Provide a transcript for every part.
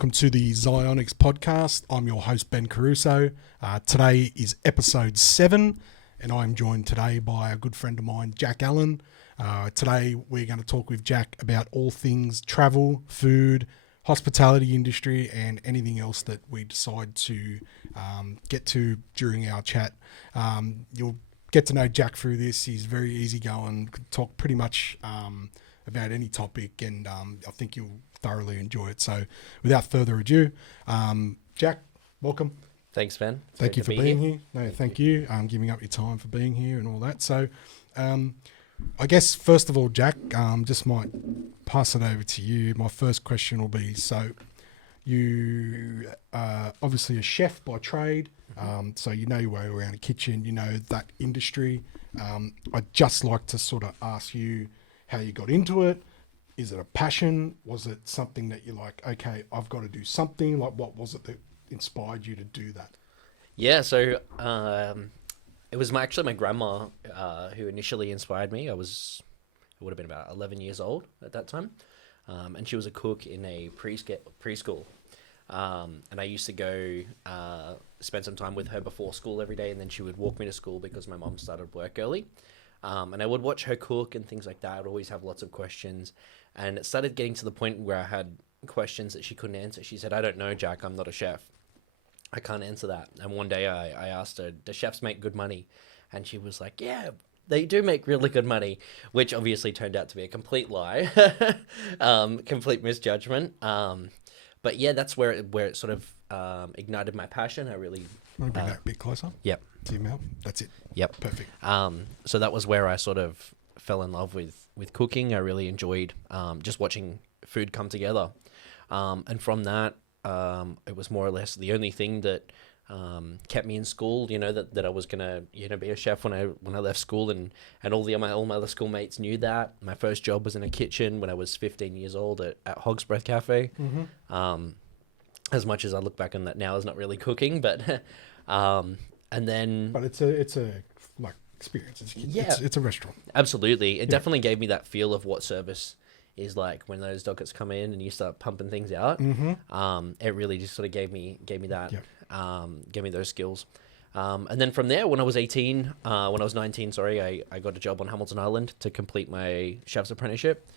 welcome to the Zionics podcast. I'm your host, Ben Caruso. Today is episode 7, and I'm joined today by a good friend of mine, Jack Allen. Today, we're going to talk with Jack about all things travel, food, hospitality industry, and anything else that we decide to get to during our chat. You'll get to know Jack through this. He's very easygoing, can talk pretty much about any topic, and I think you'll thoroughly enjoy it. So without further ado, Jack, welcome. Thanks, Ben. Thank you for being here. No, thank you. Giving up your time for being here and all that. So I guess first of all, Jack, just might pass it over to you. My first question will be, so you are obviously a chef by trade, so you know your way around a kitchen, you know that industry. I'd just like to sort of ask you how you got into it. Is it a passion? Was it something that you're like, okay, I've got to do something? Like, what was it that inspired you to do that? Yeah, so it was actually my grandma who initially inspired me. I would have been about 11 years old at that time, and she was a cook in a preschool. And I used to go spend some time with her before school every day, and then she would walk me to school because my mom started work early. And I would watch her cook and things like that. I'd always have lots of questions. And it started getting to the point where I had questions that she couldn't answer. She said, "I don't know, Jack, I'm not a chef. I can't answer that." And one day I asked her, "Do chefs make good money?" And she was like, "Yeah, they do make really good money," which obviously turned out to be a complete lie, complete misjudgment. But yeah, that's where it sort of ignited my passion. I really... Want to bring that a bit closer? Yep. To your mouth? That's it. Yep. Perfect. So that was where I sort of fell in love with cooking. I really enjoyed just watching food come together. And from that, it was more or less the only thing that kept me in school, that I was going to, be a chef when I left school, and all my other schoolmates knew that. My first job was in a kitchen when I was 15 years old at Hog's Breath Cafe. Mm-hmm. As much as I look back on that now as not really cooking, but and then... But it's a like experience. It's a restaurant. Absolutely. It definitely gave me that feel of what service is like when those dockets come in and you start pumping things out. Mm-hmm. It really just sort of gave me that, gave me those skills. And then from there, when I was 19, I got a job on Hamilton Island to complete my chef's apprenticeship.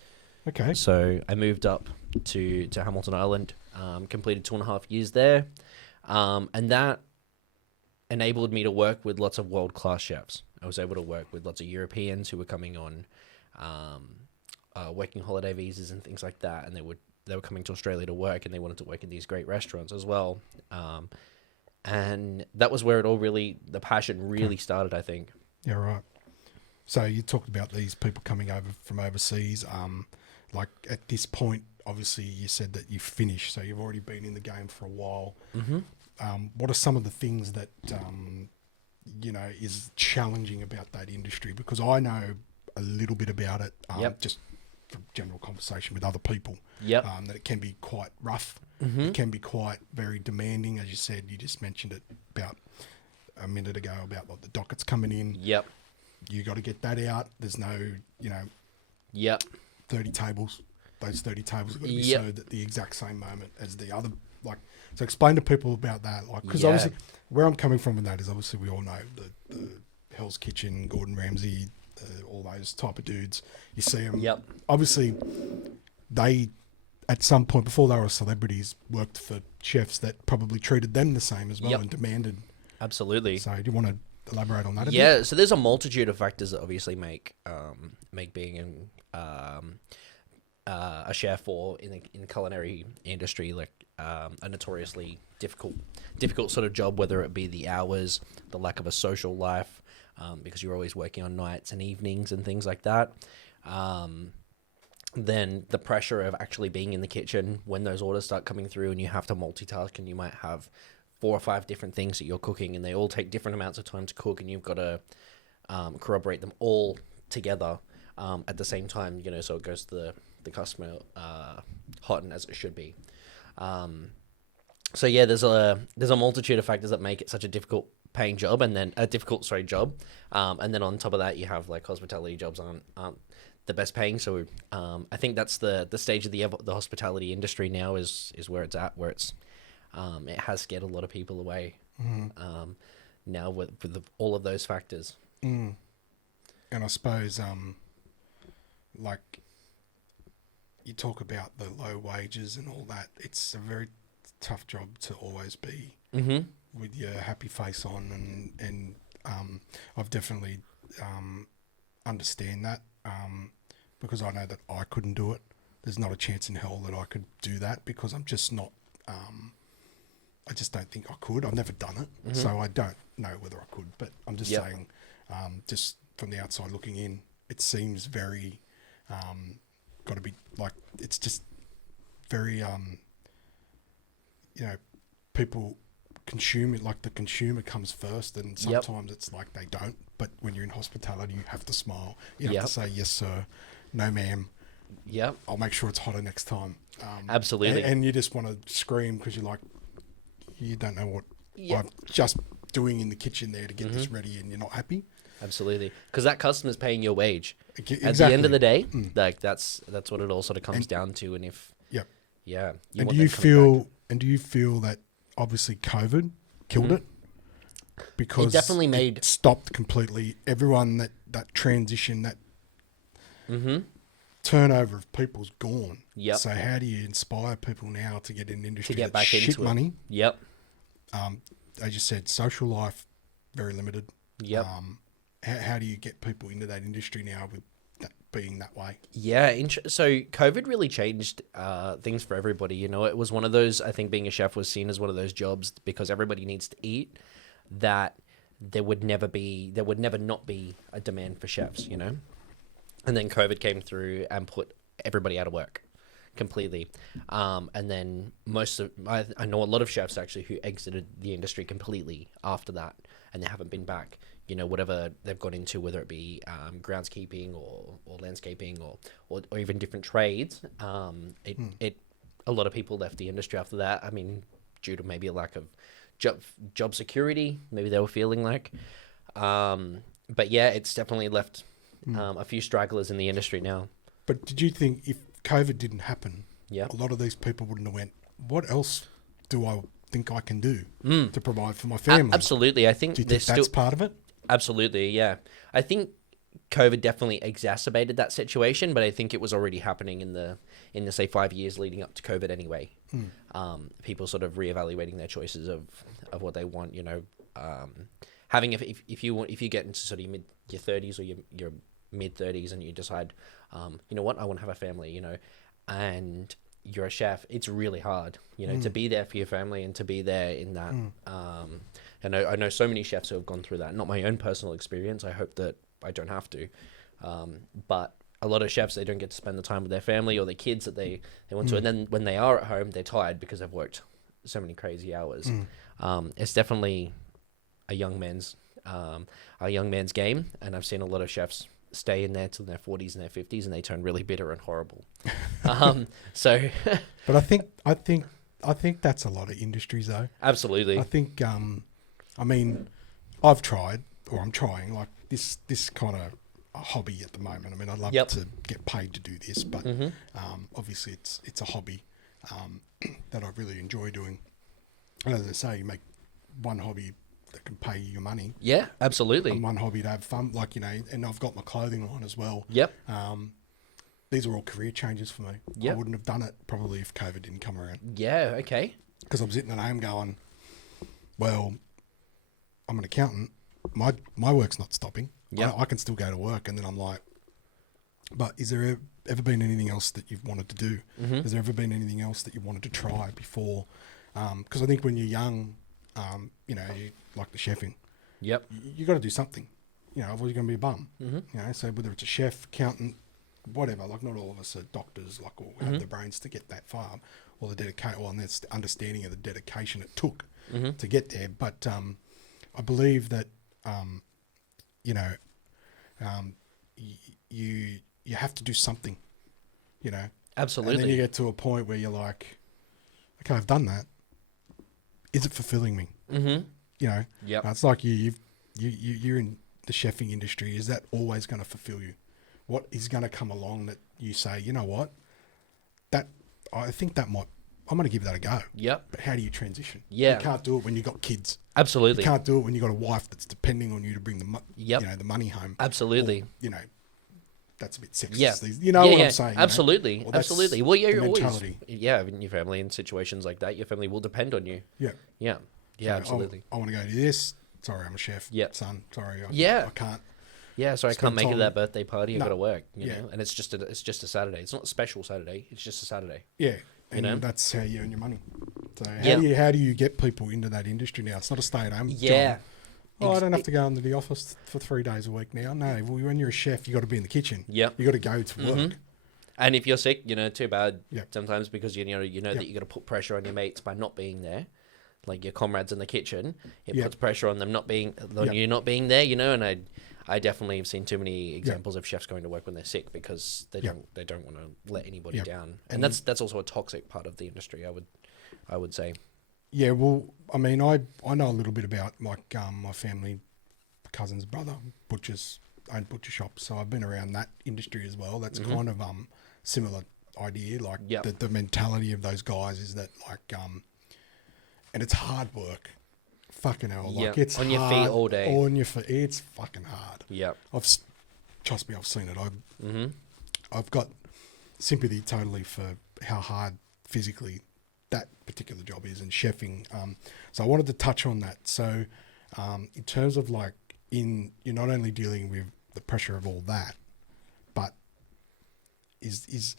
Okay. So I moved up to Hamilton Island, completed 2.5 years there. And that enabled me to work with lots of world-class chefs. I was able to work with lots of Europeans who were coming on working holiday visas and things like that, and they were coming to Australia to work, and they wanted to work in these great restaurants as well. And that was where the passion really started, I think. Yeah, right. So you talked about these people coming over from overseas. Like at this point, obviously you said that you finished, so you've already been in the game for a while. Mm-hmm. What are some of the things that, is challenging about that industry? Because I know a little bit about it, just from general conversation with other people, that it can be quite rough. Mm-hmm. It can be quite very demanding. As you said, you just mentioned it about a minute ago about like the dockets coming in. Yep. You got to get that out. There's no, 30 tables. Those 30 tables have got to be served at the exact same moment as the other. Like, so explain to people about that. Like, because obviously where I'm coming from with that is obviously we all know the Hell's Kitchen, Gordon Ramsay, all those type of dudes. You see them. Yep. Obviously, they at some point before they were celebrities worked for chefs that probably treated them the same as well and demanded. Absolutely. So, do you want to elaborate on that a bit? Yeah. So there's a multitude of factors that obviously make being a chef or in the culinary industry like a notoriously difficult sort of job, whether it be the hours, the lack of a social life, because you're always working on nights and evenings and things like that. Then the pressure of actually being in the kitchen when those orders start coming through and you have to multitask, and you might have 4 or 5 different things that you're cooking and they all take different amounts of time to cook, and you've got to corroborate them all together at the same time, so it goes to the customer hot and as it should be. So yeah, there's a multitude of factors that make it such a difficult paying job, and then a difficult job, and then on top of that you have like hospitality jobs aren't the best paying. So I think that's the stage of the hospitality industry now is where it's at, where it's it has scared a lot of people away now with all of those factors. And I suppose like you talk about the low wages and all that, it's a very tough job to always be with your happy face on, and I've definitely understand that because I know that I couldn't do it. There's not a chance in hell that I could do that because I'm just not I just don't think I could. I've never done it, so I don't know whether I could, but I'm just saying just from the outside looking in, it seems very got to be like, it's just very people consume it, like the consumer comes first, and sometimes it's like they don't, but when you're in hospitality you have to smile, you have to say yes sir, no ma'am, I'll make sure it's hotter next time. Absolutely. And you just want to scream because you're like, you don't know what I'm just doing in the kitchen there to get this ready, and you're not happy. Absolutely, because that customer's paying your wage. Exactly. At the end of the day, like that's what it all sort of comes down to. And if and do you feel that obviously COVID killed it? Because it definitely it stopped completely everyone, that transition, that turnover of people's gone. So how do you inspire people now to get in industry, to get back shit into money? It? As you said, social life very limited. How do you get people into that industry now with that being that way? So COVID really changed things for everybody. You know, it was one of those, I think being a chef was seen as one of those jobs because everybody needs to eat, that there would never not be a demand for chefs, you know? And then COVID came through and put everybody out of work completely. And then I know a lot of chefs actually who exited the industry completely after that, and they haven't been back. You know, whatever they've gone into, whether it be groundskeeping or landscaping or even different trades, a lot of people left the industry after that. I mean, due to maybe a lack of job security, maybe they were feeling like. But yeah, it's definitely left a few stragglers in the industry now. But did you think if COVID didn't happen, a lot of these people wouldn't have went, what else do I think I can do to provide for my family? Absolutely. I think, do you think that's part of it? Absolutely, yeah. I think COVID definitely exacerbated that situation, but I think it was already happening in the say 5 years leading up to COVID anyway. People sort of reevaluating their choices of what they want. You know, having if you get into sort of your 30s or your mid 30s and you decide, you know what, I want to have a family. You know, and you're a chef, it's really hard, you know, to be there for your family and to be there in that. I know so many chefs who have gone through that. Not my own personal experience. I hope that I don't have to. But a lot of chefs, they don't get to spend the time with their family or their kids that they want to. And then when they are at home, they're tired because they've worked so many crazy hours. It's definitely a young man's game. And I've seen a lot of chefs stay in there till their 40s and their 50s, and they turn really bitter and horrible. But I think that's a lot of industries though. Absolutely. I think I mean, I've tried, or I'm trying, like this kind of a hobby at the moment. I mean, I'd love to get paid to do this, but obviously it's a hobby that I really enjoy doing. And as I say, you make one hobby that can pay you your money. Yeah, absolutely. And one hobby to have fun, like, you know, and I've got my clothing line as well. These are all career changes for me. I wouldn't have done it probably if COVID didn't come around. Yeah, okay. Because I'm sitting at home going, well, I'm an accountant. My work's not stopping. I can still go to work. And then I'm like, but is there ever been anything else that you've wanted to do? Has there ever been anything else that you wanted to try before? Because I think when you're young, you know, you like the chefing. You got to do something. You know, otherwise you're going to be a bum. You know, so whether it's a chef, accountant, whatever, like not all of us are doctors, like, or have the brains to get that far, or the dedication, or that's the understanding of the dedication it took to get there. But I believe that, you know, you have to do something, you know. Absolutely. And then you get to a point where you're like, okay, I've done that. Is it fulfilling me? You know, Yep. it's like you're in the chefing industry. Is that always going to fulfill you? What is going to come along that you say, you know what, that I think that might, I'm going to give that a go. Yep. But how do you transition? Yeah. You can't do it when you've got kids. Absolutely. You can't do it when you've got a wife that's depending on you to bring Yep. the money home. Absolutely. Or, you know, that's a bit sexist. Yeah. You know what I'm saying? Absolutely. Well, that's Absolutely. Well, yeah, the you're always, mentality. yeah, in your family in situations like that, your family will depend on you. Yeah. Yeah. Yeah, So, absolutely. I want to go to this. Sorry, I'm a chef. Yeah. Son, sorry. Yeah. I can't. Yeah, so I Spend can't make it time- that birthday party. I No. got to work, you Yeah. know, and it's just a Saturday. It's not a special Saturday. It's just a Saturday. Yeah. And know? that's how you earn your money. So Yeah. how do you get people into that industry now? It's not a stay-at-home Yeah. job. Oh, I don't have to go into the office for 3 days a week now. No, well, when you're a chef, you got to be in the kitchen. Yep. You got to go to work. And if you're sick, you know, too bad. Yep. Sometimes because you know Yep. that you got to put pressure on your mates by not being there, like your comrades in the kitchen. It Yep. puts pressure on them not being on Yep. you not being there. You know, and I definitely have seen too many examples of chefs going to work when they're sick because they Yep. don't want to let anybody Yep. down, And and that's also a toxic part of the industry. I would say. Yeah, well, I mean, I know a little bit about like my family, cousin's brother, own butcher shops, so I've been around that industry as well. That's kind of similar idea. Like Yep. the mentality of those guys is that like and it's hard work. Fucking hell, like Yep. it's On your hard, feet all day. On your feet, it's fucking hard. Yeah. Trust me, I've seen it. I've got sympathy totally for how hard physically that particular job is and chefing. So I wanted to touch on that. So in terms of like you're not only dealing with the pressure of all that, but is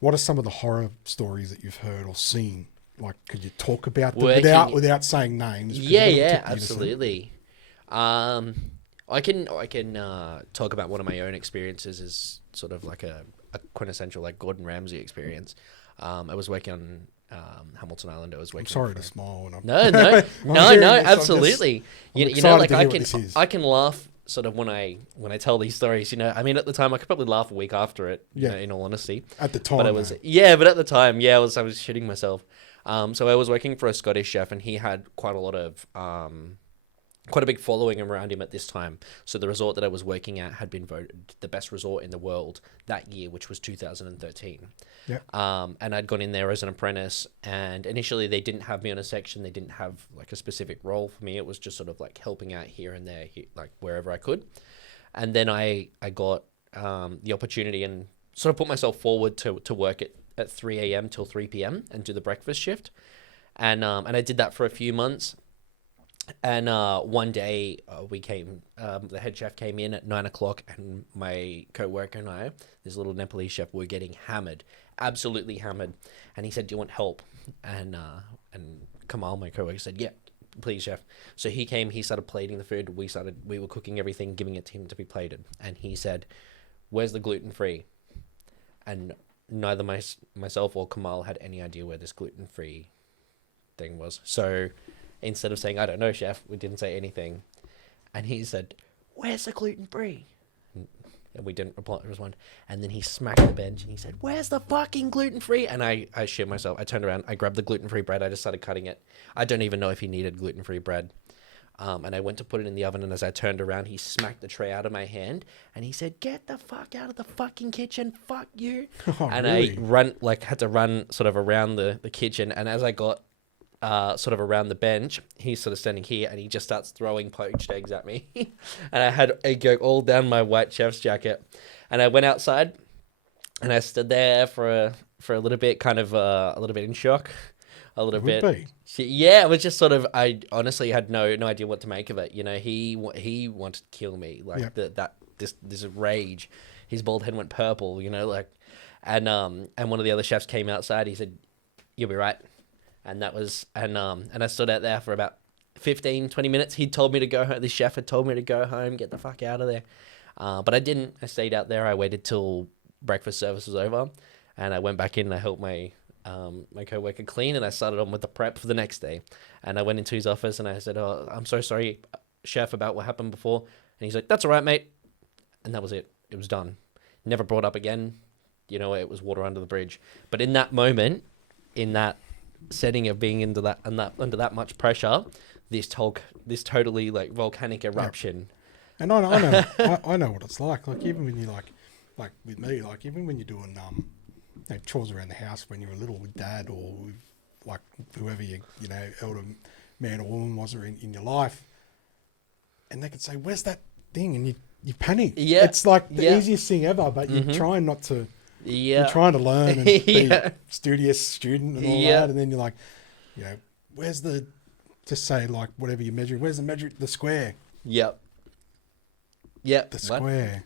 what are some of the horror stories that you've heard or seen? Like, could you talk about them without saying names? 'Cause Yeah, it'll yeah, tip you to see. absolutely. I can talk about one of my own experiences as sort of like a quintessential like Gordon Ramsay experience. I was working on Hamilton Island. I was working. I'm sorry to smile when I'm No, I'm no, hearing this, I'm absolutely. You know, excited like to hear what this is. I can laugh sort of when I tell these stories. You know, I mean, at the time, I could probably laugh a week after it. You Yeah. know, in all honesty. At the time, But but at the time, I was shitting myself. So I was working for a Scottish chef, and he had quite a big following around him at this time. So the resort that I was working at had been voted the best resort in the world that year, which was 2013. Yeah. And I'd gone in there as an apprentice, and initially they didn't have me on a section. They didn't have like a specific role for me. It was just sort of like helping out here and there, like wherever I could. And then I got the opportunity and sort of put myself forward to work at 3 a.m. till 3 p.m. and do the breakfast shift. And I did that for a few months. And one day the head chef came in at 9 o'clock, and my co-worker and I, this little Nepalese chef, were getting hammered, absolutely hammered. And he said, "Do you want help?" And Kamal, my co-worker, said, "Yeah, please, chef." So he came, he started plating the food. We were cooking everything, giving it to him to be plated. And he said, "Where's the gluten-free?" And neither myself or Kamal had any idea where this gluten-free thing was. So instead of saying, "I don't know, chef," we didn't say anything. And he said, "Where's the gluten-free?" And we didn't respond. And then he smacked the bench and he said, "Where's the fucking gluten-free?" And I shit myself. I turned around, I grabbed the gluten-free bread. I just started cutting it. I don't even know if he needed gluten-free bread. And I went to put it in the oven, and as I turned around, he smacked the tray out of my hand, and he said, "Get the fuck out of the fucking kitchen, fuck you." Oh, and really? I had to run sort of around the kitchen, and as I got sort of around the bench, he's sort of standing here, and he just starts throwing poached eggs at me. And I had egg yolk all down my white chef's jacket. And I went outside, and I stood there for a little bit, kind of a little bit in shock. A little Would bit. be. Yeah, it was just sort of, I honestly had no idea what to make of it. You know, he wanted to kill me, like this rage. His bald head went purple, you know, like, and one of the other chefs came outside. He said, "You'll be right." And that was, and I stood out there for about 15, 20 minutes. He told me to go home. The chef had told me to go home, get the fuck out of there. But I didn't. I stayed out there. I waited till breakfast service was over, and I went back in and I helped my co-worker clean, and I started on with the prep for the next day. And I went into his office and I said, "Oh, I'm so sorry, chef, about what happened before." And he's like, "That's all right, mate." And that was it. It was done. Never brought up again. You know, it was water under the bridge. But in that moment, in that setting of being under that much pressure, this totally like volcanic eruption. And I know, I know what it's like. Like even when you like with me, like even when you're doing chores around the house when you were little with dad or with like whoever you know elder man or woman was in your life, and they could say, "Where's that thing?" and you panic. Yeah, it's like the easiest thing ever, but you're trying not to. Yeah, you're trying to learn and be a studious student and all that, and then you're like, you know, where's the just say like whatever you're measuring. Where's the square? Yep. The square.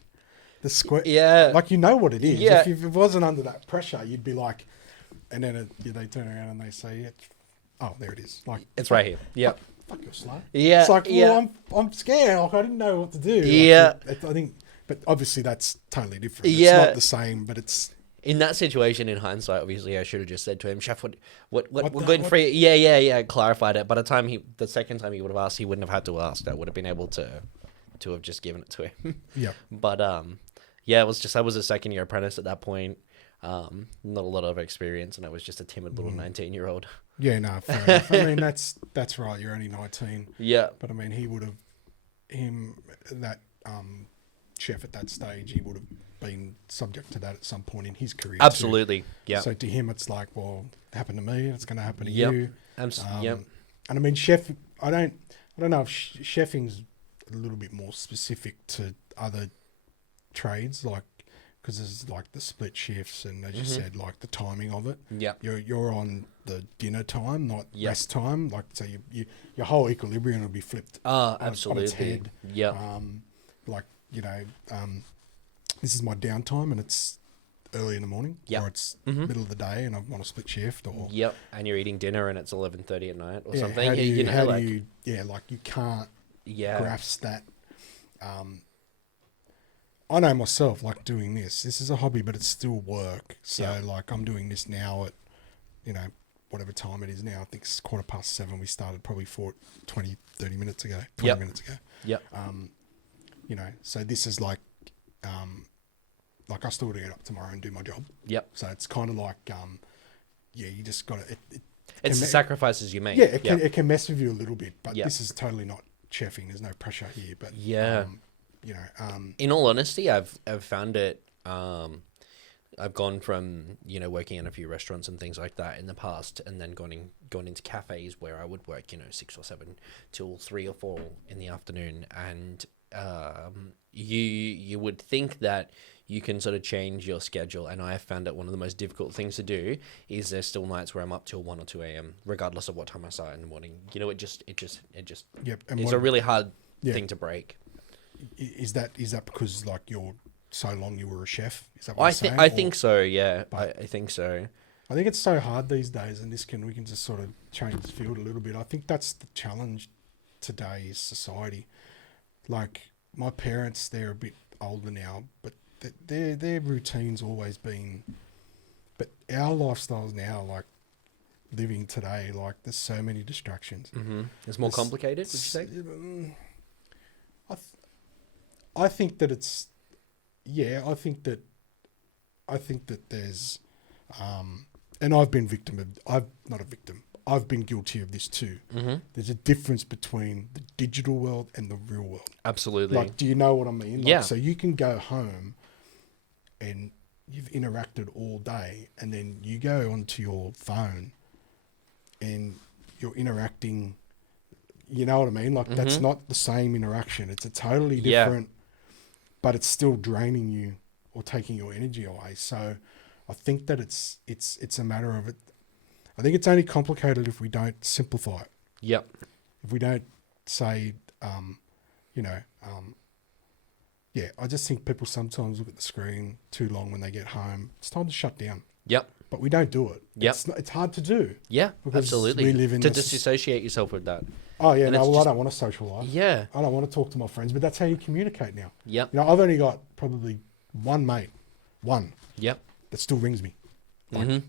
The square. Yeah. Like, you know what it is. Yeah. If it wasn't under that pressure, you'd be like, and then they turn around and they say, oh, there it is. Like, it's right here. Yep. Fuck, you're slow. Yeah. It's like, well, I'm scared. Like, I didn't know what to do. Yeah. Like, I think, but obviously that's totally different. Yeah. It's not the same, but it's. In that situation, in hindsight, obviously, I should have just said to him, "Chef, what we're going for?" Yeah. Clarified it. By the second time he would have asked, he wouldn't have had to ask. I would have been able to have just given it to him. Yeah. But yeah, it was just I was a second-year apprentice at that point. Not a lot of experience, and I was just a timid little 19-year-old. Yeah, no, fair enough. I mean, that's right. You're only 19. Yeah. But I mean, that chef at that stage, he would have been subject to that at some point in his career. Absolutely. Yeah. So to him, it's like, well, it happened to me. It's going to happen to Yep. you. Yep. And I mean, chef. I don't know if chefing's a little bit more specific to other trades, like because there's like the split shifts, and as you said, like the timing of it. Yeah. You're on the dinner time, not Yep. rest time. Like so, your whole equilibrium will be flipped. Absolutely. On its head. Yeah. Like this is my downtime, and it's early in the morning, Yep. or it's middle of the day, and I'm on a split shift, or Yep. And you're eating dinner, and it's 11:30 at night or something. How do you, like you can't yeah. grasp that. I know myself, like doing this. This is a hobby, but it's still work. So, like, I'm doing this now at, whatever time it is now. I think it's 7:15. We started probably 30 minutes ago, 20 minutes ago. Yep. So this is like I still got to get up tomorrow and do my job. Yep. So it's kind of like, you just got to. It's the sacrifices you make. Yeah, it can mess with you a little bit, but Yep. this is totally not chefing. There's no pressure here, but Yeah. In all honesty, I've found it. I've gone from working in a few restaurants and things like that in the past, and then gone into cafes where I would work 6 or 7 till 3 or 4 in the afternoon, and you would think that you can sort of change your schedule, and I have found that one of the most difficult things to do is there's still nights where I'm up till 1 or 2 a.m. regardless of what time I start in the morning. It just Yep. And it's a really hard thing to break. Is that because like you're so long you were a chef? Is that what I you're saying? think so. Yeah, I think so. I think it's so hard these days, and we can just sort of change the field a little bit. I think that's the challenge today is society. Like my parents, they're a bit older now, but their routine's always been. But our lifestyles now, like living today, like there's so many distractions. Mm-hmm. It's more complicated, would you say? I think that it's. Yeah, I think that there's, and I've been not a victim. I've been guilty of this too. Mm-hmm. There's a difference between the digital world and the real world. Absolutely. Like, do you know what I mean? Like, yeah. So you can go home and you've interacted all day, and then you go onto your phone and you're interacting. You know what I mean? Like, that's not the same interaction. It's a totally different, but it's still draining you or taking your energy away. So I think that it's a matter of it. I think it's only complicated if we don't simplify it. Yep. If we don't say, I just think people sometimes look at the screen too long when they get home. It's time to shut down. Yep. But we don't do it. Yep. It's hard to do. Yeah, absolutely. We live in to disassociate yourself with that. Oh, yeah, I don't want a social life. Yeah. I don't want to talk to my friends, but that's how you communicate now. Yep. I've only got probably one mate, Yep. that still rings me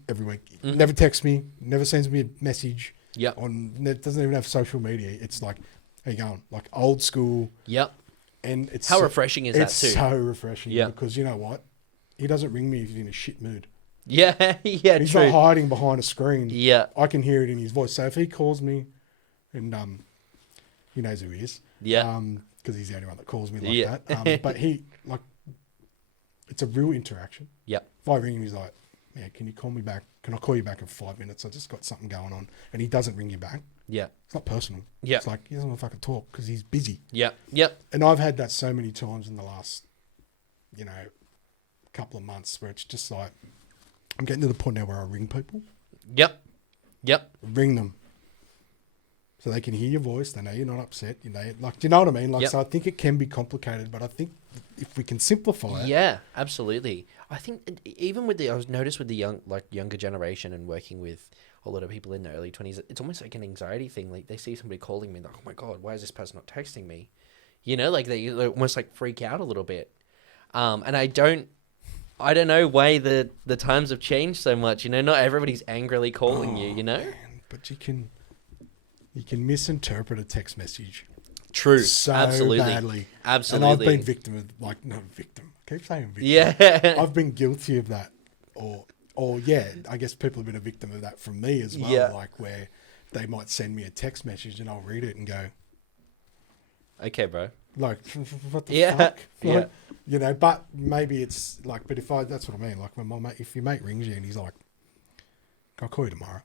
every week. Never texts me, never sends me a message. Yep. Doesn't even have social media. It's like, how you going? Like old school. Yep. And it's how refreshing is that too? It's so refreshing. Yeah. Because you know what? He doesn't ring me if he's in a shit mood. Yeah. Yeah. He's true. not hiding behind a screen. Yeah. I can hear it in his voice. So if he calls me and He knows who he is. Yeah. Because he's the only one that calls me like Yeah. that. But he, like, it's a real interaction. Yep. If I ring him, he's like, "Yeah, can you call me back? Can I call you back in 5 minutes? I just got something going on." And he doesn't ring you back. Yeah. It's not personal. Yeah. It's like, he doesn't want to fucking talk because he's busy. Yep. Yep. And I've had that so many times in the last, couple of months where it's just like, I'm getting to the point now where I ring people. Yep. Yep. Ring them. So they can hear your voice. They know you're not upset. Do you know what I mean? Like, Yep. so I think it can be complicated, but I think if we can simplify it. Yeah, absolutely. I think even with I've noticed with the younger generation and working with a lot of people in their early 20s, it's almost like an anxiety thing. Like they see somebody calling me, like, "Oh my God, why is this person not texting me?" Like they almost like freak out a little bit. And I don't know why the times have changed so much. Not everybody's angrily calling you. Man, but you can misinterpret a text message. True. So Absolutely. badly. Absolutely. And I've been victim of, I keep saying victim. Yeah. I've been guilty of that. Or yeah, I guess people have been a victim of that from me as well. Yeah. Like where they might send me a text message and I'll read it and go, "Okay, bro." like, what the Yeah. fuck? Yeah. Like, but maybe it's like, but that's what I mean. Like when my mate, if your mate rings you and he's like, "I'll call you tomorrow."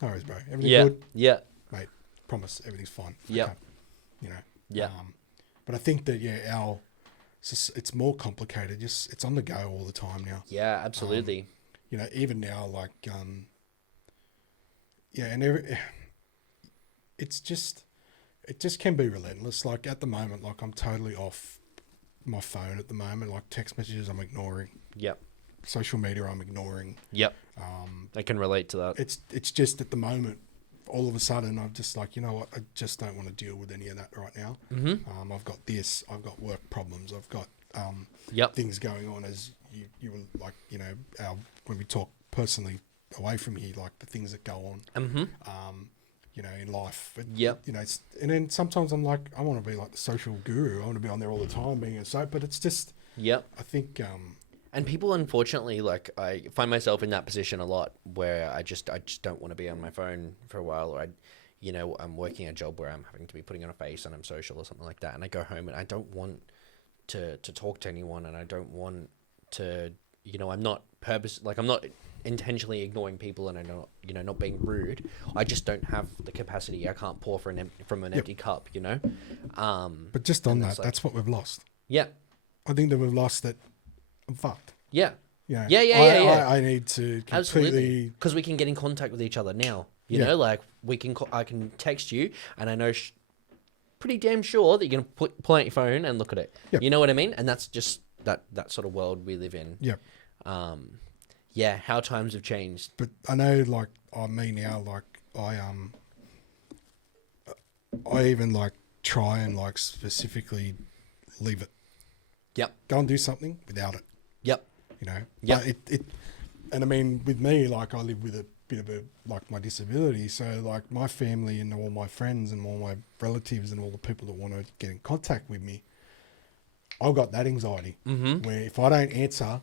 No worries, bro. Everything Yeah. good? Yeah. Mate, promise everything's fine. Yeah. Okay. Yeah. But I think that, it's more complicated. Just, it's on the go all the time now. Yeah. Absolutely. Even now, like, and it just can be relentless. Like at the moment, like I'm totally off my phone at the moment. Like text messages, I'm ignoring. Yep. Social media, I'm ignoring. Yep. I can relate to that. It's just at the moment, all of a sudden, I'm just like, you know what? I just don't want to deal with any of that right now. Mm-hmm. I've got this. I've got work problems. I've got Yep. things going on, as you were like, when we talk personally away from here, like the things that go on, Mm-hmm. in life. Yep. And then sometimes I'm like, I want to be like the social guru. I want to be on there all the time being but it's just, Yep. I think, And people, unfortunately, like I find myself in that position a lot where I just don't want to be on my phone for a while, or I'm working a job where I'm having to be putting on a face and I'm social or something like that, and I go home and I don't want to talk to anyone, and I don't want to, I'm not I'm not intentionally ignoring people, and I'm not, not being rude. I just don't have the capacity. I can't pour from an empty cup, but just on that, that's what we've lost. Yeah. I think that we've lost that. I'm fucked. Yeah. Yeah. I need to completely. Absolutely. Because we can get in contact with each other now. Like I can text you, and I know pretty damn sure that you're gonna pull out your phone and look at it. Yep. You know what I mean? And that's just that sort of world we live in. Yeah. How times have changed. But I know, like, me now, like, I even like try and like specifically leave it. Yep. Go and do something without it. Yep. But and I mean, with me, like, I live with a bit of my disability, so like my family and all my friends and all my relatives and all the people that want to get in contact with me, I've got that anxiety where if I don't answer,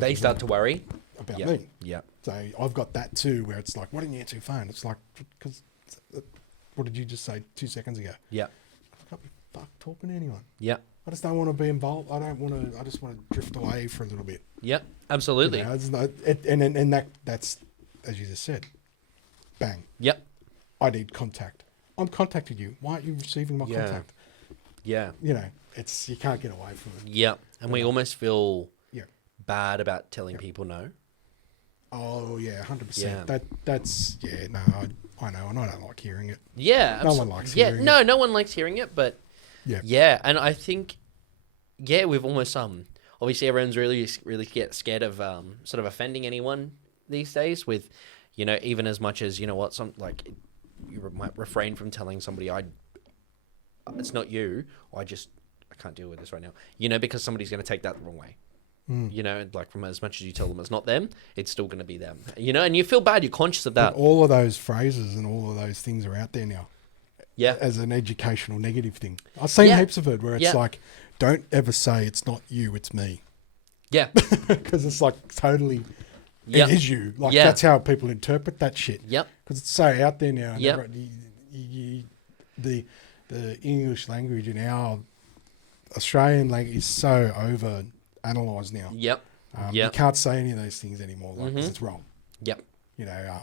They start to worry about me. Yeah. So I've got that too, where it's like, why didn't you answer your phone? It's like, because what did you just say 2 seconds ago? Yeah. I can't be fucked talking to anyone. Yeah. I just don't want to be involved. I just want to drift away for a little bit. Yep. Absolutely. That's, as you just said, bang. Yep. I need contact. I'm contacting you. Why aren't you receiving my contact? Yeah. You can't get away from it. Yeah. And we almost feel Yeah. bad about telling people no. Oh yeah, 100%. Yeah. That's no, I know, and I don't like hearing it. Yeah. No one likes hearing it. No one likes hearing it, but yeah, and I think we've almost obviously everyone's really get scared of sort of offending anyone these days with, even as much as, some like you might refrain from telling somebody it's not you, or I can't deal with this right now, because somebody's going to take that the wrong way. Like from as much as you tell them it's not them, it's still going to be them, and you feel bad, you're conscious of that. But all of those phrases and all of those things are out there now. Yeah. As an educational negative thing. I've seen heaps of it where it's like, don't ever say it's not you, it's me. Yeah. Because it's like totally, it is you. Like that's how people interpret that shit. Yep. Because it's so out there now. Yep. the English language in our Australian language is so over analysed now. Yep. You can't say any of those things anymore, like, because Mm-hmm. it's wrong. Yep. You know,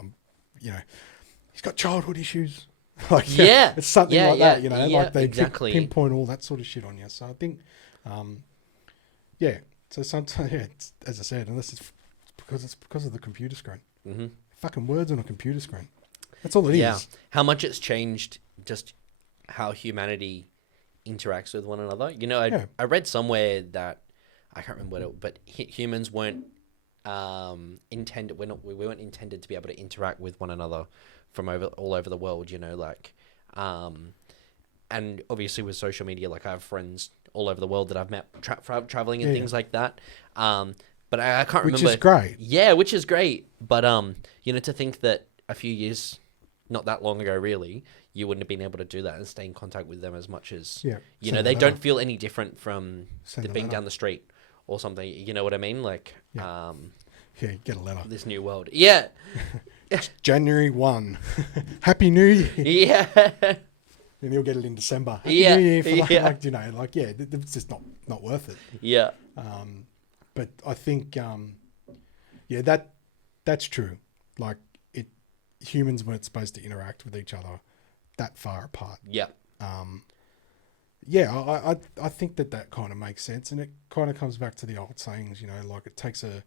he's got childhood issues. Like, Yeah. it's something Yeah, like yeah, that. You know, yeah, like they exactly. pinpoint all that sort of shit on you. So I think, yeah. So sometimes, yeah, as I said, unless it's because of the computer screen. Mm-hmm. Fucking words on a computer screen. That's all it is. How much it's changed just how humanity interacts with one another. You know, I read somewhere that I can't remember what it, but humans weren't intended. We weren't intended to be able to interact with one another from all over the world. You know, like, and obviously with social media, like I have friends all over the world that I've met traveling and things like that. But I can't remember. Which is great. Yeah, which is great. But you know, to think that a few years, not that long ago, really, you wouldn't have been able to do that and stay in contact with them as much as, you know, they don't feel any different from being down the street or something. You know what I mean? Like, get a letter. This new world. Yeah. January 1. Happy New Year. Yeah. And you'll get it in December. Happy New Year. For like, you know, like, it's just not worth it. Yeah. But I think, that's true. Like, humans weren't supposed to interact with each other that far apart. Yeah. I think that kind of makes sense, and it kind of comes back to the old sayings, you know, like it takes a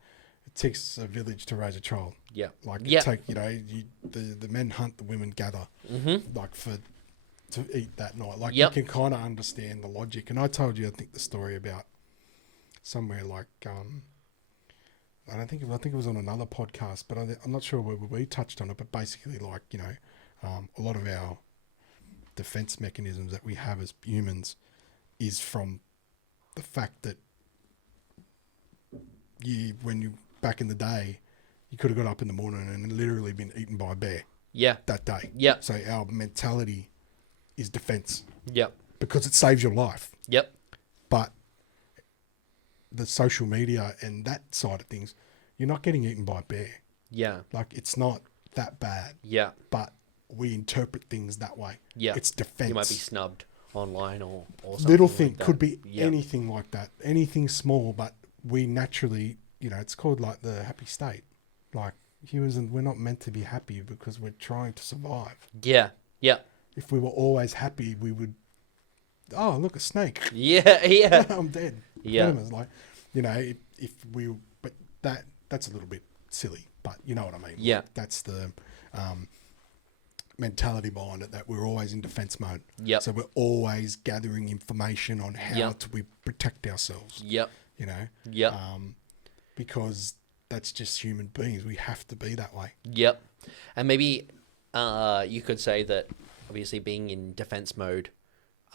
village to raise a child. Yeah. Like the men hunt, the women gather. Mm-hmm. Like to eat that night. Like you can kind of understand the logic. And I told you, I think the story about somewhere like I think it was on another podcast, but I'm not sure where we touched on it. But basically, like, you know, a lot of our defense mechanisms that we have as humans is from the fact that back in the day, you could have got up in the morning and literally been eaten by a bear. Yeah. That day. Yeah. So our mentality is defense. Yep. Because it saves your life. Yep. But the social media and that side of things, you're not getting eaten by a bear. Yeah. Like, it's not that bad. Yeah. But we interpret things that way. Yeah. It's defense. You might be snubbed online or something. Little thing like that. could be anything like that. Anything small, but we naturally, you know, it's called like the happy state. Like, humans, we're not meant to be happy because we're trying to survive. Yeah. Yeah. If we were always happy, we would, oh, look, a snake. Yeah. Yeah. I'm dead. Yeah. Like, you know, but that's a little bit silly, but you know what I mean. Yeah. Like, that's the mentality behind it, that we're always in defense mode. Yep. So we're always gathering information on how we protect ourselves. Yep. You know? Yep. Because that's just human beings. We have to be that way. Yep. And maybe you could say that obviously being in defense mode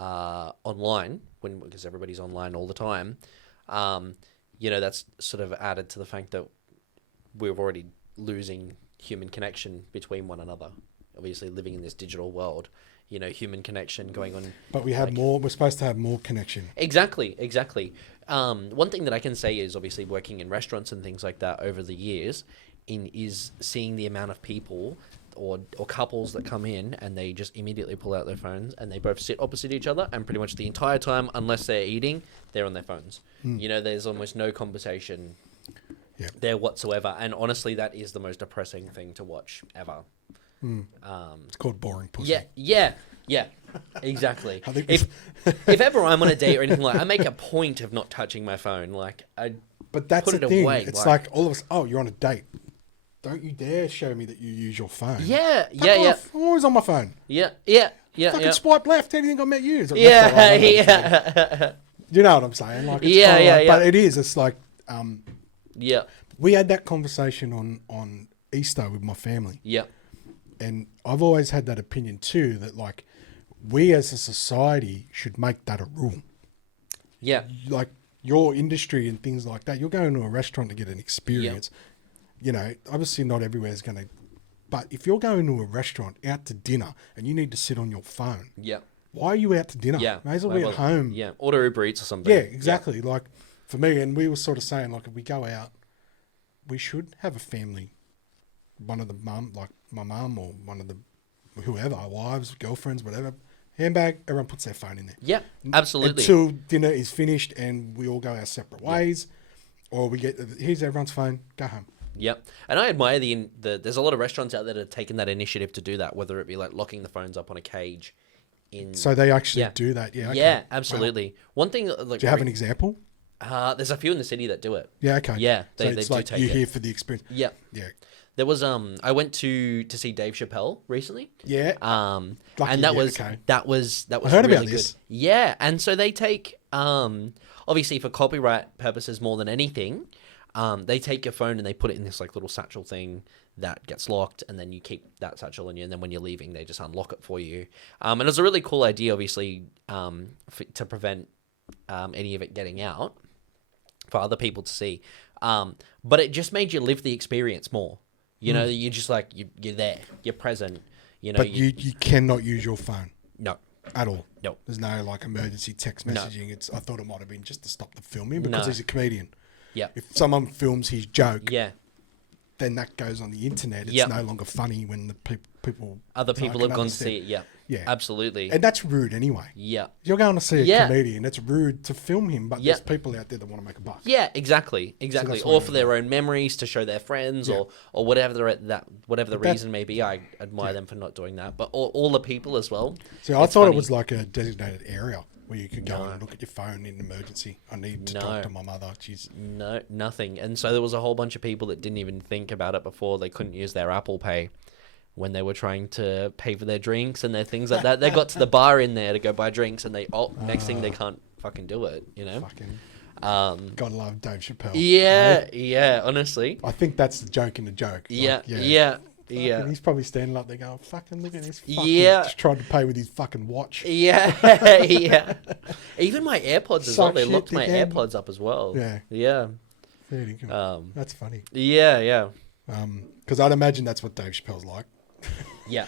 online, because everybody's online all the time, you know, that's sort of added to the fact that we're already losing human connection between one another. Obviously, living in this digital world, you know, human connection going on. But we have more. We're supposed to have more connection. Exactly. One thing that I can say is obviously working in restaurants and things like that over the years, is seeing the amount of people or couples that come in and they just immediately pull out their phones and they both sit opposite each other, and pretty much the entire time, unless they're eating, they're on their phones. You know, there's almost no conversation there whatsoever. And honestly, that is the most depressing thing to watch ever. It's called boring pussy. Yeah, exactly. If ever I'm on a date or anything like, I make a point of not touching my phone. Like, but that's put the it thing. away. It's like all of us. Oh, you're on a date. Don't you dare show me that you use your phone. Yeah. I'm always on my phone. Yeah. Fucking swipe left. Anything I met you. Yeah. You know what I'm saying? Like, it's But it is. It's like, we had that conversation on Easter with my family. Yeah. And I've always had that opinion too, that like we as a society should make that a rule. Yeah. Like your industry and things like that, you're going to a restaurant to get an experience. You know, obviously not everywhere is going to, but if you're going to a restaurant out to dinner and you need to sit on your phone. Yeah. Why are you out to dinner? Yeah. May as well be at home. Yeah. Order Uber Eats or something. Yeah, exactly. Yeah. Like for me, and we were sort of saying, like, if we go out, we should have a family. One of the mum, like my mum or one of the whoever, our wives, girlfriends, whatever, handbag, everyone puts their phone in there. Yeah, absolutely. Until dinner is finished and we all go our separate ways, or we get, here's everyone's phone, go home. Yep. And I admire there's a lot of restaurants out there that have taken that initiative to do that, whether it be like locking the phones up on a cage. So they actually do that, yeah. Okay. Yeah, absolutely. Wow. One thing, like, do you have an example? There's a few in the city that do it. Yeah, okay. Yeah, so it's do like take you're it. here for the experience. Yeah. Yeah. There was I went to see Dave Chappelle recently. Yeah. And Lucky, that was I heard really about good. this. Yeah, and so they take obviously for copyright purposes more than anything, they take your phone and they put it in this like little satchel thing that gets locked, and then you keep that satchel in you, and then when you're leaving, they just unlock it for you. And it was a really cool idea, obviously, to prevent any of it getting out for other people to see. But it just made you live the experience more. You know, you're just like, you're there, you're present. You know, but you cannot use your phone. No. At all. No. There's no like emergency text messaging. No. I thought it might have been just to stop the filming because he's a comedian. Yeah. If someone films his joke, yeah, then that goes on the internet. It's no longer funny when the people other people have gone to see it. Yeah. Yeah. Absolutely. And that's rude anyway. Yeah. You're going to see a comedian. It's rude to film him, but there's people out there that want to make a buck. Yeah, exactly. Or for their own memories to show their friends or whatever the reason may be. I admire them for not doing that. But all the people as well. So I thought it was like a designated area where you could go and look at your phone in emergency. I need to talk to my mother. She's... No, nothing. And so there was a whole bunch of people that didn't even think about it before. They couldn't use their Apple Pay when they were trying to pay for their drinks and their things like that. They got to the bar in there to go buy drinks, and next thing they can't fucking do it, you know? Gotta love Dave Chappelle. Yeah, right? yeah, honestly. I think that's the joke in the joke. Yeah, like, yeah. And he's probably standing up there going, fucking look at this fucking... Yeah. Just trying to pay with his fucking watch. Yeah, yeah. Even my AirPods as well. They locked my AirPods up as well. Yeah. Yeah. There you go. That's funny. Yeah, yeah. Because I'd imagine that's what Dave Chappelle's like. Yeah.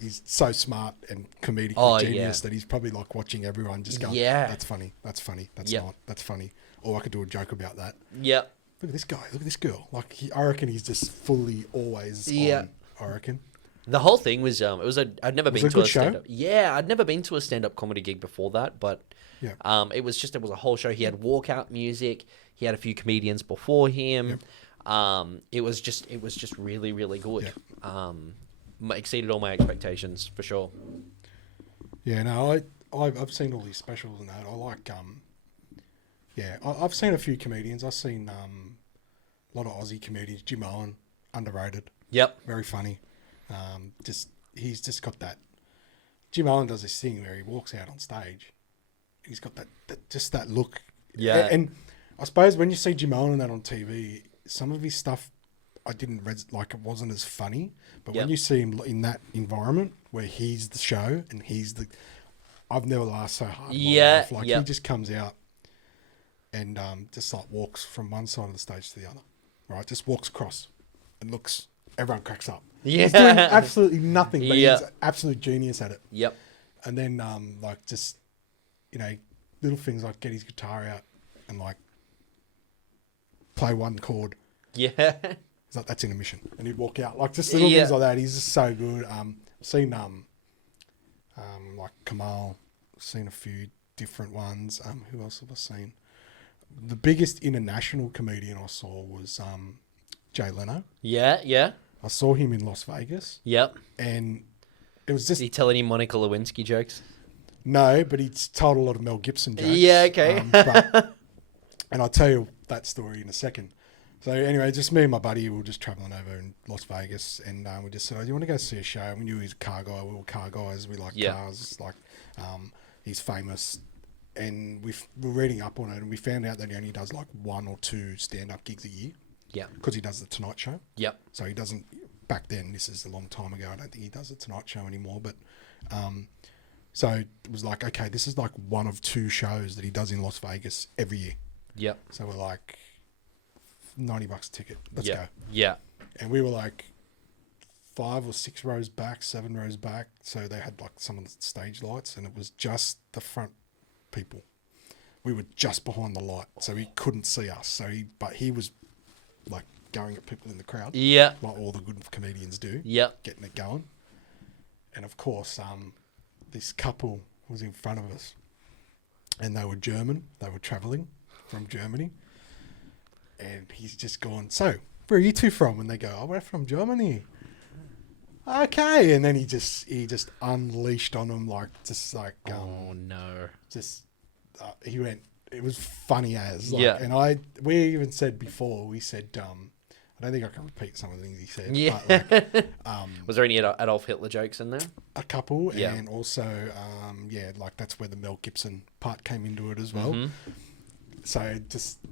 He's so smart and comedic genius that he's probably like watching everyone just going, that's funny, that's funny, that's not, that's funny. Or I could do a joke about that. Yeah. Look at this guy, look at this girl. Like, I reckon he's just fully always on, I reckon. The whole thing was, I'd never been to a stand-up. Yeah, I'd never been to a stand-up comedy gig before that, but it was a whole show. He had walkout music. He had a few comedians before him. It was just really, really good. Exceeded all my expectations for sure. Yeah, no, I've seen all these specials and that. I like, I've seen a few comedians. I've seen a lot of Aussie comedians. Jim Owen, underrated. Yep. Very funny. He's just got that. Jim Owen does this thing where he walks out on stage. He's got that look. Yeah. And I suppose when you see Jim Owen and that on TV, some of his stuff I didn't like, it wasn't as funny. But when you see him in that environment where he's the show and I've never laughed so hard in my life. Like, he just comes out and just like walks from one side of the stage to the other, right? Just walks across and looks, everyone cracks up. Yeah. He's doing absolutely nothing, but he's an absolute genius at it. Yep. And then like just, little things like get his guitar out and like play one chord. Yeah. He's like, that's intermission. And he'd walk out. Like, just little things like that. He's just so good. I've seen, like, Kamal. I've seen a few different ones. Who else have I seen? The biggest international comedian I saw was Jay Leno. Yeah, yeah. I saw him in Las Vegas. Yep. And it was just... Did he tell any Monica Lewinsky jokes? No, but he's told a lot of Mel Gibson jokes. Yeah, okay. And I'll tell you that story in a second. So anyway, just me and my buddy, we were just travelling over in Las Vegas, and we just said, "Oh, do you want to go see a show?" We knew he was a car guy. We were car guys. We like cars. Like, he's famous, and we were reading up on it, and we found out that he only does like 1 or 2 stand-up gigs a year. Yeah. Because he does the Tonight Show. Yep. So he doesn't. Back then, this is a long time ago. I don't think he does the Tonight Show anymore. But so it was like, okay, this is like 1 of 2 shows that he does in Las Vegas every year. Yep. So we're like, $90 a ticket. Let's go. Yeah. And we were like 5 or 6 rows back, 7 rows back. So they had like some of the stage lights, and it was just the front people. We were just behind the light, so he couldn't see us. But he was like going at people in the crowd. Yeah. Like all the good comedians do. Yeah. Getting it going. And of course, this couple was in front of us, and they were German. They were travelling from Germany, and he's just gone, so, where are you two from? And they go, oh, we're from Germany. Okay. And then he just unleashed on them, oh, no. He went, it was funny as. Yeah. And we even said before, we said, I don't think I can repeat some of the things he said. Yeah. But Was there any Adolf Hitler jokes in there? a couple. Yeah. And also, that's where the Mel Gibson part came into it as well. Mm-hmm. So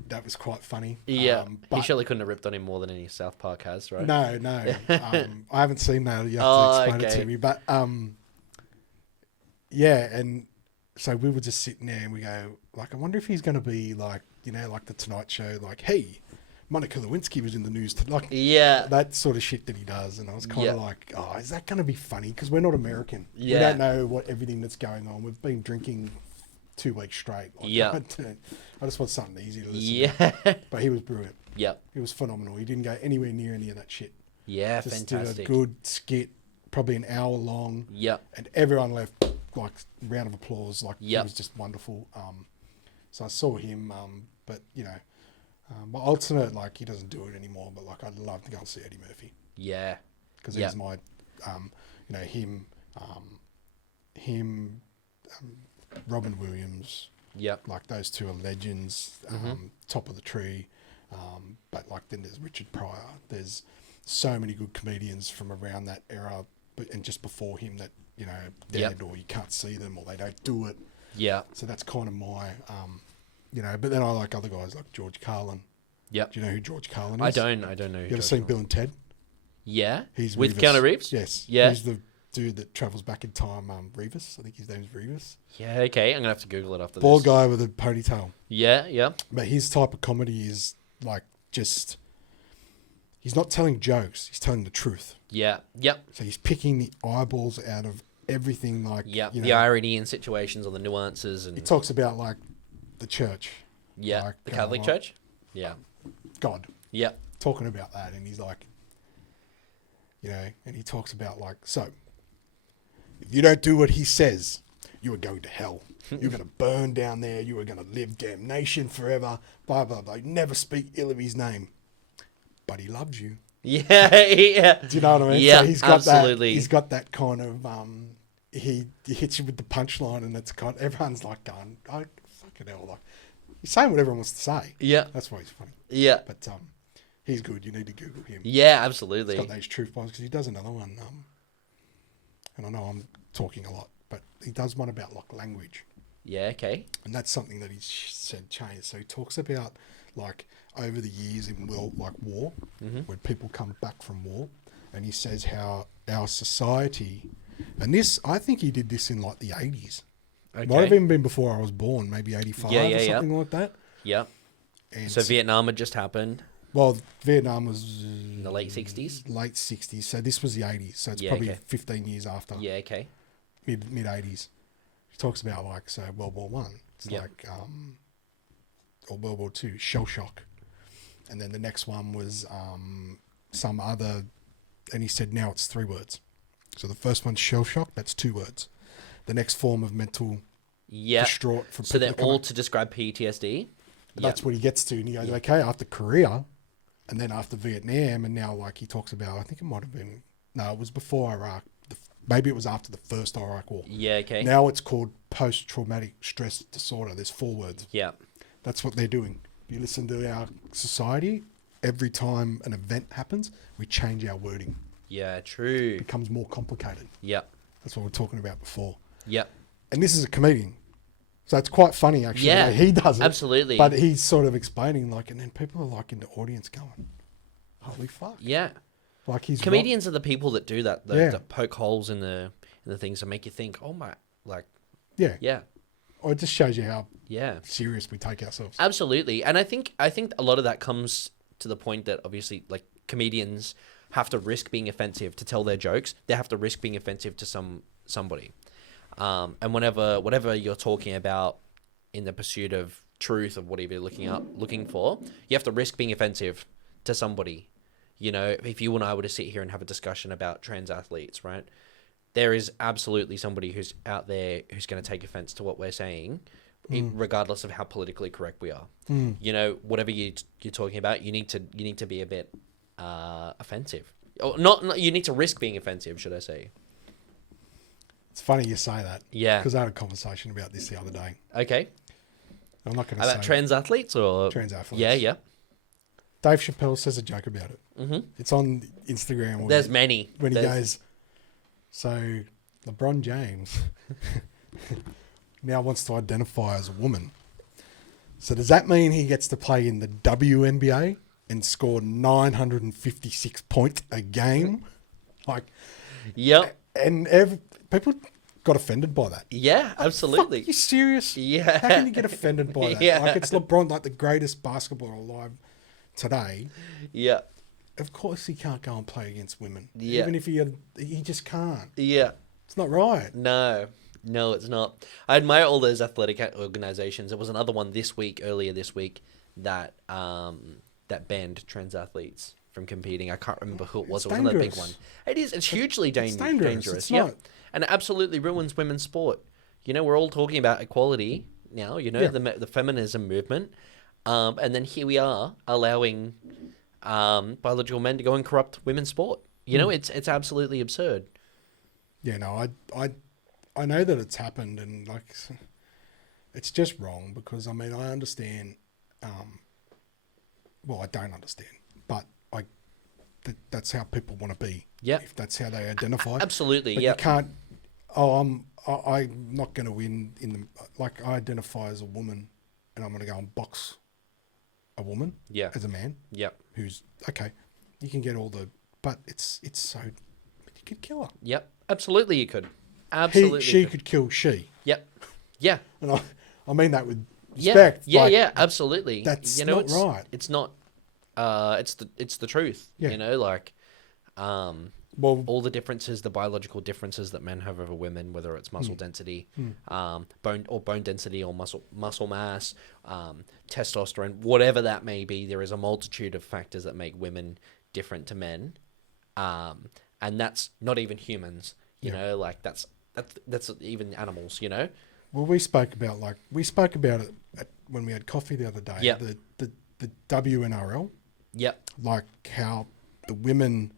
that was quite funny. Yeah. But He surely couldn't have ripped on him more than any South Park has, right? No. I haven't seen that. You have to explain it to me. But and so we were just sitting there and we go, like, I wonder if he's going to be like, like the Tonight Show, like, hey, Monica Lewinsky was in the news. Yeah. That sort of shit that he does. And I was kind of like, oh, is that going to be funny? Because we're not American. Yeah. We don't know everything that's going on. We've been drinking 2 weeks straight. I just want something easy to listen to. But he was brilliant. Yep. He was phenomenal. He didn't go anywhere near any of that shit. Yeah, Just fantastic. did a good skit, probably an hour long. Yep. And everyone left like round of applause. Like it was just wonderful. So I saw him, but my alternate, like, he doesn't do it anymore, but like I'd love to go and see Eddie Murphy. Yeah. Because he's my, him, Robin Williams. Yep. Like those two are legends, top of the tree. But like then there's Richard Pryor. There's so many good comedians from around that era, and just before him that dead or you can't see them or they don't do it. Yeah. So that's kind of my, But then I like other guys like George Carlin. Yep. Do you know who George Carlin is? I don't know. You ever seen Bill and Ted? Yeah. He's with Reeves. Keanu Reeves. Yes. Yeah. He's the dude that travels back in time. Reeves. I think his name's Reeves. Yeah. Okay. I'm gonna have to Google it after this. Bald guy with a ponytail. Yeah. Yeah. But his type of comedy is like he's not telling jokes, he's telling the truth. Yeah. Yep. So he's picking the eyeballs out of everything, like the irony in situations or the nuances, and he talks about like the church. Yeah. Like, the Catholic Church. Yeah. God. Yeah. Talking about that, and he's like, and he talks about like, so if you don't do what he says, you are going to hell. You're going to burn down there. You are going to live damnation forever. Blah, blah, blah. Never speak ill of his name. But he loves you. Yeah, yeah. Do you know what I mean? Yeah, so he's got absolutely. That, he's got that kind of, he hits you with the punchline and it's kind of, everyone's like going, oh, fucking hell. Like, he's saying what everyone wants to say. Yeah. That's why he's funny. Yeah. But he's good. You need to Google him. Yeah, absolutely. He's got those truth bombs because he does another one. And I know I'm talking a lot, but he does one about like language. Yeah, okay. And that's something that he said changed. So he talks about like over the years in war, when people come back from war, and he says how our society, and this, I think he did this in like the 80s. Okay. Might have even been before I was born, maybe 85 or something like that. Yeah. And so Vietnam had just happened. Well, Vietnam was in the late 60s. Late 60s. So this was the 80s. So it's probably 15 years after. Yeah, okay. Mid 80s. He talks about like World War One. It's like or World War Two, shell shock, and then the next one was some other, and he said now it's 3 words. So the first one's shell shock. That's 2 words. The next form of mental distraught. So they're all to describe PTSD. That's what he gets to, and he goes, okay, after Korea, and then after Vietnam, and now like he talks about, I think it might have been, no, it was before Iraq. Maybe it was after the first Iraq War. Yeah, okay. Now it's called post-traumatic stress disorder. There's 4 words. Yeah. That's what they're doing. If you listen to our society, every time an event happens, we change our wording. Yeah, true. It becomes more complicated. Yeah. That's what we we're talking about before. Yeah. And this is a comedian. So it's quite funny, actually. Yeah, the way he does it. Absolutely. But he's sort of explaining, like, and then people are like in the audience going, holy fuck. Yeah. Like he's comedians are the people that do that, that poke holes in the things and make you think, oh my, like, yeah. Or it just shows you how serious we take ourselves. Absolutely. And I think a lot of that comes to the point that obviously like comedians have to risk being offensive to tell their jokes. They have to risk being offensive to somebody. And whatever you're talking about in the pursuit of truth of whatever you're looking for, you have to risk being offensive to somebody. You know, if you and I were to sit here and have a discussion about trans athletes, right? there is absolutely somebody who's out there who's going to take offense to what we're saying, regardless of how politically correct we are. You know, whatever you're talking about, you need to be a bit offensive. Or not, you need to risk being offensive, should I say. It's funny you say that. Yeah. Because I had a conversation about this the other day. Okay. I'm not going to say... About trans athletes or... Trans athletes. Yeah, yeah. Dave Chappelle says a joke about it. Mm-hmm. It's on Instagram. There's many. When he goes, so LeBron James now wants to identify as a woman. So does that mean he gets to play in the WNBA and score 956 points a game? Like, yep. And people got offended by that. Yeah, absolutely. Are you serious? Yeah. How can you get offended by that? Yeah. Like, it's LeBron, like the greatest basketballer alive today. Yeah. Of course he can't go and play against women. Yeah. Even if he just can't. Yeah. It's not right. No, it's not. I admire all those athletic organizations. There was another one earlier this week, that that banned trans athletes from competing. I can't remember who it was. It wasn't a big one. It is. It's hugely dangerous. It's yeah. not. And it absolutely ruins women's sport. You know, we're all talking about equality now, you know, the feminism movement. And then here we are allowing biological men to go and corrupt women's sport. You know, it's absolutely absurd. Yeah, no, I know that it's happened, and like, it's just wrong because, I mean, I understand, well, I don't understand, but that's how people want to be. Yeah. If that's how they identify. Absolutely, but yeah. you can't, I'm not going to win in the, like, I identify as a woman and I'm going to go and box a woman as a man. Yep. Who's, okay, you can get all the, but it's so, you could kill her. Yep. Absolutely you could. Absolutely. She could kill she. Yep. Yeah. And I mean that with respect. Yeah, absolutely. That's not right. It's not, it's the truth. Yeah. You know, like, well, all the differences, the biological differences that men have over women, whether it's muscle density, bone density or muscle mass, testosterone, whatever that may be, there is a multitude of factors that make women different to men. And that's not even humans, you know, like that's even animals, you know? Well, we spoke about it when we had coffee the other day. Yeah. The WNRL. Yep. Like how the women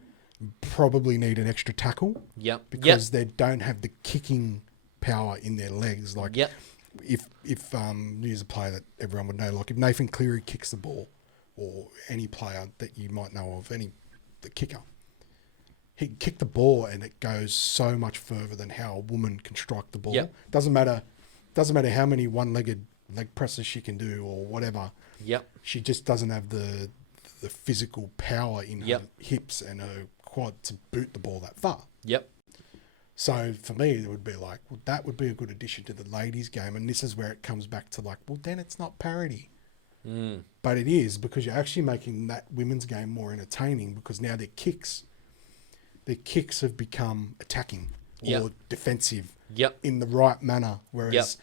probably need an extra tackle. Yep. Because they don't have the kicking power in their legs. Like if here's a player that everyone would know, like if Nathan Cleary kicks the ball, or any player that you might know of, the kicker, he can kick the ball and it goes so much further than how a woman can strike the ball. Yep. Doesn't matter how many one-legged leg presses she can do or whatever. Yep. She just doesn't have the physical power in her hips and her quad to boot the ball that far. Yep. So for me, it would be like, well, that would be a good addition to the ladies' game. And this is where it comes back to like, well, then it's not parity. But it is, because you're actually making that women's game more entertaining, because now their kicks have become attacking or defensive in the right manner. Whereas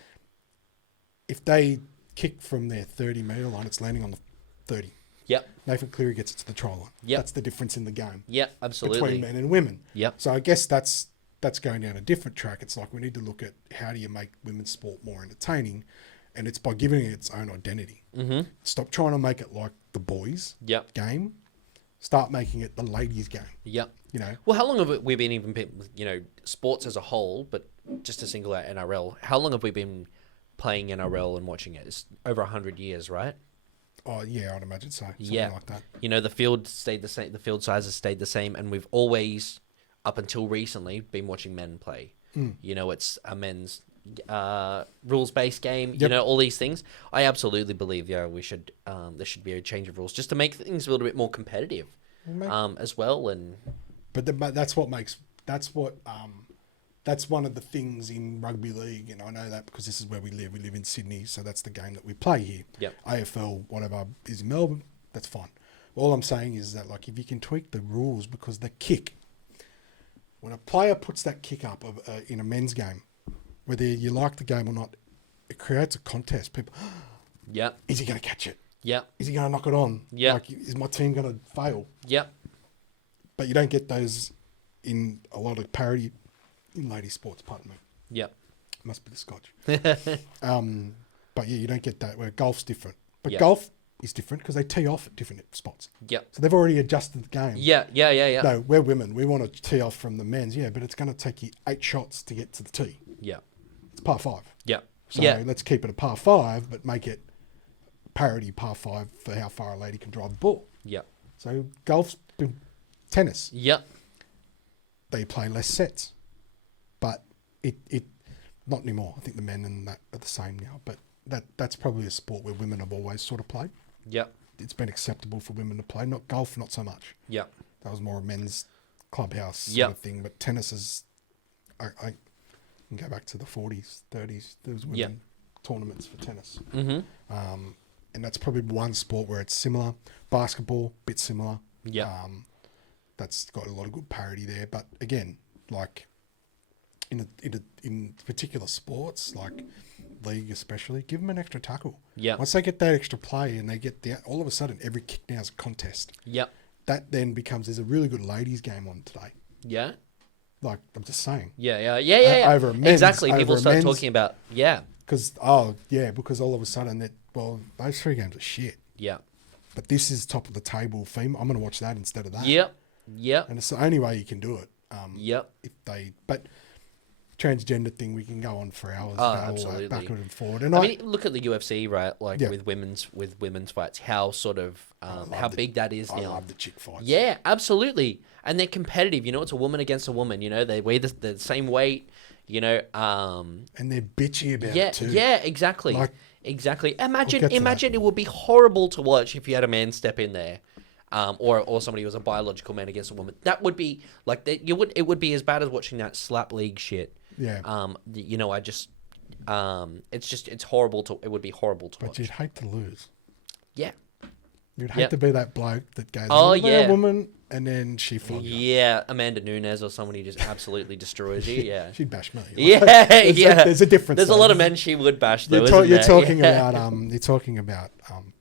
if they kick from their 30-meter line, it's landing on the 30. Yep. Nathan Cleary gets it to the try line. Yep. That's the difference in the game. Yep, absolutely. Between men and women. Yep. So I guess that's going down a different track. It's like we need to look at how do you make women's sport more entertaining, and it's by giving it its own identity. Mm-hmm. Stop trying to make it like the boys' game. Start making it the ladies' game. Yep. You know. Well, how long have we been sports as a whole, but just to single out NRL, how long have we been playing NRL and watching it? It's over 100 years, right? Oh yeah, I'd imagine so. Something like that. You know, the field stayed the same. The field sizes stayed the same, and we've always, up until recently, been watching men play. You know, it's a men's rules-based game. You know, all these things. I absolutely believe we should. There should be a change of rules just to make things a little bit more competitive, as well. And but that's one of the things in rugby league, and I know that because this is where we live. We live in Sydney, so that's the game that we play here. Yep. AFL, whatever, is in Melbourne. That's fine. All I'm saying is that, like, if you can tweak the rules, because the kick, when a player puts that kick up in a men's game, whether you like the game or not, it creates a contest. People, is he going to catch it? Yeah. Is he going to knock it on? Yeah. Like, is my team going to fail? Yeah. But you don't get those in a lot of parity in lady sports, pardon me. Yep. Must be the scotch. But yeah, you don't get that where golf's different. But Yep. golf is different because they tee off at different spots. Yep. So they've already adjusted the game. Yeah. No, we're women. We want to tee off from the men's. Yeah, but it's going to take you 8 shots to get to the tee. Yeah. It's par 5. Yeah. So yeah. let's keep it a par 5, but make it parity par 5 for how far a lady can drive the ball. Yep. So golf's tennis. Yep. They play less sets, but it not anymore. I think the men and that are the same now. But that's probably a sport where women have always sort of played. Yep. It's been acceptable for women to play. Not golf, not so much. Yep. That was more a men's clubhouse sort Yep. of thing. But tennis is, I can go back to the 40s, 30s. There was women Yep. tournaments for tennis. Mm-hmm. And that's probably one sport where it's similar. Basketball, bit similar. Yeah. That's got a lot of good parity there. But again, like in particular sports, like league especially, give them an extra tackle. Yeah. Once they get that extra play and they get all of a sudden every kick now is a contest. Yep. That then becomes, there's a really good ladies game on today. Yeah. Like, I'm just saying. Yeah. Over a men's, exactly. People over a start men's- talking about Because all of a sudden those 3 games are shit. Yeah. But this is top of the table theme. I'm going to watch that instead of that. Yep. Yep. And it's the only way you can do it. Yep. But transgender thing, we can go on for hours Oh, about all absolutely. that backward and forward. And I mean, look at the UFC, right? Like Yeah. with women's fights, how sort of how big that is I now. love the chick fights. Yeah, absolutely. And they're competitive. You know, it's a woman against a woman. You know, they weigh the same weight. You know, And they're bitchy about yeah, it too. yeah, exactly, Like, exactly. get to Imagine it would be horrible to watch if you had a man step in there, or somebody who was a biological man against a woman. That would be like that. It would be as bad as watching that slap league shit. Yeah. You know, it's horrible to. It would be horrible to But watch. you'd hate to lose. Yeah. You'd hate Yep. to be that bloke that goes, Oh, "Look at yeah. that woman," and then she flogged you. Yeah, Amanda Nunes or someone who just absolutely destroys you. Yeah. She'd bash me. Yeah, There's a difference. There's a though. lot of men she would bash though. You're isn't talking there? about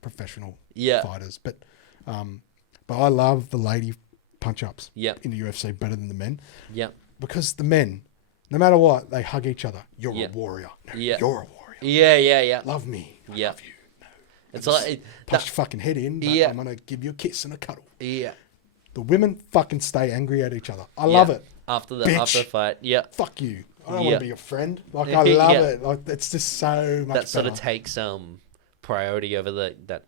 professional Yeah. fighters, but I love the lady punch ups Yep. in the UFC better than the men, Yeah. because the men, no matter what, they hug each other. You're Yeah. a warrior. No, Yeah. you're a warrior. Yeah. Love me. I Yeah. love you. No. It's Just like punch your fucking head in. But Yeah. I'm gonna give you a kiss and a cuddle. yeah. The women fucking stay angry at each other. I love it. After the Bitch. fight. Yeah. Fuck you. I don't Yeah. want to be your friend. Like, I love Yeah. it. Like, it's just so much That sort better. of takes priority over that they-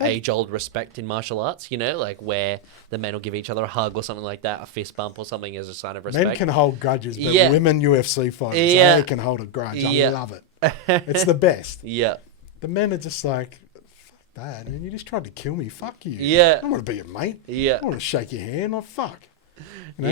age-old respect in martial arts, you know, like where the men will give each other a hug or something like that, a fist bump or something as a sign of respect. Men can hold grudges, but Yeah. women UFC fighters, Yeah. they can hold a grudge. Yeah. I love it. It's the best. Yeah. The men are just like, fuck that, man. You just tried to kill me. Fuck you. Yeah. I don't want to be your mate. Yeah. I want to shake your hand. Like, fuck. You know,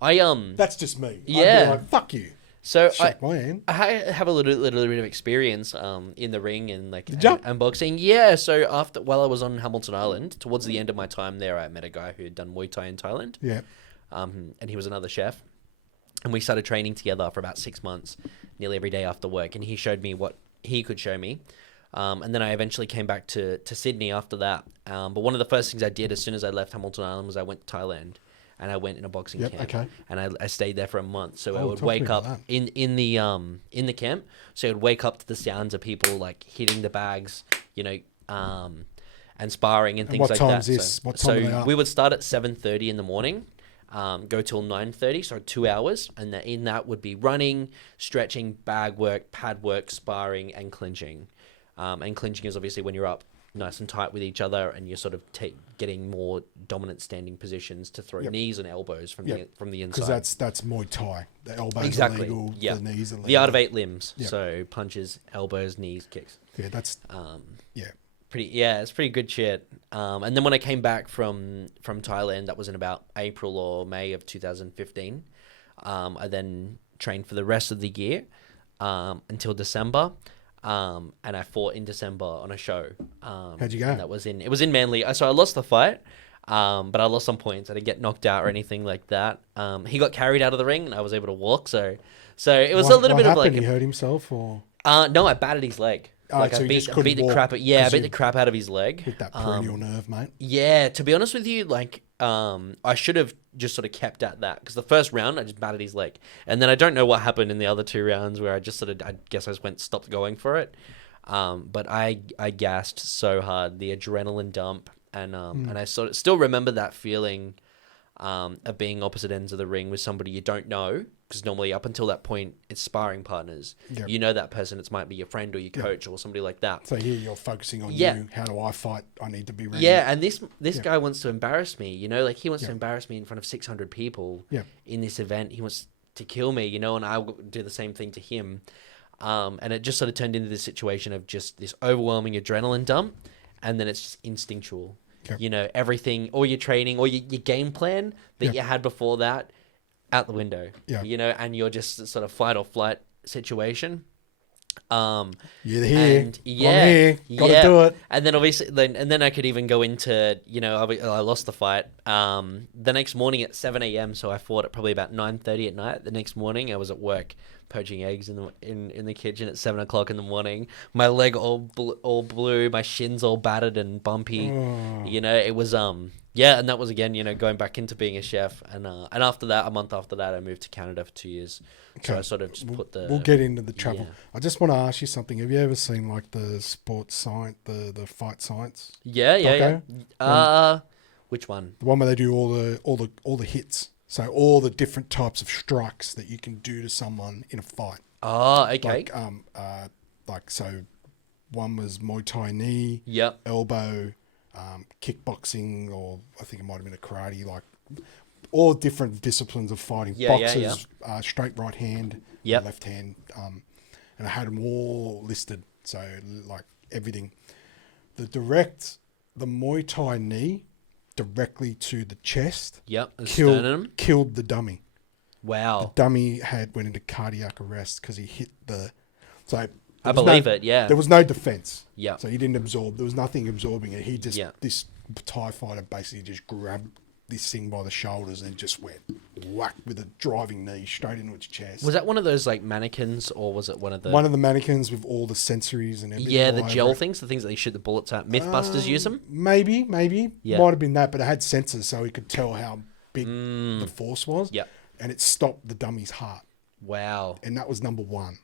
Yeah. that's just me. I'd Yeah. be like, fuck you. So Shake my hand. I have a little bit of experience in the ring and ya? and boxing. Yeah, so while I was on Hamilton Island, towards the end of my time there, I met a guy who had done Muay Thai in Thailand. Yeah. And he was another chef. And we started training together for about 6 months, nearly every day after work. And he showed me what he could show me. And then I eventually came back to Sydney after that. But one of the first things I did as soon as I left Hamilton Island was I went to Thailand. And I went in a boxing Yep, camp, okay. and I stayed there for a month. So I Oh, would talk to wake me about up that. in the camp. So I would wake up to the sounds of people like hitting the bags, you know, and sparring and things what like time's that. this? What time are they so up? we would start at 7:30 in the morning, go till 9:30, so 2 hours, and in that would be running, stretching, bag work, pad work, sparring, and clinching. And clinching is obviously when you're up nice and tight with each other, and you're sort of getting more dominant standing positions to throw Yep. knees and elbows from Yep. the inside. Because that's Muay Thai. The elbows Exactly. are legal. Yeah. The knees are legal. The art of 8 limbs. Yep. So punches, elbows, knees, kicks. Yeah, that's... yeah. It's pretty good shit. And then when I came back from Thailand, that was in about April or May of 2015. I then trained for the rest of the year until December. And I fought in December on a show. How'd you go? And it was in Manly. So I lost the fight, but I lost some points. I didn't get knocked out or anything like that. He got carried out of the ring, and I was able to walk. So it was a little bit happened? of like He hurt himself or... no, I batted his leg. Oh, Like so I he beat, just I couldn't beat the walk crap. I beat because the crap out of his leg. Hit that perennial nerve, mate. Yeah, to be honest with you, like I should have just sort of kept at that because the first round I just batted his leg, and then I don't know what happened in the other 2 rounds where I just sort of I guess I just stopped going for it. But I gassed so hard, the adrenaline dump, and I sort of still remember that feeling of being opposite ends of the ring with somebody you don't know, because normally up until that point it's sparring partners. Yep. You know that person, it might be your friend or your coach or somebody like that. So here you're focusing on you. How do I fight? I need to be ready. Yeah, and this guy wants to embarrass me, like he wants to embarrass me in front of 600 people in this event. He wants to kill me, and I'll do the same thing to him. And it just sort of turned into this situation of just this overwhelming adrenaline dump, and then it's just instinctual. Yep. Everything, all your training, or your game plan that you had before that, out the window. Yeah. And you're just sort of fight or flight situation. You're here. I'm here. Gotta do it. And then obviously, then I could even go into, I lost the fight. The next morning at 7 a.m. So I fought at probably about 9:30 at night. The next morning I was at work poaching eggs in the kitchen at 7 o'clock in the morning. My leg all blue, my shins all battered and bumpy. It was and that was again, going back into being a chef. And after that, a month after that, I moved to Canada for 2 years. Okay. So I sort of just We'll get into the travel. Yeah. I just want to ask you something. Have you ever seen like the sports science, the fight science? Yeah. Which one? The one where they do all the hits. So all the different types of strikes that you can do to someone in a fight. Oh, okay. So one was Muay Thai knee, elbow, kickboxing, or I think it might have been a karate, like all different disciplines of fighting. Boxers, straight right hand, left hand, and I had them all listed. So like everything. The Muay Thai knee directly to the chest. Killed the dummy. Wow. The dummy went into cardiac arrest because he hit the. So I believe it. Yeah. There was no defense. Yeah. So he didn't absorb. There was nothing absorbing it. He just this Thai fighter basically just grabbed this thing by the shoulders and just went whack with a driving knee straight into its chest. Was that one of those like mannequins, or was it one of the mannequins with all the sensories and everything? Yeah, the gel things, the things that they shoot the bullets at. Mythbusters use them. Maybe. Yeah. Might have been that, but it had sensors, so he could tell how big the force was. Yeah. And it stopped the dummy's heart. Wow. And that was number one.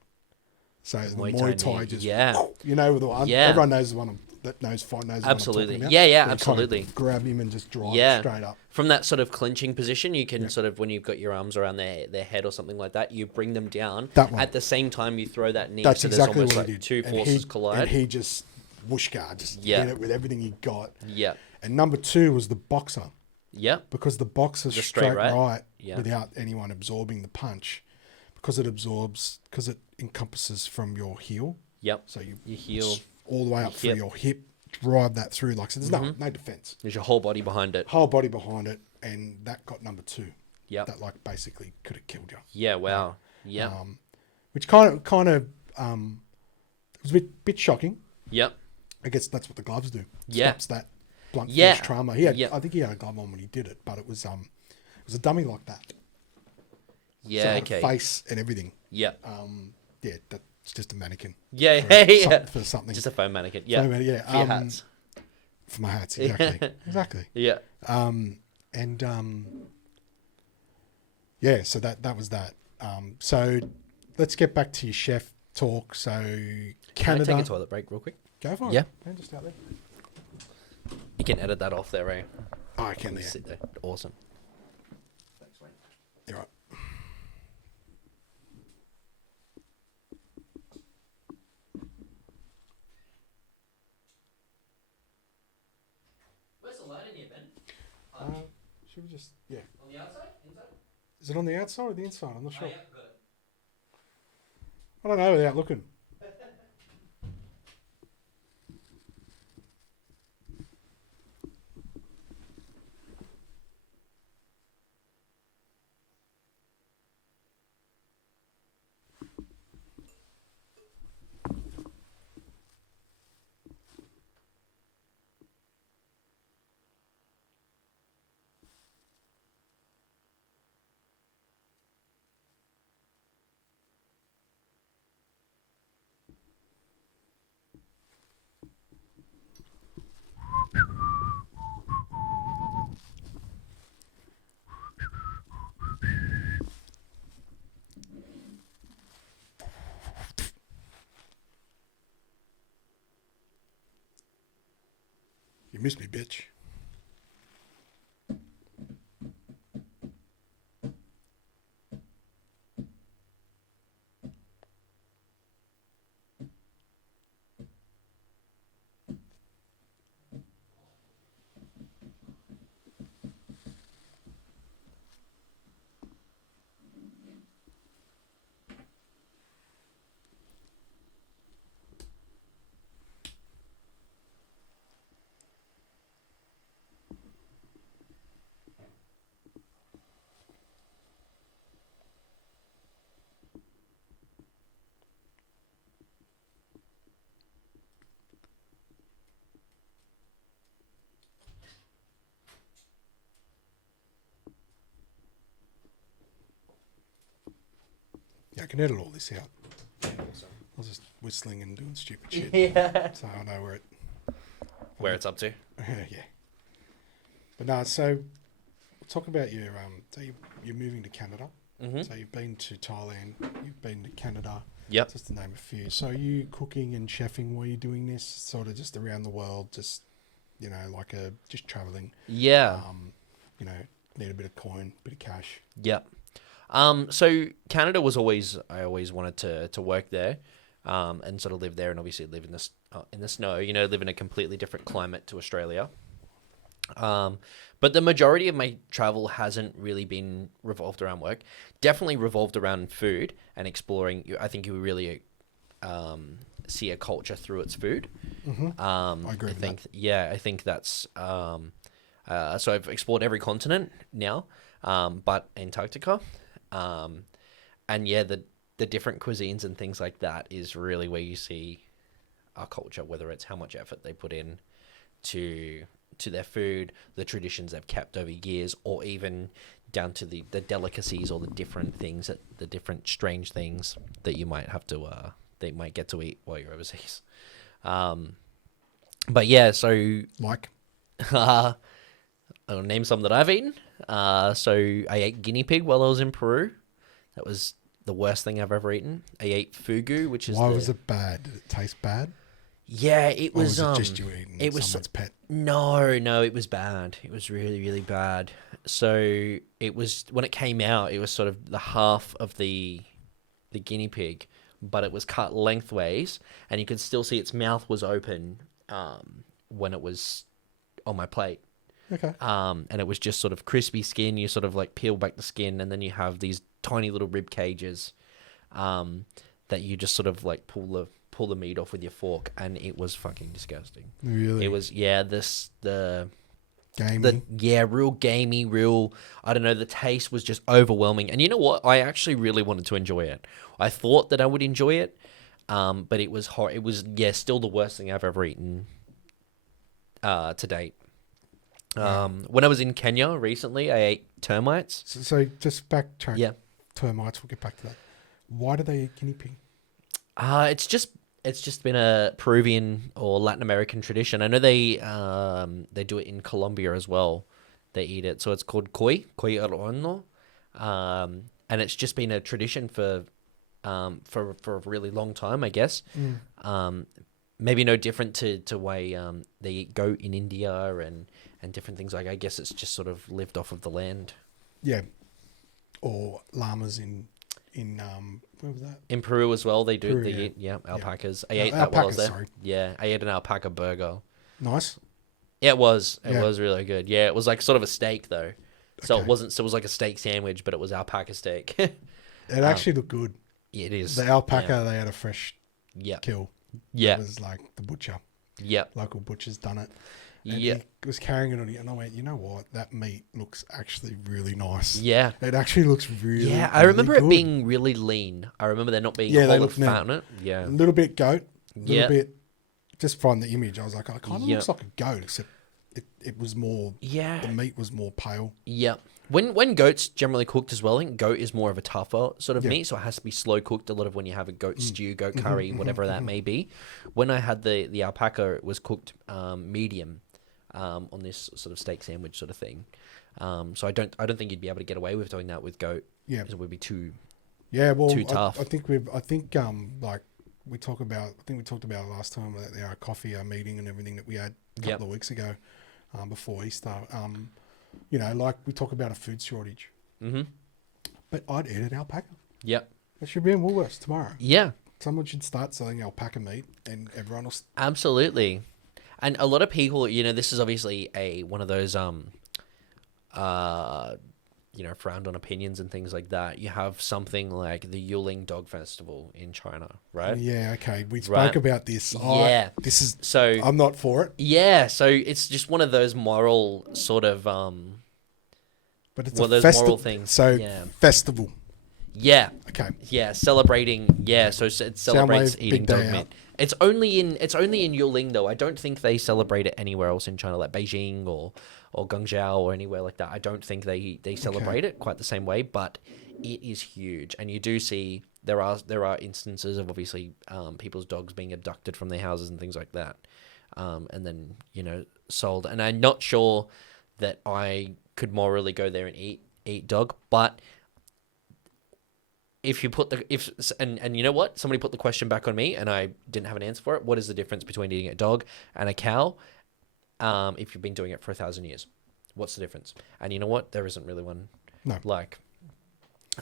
So the Muay Thai just everyone knows the one that knows fight knows. Absolutely. What I'm yeah, absolutely. Kind of grab him and just drive straight up. From that sort of clinching position, you can sort of, when you've got your arms around their head or something like that, you bring them down. At the same time you throw that knee. That's so exactly there's almost what like he did. two forces collide. And he just whooshka, hit it with everything he got. Yeah. And number two was the boxer. Yeah. Because the boxer's straight right without anyone absorbing the punch. Because it encompasses from your heel. Yep. So your heel all the way up through your hip, drive that through. Like, so there's no defense. There's your whole body behind it. And that got number two. Yeah. That like basically could have killed you. Yeah. Wow. Yeah. Which kind of it was a bit shocking. Yep. I guess that's what the gloves do. Yeah. Stops that blunt force trauma. I think he had a glove on when he did it, but it was a dummy like that. Yeah. So okay. Face and everything. Yeah. That's just a mannequin. Yeah. For something. Just a foam mannequin. Yeah. For your hats. For my hats, exactly. Exactly. Yeah. So that was that. So let's get back to your chef talk. So Canada. Can I take a toilet break real quick? Go for it. Yeah. Just out there. You can edit that off there, Ray. Oh, I can. Sit there. Awesome. Thanks, mate. You're right. Where's the light in here, Ben? Should we just On the outside? Inside? Is it on the outside or the inside? I'm not sure. Yeah, got it. I don't know without looking. You miss me, bitch. Yeah, I can edit all this out. I was just whistling and doing stupid shit. Yeah. So I know Where it's up to. yeah. But no, so talk about your so you're moving to Canada. Mm-hmm. So you've been to Thailand, you've been to Canada. Yep. Just to name a few. So are you cooking and chefing while you're doing this, sort of just around the world, just just traveling. Yeah. Need a bit of coin, bit of cash. Yep. So Canada was I always wanted to work there, and sort of live there, and obviously live in the snow. Live in a completely different climate to Australia. But the majority of my travel hasn't really been revolved around work. Definitely revolved around food and exploring. I think you really see a culture through its food. Mm-hmm. I agree with that. Yeah, I think that's. So I've explored every continent now, but Antarctica. And yeah, the different cuisines and things like that is really where you see our culture, whether it's how much effort they put in to their food, the traditions they've kept over years, or even down to the delicacies or the different things, the different strange things that you might have to, they might get to eat while you're overseas. But yeah, so like, I'll name some that I've eaten. So I ate guinea pig while I was in Peru. That was the worst thing I've ever eaten. I ate fugu, which is why was it bad? Did it taste bad? Yeah, it was. Or was it just you eating it was someone's pet? No, it was bad. It was really, really bad. So it was when it came out. It was sort of the half of the guinea pig, but it was cut lengthways, and you could still see its mouth was open when it was on my plate. Okay. And it was just sort of crispy skin. You sort of like peel back the skin, and then you have these tiny little rib cages that you just sort of like pull the meat off with your fork, and it was fucking disgusting. Really? It was gamey. Real gamey, I don't know, the taste was just overwhelming. And you know what? I actually really wanted to enjoy it. I thought that I would enjoy it, but it was it was still the worst thing I've ever eaten to date. When I was in Kenya recently, I ate termites. So just backtrack. Yeah. Termites, we'll get back to that. Why do they eat guinea pig? It's just been a Peruvian or Latin American tradition. I know they do it in Colombia as well. They eat it, so it's called koi al horno, and it's just been a tradition for a really long time, I guess. Maybe no different to way they eat goat in India and different things. Like, I guess it's just sort of lived off of the land. Yeah, or llamas in where was that? In Peru as well, they do. Peru, They yeah. eat alpacas. I Yeah, ate that while I was alpacas, there. sorry. Yeah, I ate an alpaca burger. Nice. Yeah, it was. It Yeah. was really good. Yeah, it was like sort of a steak though. So Okay. it wasn't. So it was like a steak sandwich, but it was alpaca steak. It actually looked good. Yeah, it is. The alpaca, they had a fresh Yeah. kill. Yeah. It was like the butcher. Yeah. Local butcher's done it. And Yeah. he was carrying it on it, and I went, you know what? That meat looks actually really nice. Yeah. It actually looks really Yeah. I really remember good. it being really lean. I remember there not being Yeah, a they whole lot look of fat neat. on it. Yeah. A little bit goat, a little Yeah. bit, just from the image, I was like, it kind of Yeah. looks like a goat, except it was more, the Yeah. meat was more pale. Yeah. When goat's generally cooked as well, I think goat is more of a tougher sort of Yeah. meat, so it has to be slow cooked a lot of when you have a goat stew, goat curry, whatever that may be. When I had the alpaca, it was cooked medium on this sort of steak sandwich sort of thing. So I don't think you'd be able to get away with doing that with goat. Yeah. Because it would be too. Yeah, well, Too tough. I think like we talked about last time, our coffee, our meeting and everything that we had a couple of weeks ago, before Easter. Like we talk about a food shortage. Mm-hmm. But I'd eat an alpaca. Yep. It should be in Woolworths tomorrow. Yeah. Someone should start selling alpaca meat, and everyone will. Absolutely. And a lot of people, this is obviously one of those frowned on opinions and things like that. You have something like the Yuling Dog Festival in China, right? Yeah, okay. We spoke Right. about this. Yeah. So I'm not for it. Yeah, so it's just one of those moral sort of But it's those moral things. So Yeah. festival. Yeah. Okay. Yeah, celebrating. Yeah, so it celebrates Soundwave, eating big dog day meat. out. It's only in Yuling though. I don't think they celebrate it anywhere else in China, like Beijing or Guangzhou or anywhere like that. I don't think they celebrate it quite the same way, but it is huge. And you do see there are instances of obviously people's dogs being abducted from their houses and things like that, and then sold. And I'm not sure that I could morally go there and eat dog, but if you put and you know what? Somebody put the question back on me and I didn't have an answer for it. What is the difference between eating a dog and a cow? If you've been doing it for 1,000 years, what's the difference? And you know what? There isn't really one. No. Like,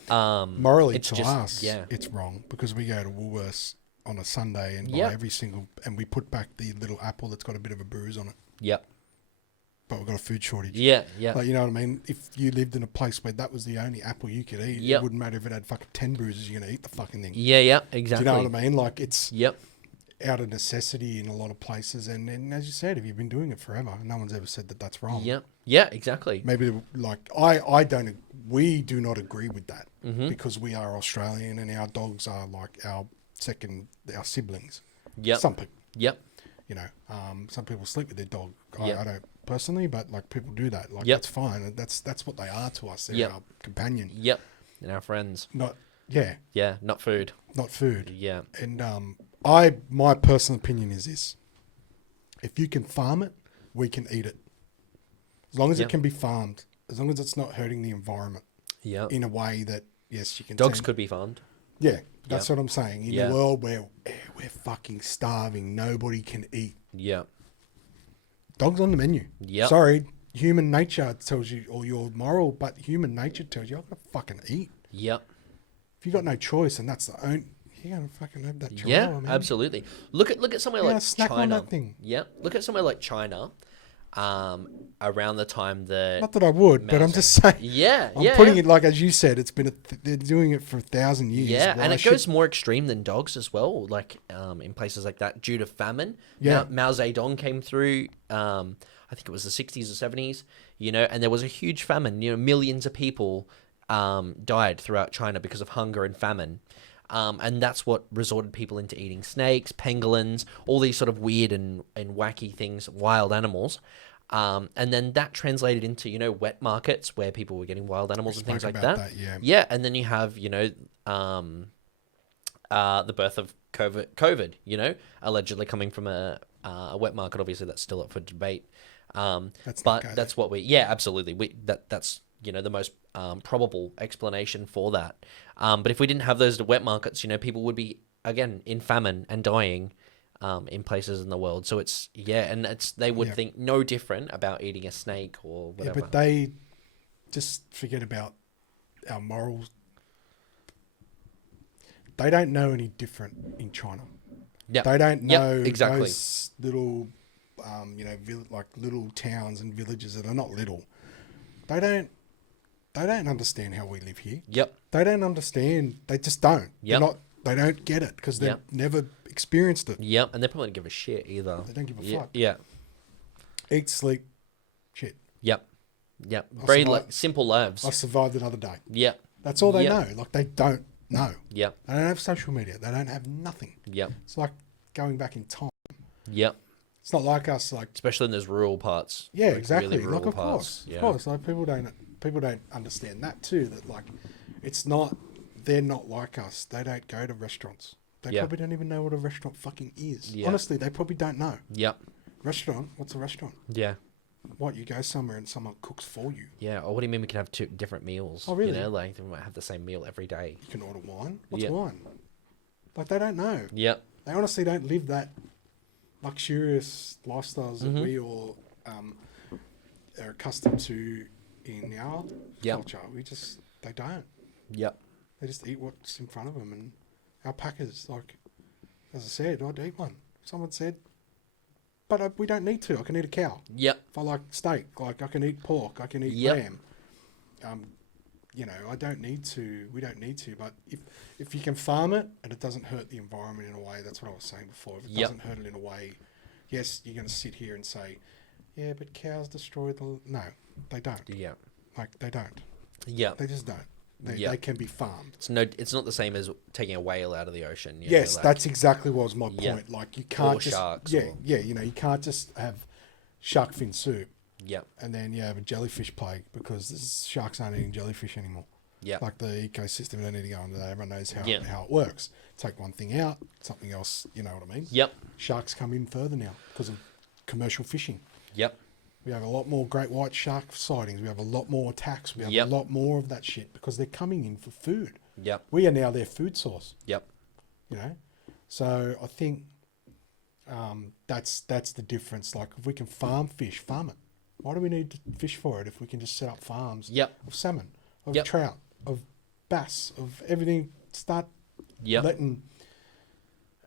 morally it's to just, us, yeah. it's wrong because we go to Woolworths on a Sunday and buy and we put back the little apple that's got a bit of a bruise on it. Yep. But we've got a food shortage. Yeah, yeah. Like, you know what I mean? If you lived in a place where that was the only apple you could eat, it wouldn't matter if it had fucking 10 bruises, you're going to eat the fucking thing. Yeah, exactly. Do you know what I mean? Like, it's Yep. out of necessity in a lot of places. And as you said, if you've been doing it forever, no one's ever said that that's wrong. Yep. Yeah, exactly. Maybe, like, we do not agree with that because we are Australian and our dogs are like our siblings. Yep. Some people. Yep. Some people sleep with their dog. Yep. I don't personally, but like people do that. Like that's fine. That's what they are to us. They're our companion. Yep. And our friends. Not not food. Not food. Yeah. And my personal opinion is this: if you can farm it, we can eat it. As long as it can be farmed, as long as it's not hurting the environment. Yeah. In a way that yes, you can. Dogs could be farmed. Yeah, that's what I'm saying. In a world where we're fucking starving, nobody can eat. Yeah. Dogs on the menu. Yeah. Sorry, human nature tells you, or your moral, but human nature tells you, I've got to fucking eat. Yep. If you got no choice, and that's the only, you're gonna fucking have that. Yeah, absolutely. Look at somewhere like snack China. on that thing. Yeah. Look at somewhere like China. Around the time that not that I would, but I'm just saying. Yeah, I'm putting it like as you said. It's been they're doing it for 1,000 years. Yeah, and it goes more extreme than dogs as well. Like in places like that, due to famine. Yeah, Mao Zedong came through. I think it was the 60s or 70s. And there was a huge famine. Millions of people died throughout China because of hunger and famine. And that's what resorted people into eating snakes, pangolins, all these sort of weird and wacky things, wild animals. And then that translated into, wet markets where people were getting wild animals and things like that. Yeah, and then you have, the birth of COVID, allegedly coming from a wet market. Obviously, that's still up for debate. That's what absolutely. That's the most probable explanation for that. But if we didn't have those wet markets, people would be, again, in famine and dying in places in the world. So they would think no different about eating a snake or whatever. Yeah, but they just forget about our morals. They don't know any different in China. Yeah, they don't know exactly. Those little, like little towns and villages that are not little. They don't understand how we live here. Yep. They don't understand. They just don't. Yep. They don't get it because they've never experienced it. Yep. And they probably don't give a shit either. They don't give a fuck. Yeah. Eat, sleep, shit. Yep. Very simple lives. I survived another day. Yep. That's all they know. Like they don't know. Yep. They don't have social media. They don't have nothing. Yep. It's like going back in time. Yep. It's not like us, like especially in those rural parts. Yeah, like exactly. Really like of course. Like people don't understand that too. That like it's not. They're not like us. They don't go to restaurants. They probably don't even know what a restaurant fucking is. Yeah. Honestly, they probably don't know. Yep. Restaurant? What's a restaurant? Yeah. What, you go somewhere and someone cooks for you? Yeah. Or what do you mean we can have two different meals? Oh, really? Like we might have the same meal every day. You can order wine? What's wine? Like they don't know. Yep. They honestly don't live that luxurious lifestyles that we all are accustomed to in our culture. They don't. Yep. They just eat what's in front of them. And alpacas, like, as I said, I'd eat one. Someone said, but we don't need to. I can eat a cow. Yep. If I like steak, like I can eat pork, I can eat lamb. You know, I don't need to. We don't need to. But if you can farm it and it doesn't hurt the environment in a way, that's what I was saying before. If it doesn't hurt it in a way, yes, you're going to sit here and say, yeah, but cows destroy the... No, they don't. Yeah. Like, they don't. Yeah. They just don't. They can be farmed. It's not the same as taking a whale out of the ocean. Yes, that's exactly what was my point. Like, you can't just... sharks. You know, you can't just have shark fin soup. Yep. And then you have a jellyfish plague because sharks aren't eating jellyfish anymore. Yeah. Like the ecosystem, they don't need to go into that. Everyone knows how it works. Take one thing out, something else, you know what I mean? Yep. Sharks come in further now because of commercial fishing. Yep. We have a lot more great white shark sightings. We have a lot more attacks. We have a lot more of that shit because they're coming in for food. Yep. We are now their food source. Yep. You know? So I think that's the difference. Like, if we can farm fish, farm it. Why do we need to fish for it if we can just set up farms of salmon, of trout, of bass, of everything? Start letting...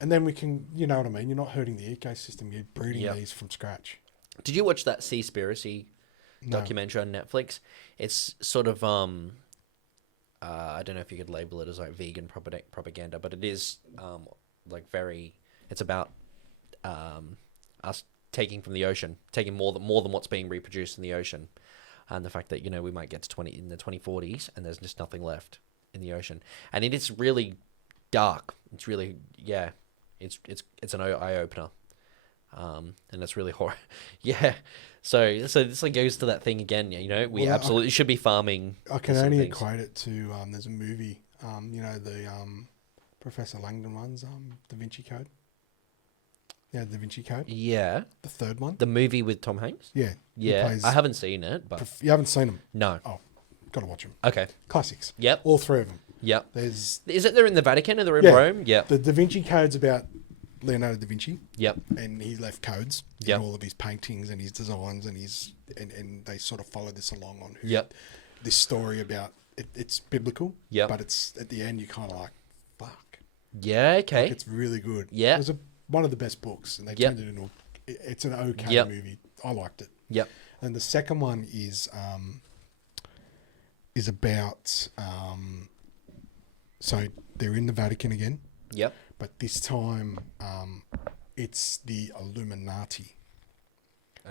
And then we can, you know what I mean? You're not hurting the ecosystem. You're breeding these from scratch. Did you watch that Seaspiracy documentary on Netflix? It's sort of... I don't know if you could label it as like vegan propaganda, but it is like very... It's about us taking from the ocean, taking more than what's being reproduced in the ocean, and the fact that, you know, we might get to in the 2040s and there's just nothing left in the ocean, and it is really dark. It's really it's an eye opener, and it's really horror. So this like goes to that thing again. You know, we absolutely should be farming. I can only equate it to there's a movie, you know, the Professor Langdon ones, Da Vinci Code. Yeah, Da Vinci Code. Yeah. The third one. The movie with Tom Hanks? Yeah. Yeah. I haven't seen it, but... You haven't seen them? No. Oh, got to watch them. Okay. Classics. Yep. All three of them. Yep. Is it they're in the Vatican or they're in Rome? Yep. The Da Vinci Code's about Leonardo da Vinci. Yep. And he left codes in all of his paintings and his designs, and and they sort of follow this along on who this story about... It's biblical, but it's at the end you're kind of like, fuck. Yeah, okay. Like, it's really good. Yeah. It was one of the best books, and they turned it into... It's an okay movie. I liked it. Yep. And the second one is about... so they're in the Vatican again. Yep. But this time it's the Illuminati.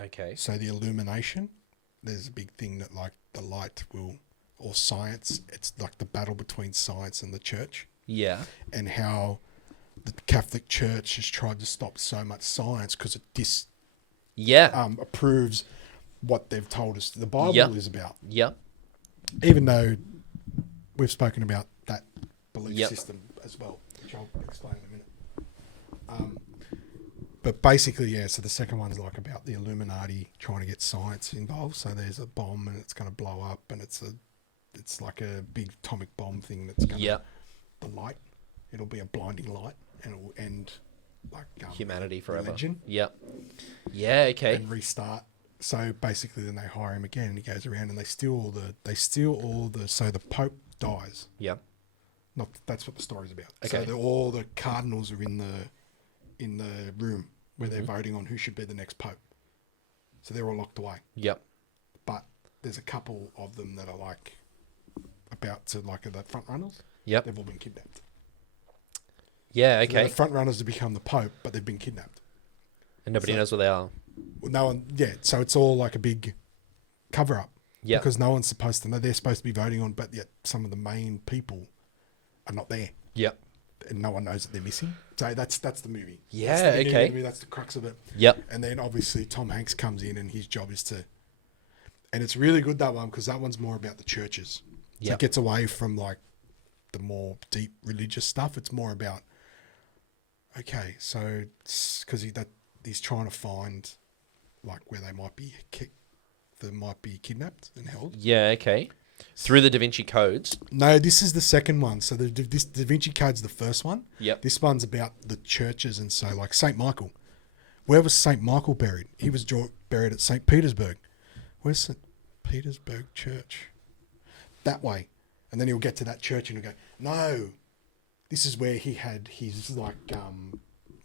Okay. So the illumination, there's a big thing that like the light will... Or science, it's like the battle between science and the church. Yeah. And how the Catholic Church has tried to stop so much science because it approves what they've told us the Bible is about. Yep. Even though we've spoken about that belief system as well, which I'll explain in a minute. But basically, so the second one's like about the Illuminati trying to get science involved. So there's a bomb and it's going to blow up, and it's like a big atomic bomb thing that's going to... The light, it'll be a blinding light, and it'll end like... humanity forever. Religion. Yep. Yeah, okay. And restart. So basically then they hire him again, and he goes around and they steal all the... So the Pope dies. Yeah. That's what the story's about. Okay. So all the cardinals are in the room where they're voting on who should be the next Pope. So they're all locked away. Yep. But there's a couple of them that are like... about to like the front runners. Yep. They've all been kidnapped. Yeah, So okay. they're the front runners to become the Pope, but they've been kidnapped. And nobody knows where they are. Well, no one, so it's all like a big cover up. Yeah. Because no one's supposed to know. They're supposed to be voting on, but yet some of the main people are not there. Yep. And no one knows that they're missing. So that's the movie. Yeah, that's the okay. Movie, that's the crux of it. Yep. And then obviously Tom Hanks comes in, and his job is to... And it's really good, that one, because that one's more about the churches. So it gets away from like the more deep religious stuff. It's more about, okay, so because he's trying to find like where they might be kidnapped and held. Yeah, okay. Through the Da Vinci codes. No, this is the second one. So this Da Vinci Code's the first one. Yep. This one's about the churches, and so like Saint Michael Where was St. Michael buried? He was buried at St. Petersburg. Where's St. Petersburg Church? That way. And then he'll get to that church and he'll go, no, this is where he had his, like,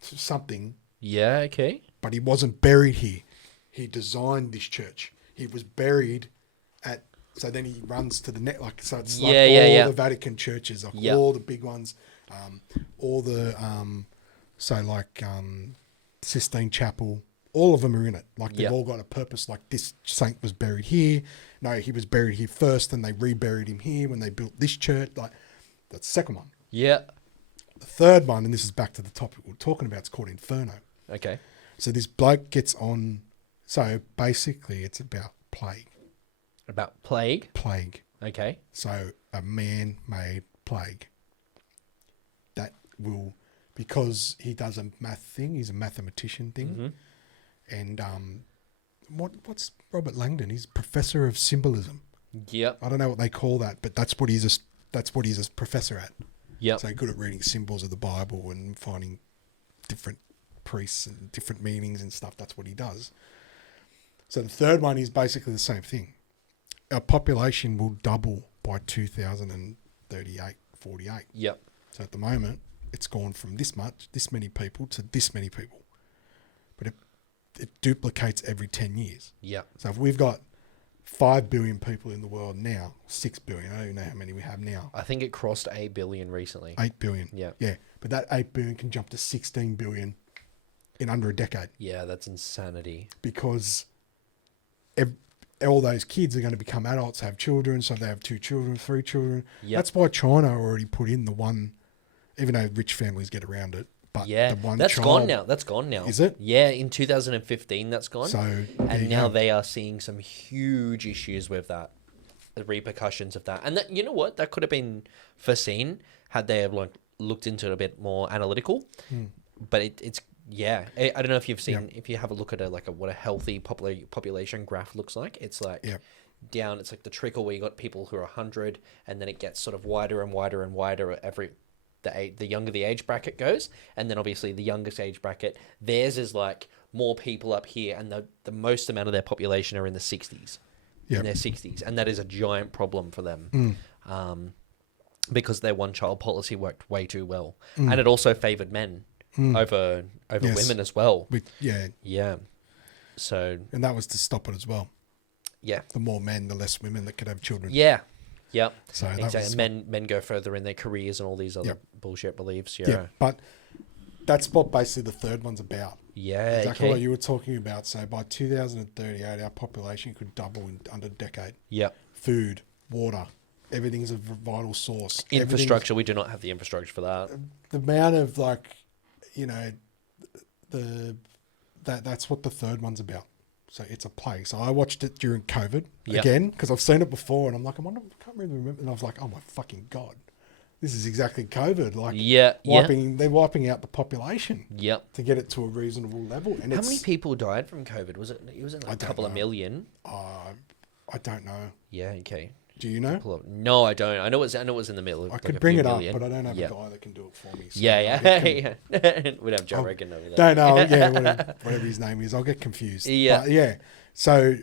something. Yeah, okay. But he wasn't buried here. He designed this church. He was buried at, so then he runs to the net, like, so it's like all the Vatican churches, like all the big ones, all the, Sistine Chapel, all of them are in it. Like, they've all got a purpose, like this saint was buried here. No, he was buried here first, then they reburied him here when they built this church. Like, that's the second one. Yeah. The third one, and this is back to the topic we're talking about, it's called Inferno. Okay. So this bloke gets on, so basically it's about plague. About plague? Plague. Okay. So a man-made plague that will, because he does a math thing, he's a mathematician thing, and what's Robert Langdon? He's professor of symbolism. Yep. I don't know what they call that, but that's what he's a professor at. Yep. So good at reading symbols of the Bible and finding different priests and different meanings and stuff. That's what he does. So the third one is basically the same thing. Our population will double by 2038, 48. Yep. So at the moment, it's gone from this many people to this many people. But it duplicates every 10 years. Yep. So if we've got 5 billion people in the world now, 6 billion, I don't even know how many we have now. I think it crossed 8 billion recently. 8 billion. Yeah. Yeah. But that 8 billion can jump to 16 billion in under a decade. Yeah, that's insanity. Because all those kids are going to become adults, have children, so they have 2 children, 3 children. Yep. That's why China already put in the one, even though rich families get around it. But yeah, the one that's child, gone now. That's gone now. Is it? Yeah, in 2015, that's gone. So, and now they are seeing some huge issues with that, the repercussions of that. And that, you know what? That could have been foreseen had they have looked into it a bit more analytical. But it's yeah. I don't know if you've seen, if you have a look at what a healthy population graph looks like. It's like down. It's like the trickle where you got people who are 100, and then it gets sort of wider and wider and wider every. The younger the age bracket goes, and then obviously the youngest age bracket, theirs is like more people up here, and the most amount of their population are in the 60s, in their 60s, and that is a giant problem for them, because their one-child policy worked way too well, and it also favoured men over women as well. Yeah. So, and that was to stop it as well. Yeah. The more men, the less women that could have children. Yeah. Yep. So exactly. Men go further in their careers and all these other bullshit beliefs. Yeah. But that's what basically the third one's about. Yeah. Exactly what you were talking about. So by 2038, our population could double in under a decade. Yep. Food, water, everything's a vital source. Infrastructure, we do not have the infrastructure for that. The amount of that's what the third one's about. So it's a play. So I watched it during COVID again, because I've seen it before, and I'm like, I can't really remember. And I was like, oh my fucking God, this is exactly COVID. Like, they're wiping out the population. Yep. To get it to a reasonable level. And how many people died from COVID? Was it like a couple of million? I don't know. Yeah. Okay. Do you know? No, I don't. I know it's in the middle. I could bring it up, but I don't have a guy that can do it for me. So yeah. We'd have Joe Rogan over there. Don't know. Whatever his name is, I'll get confused. Yeah. But yeah. So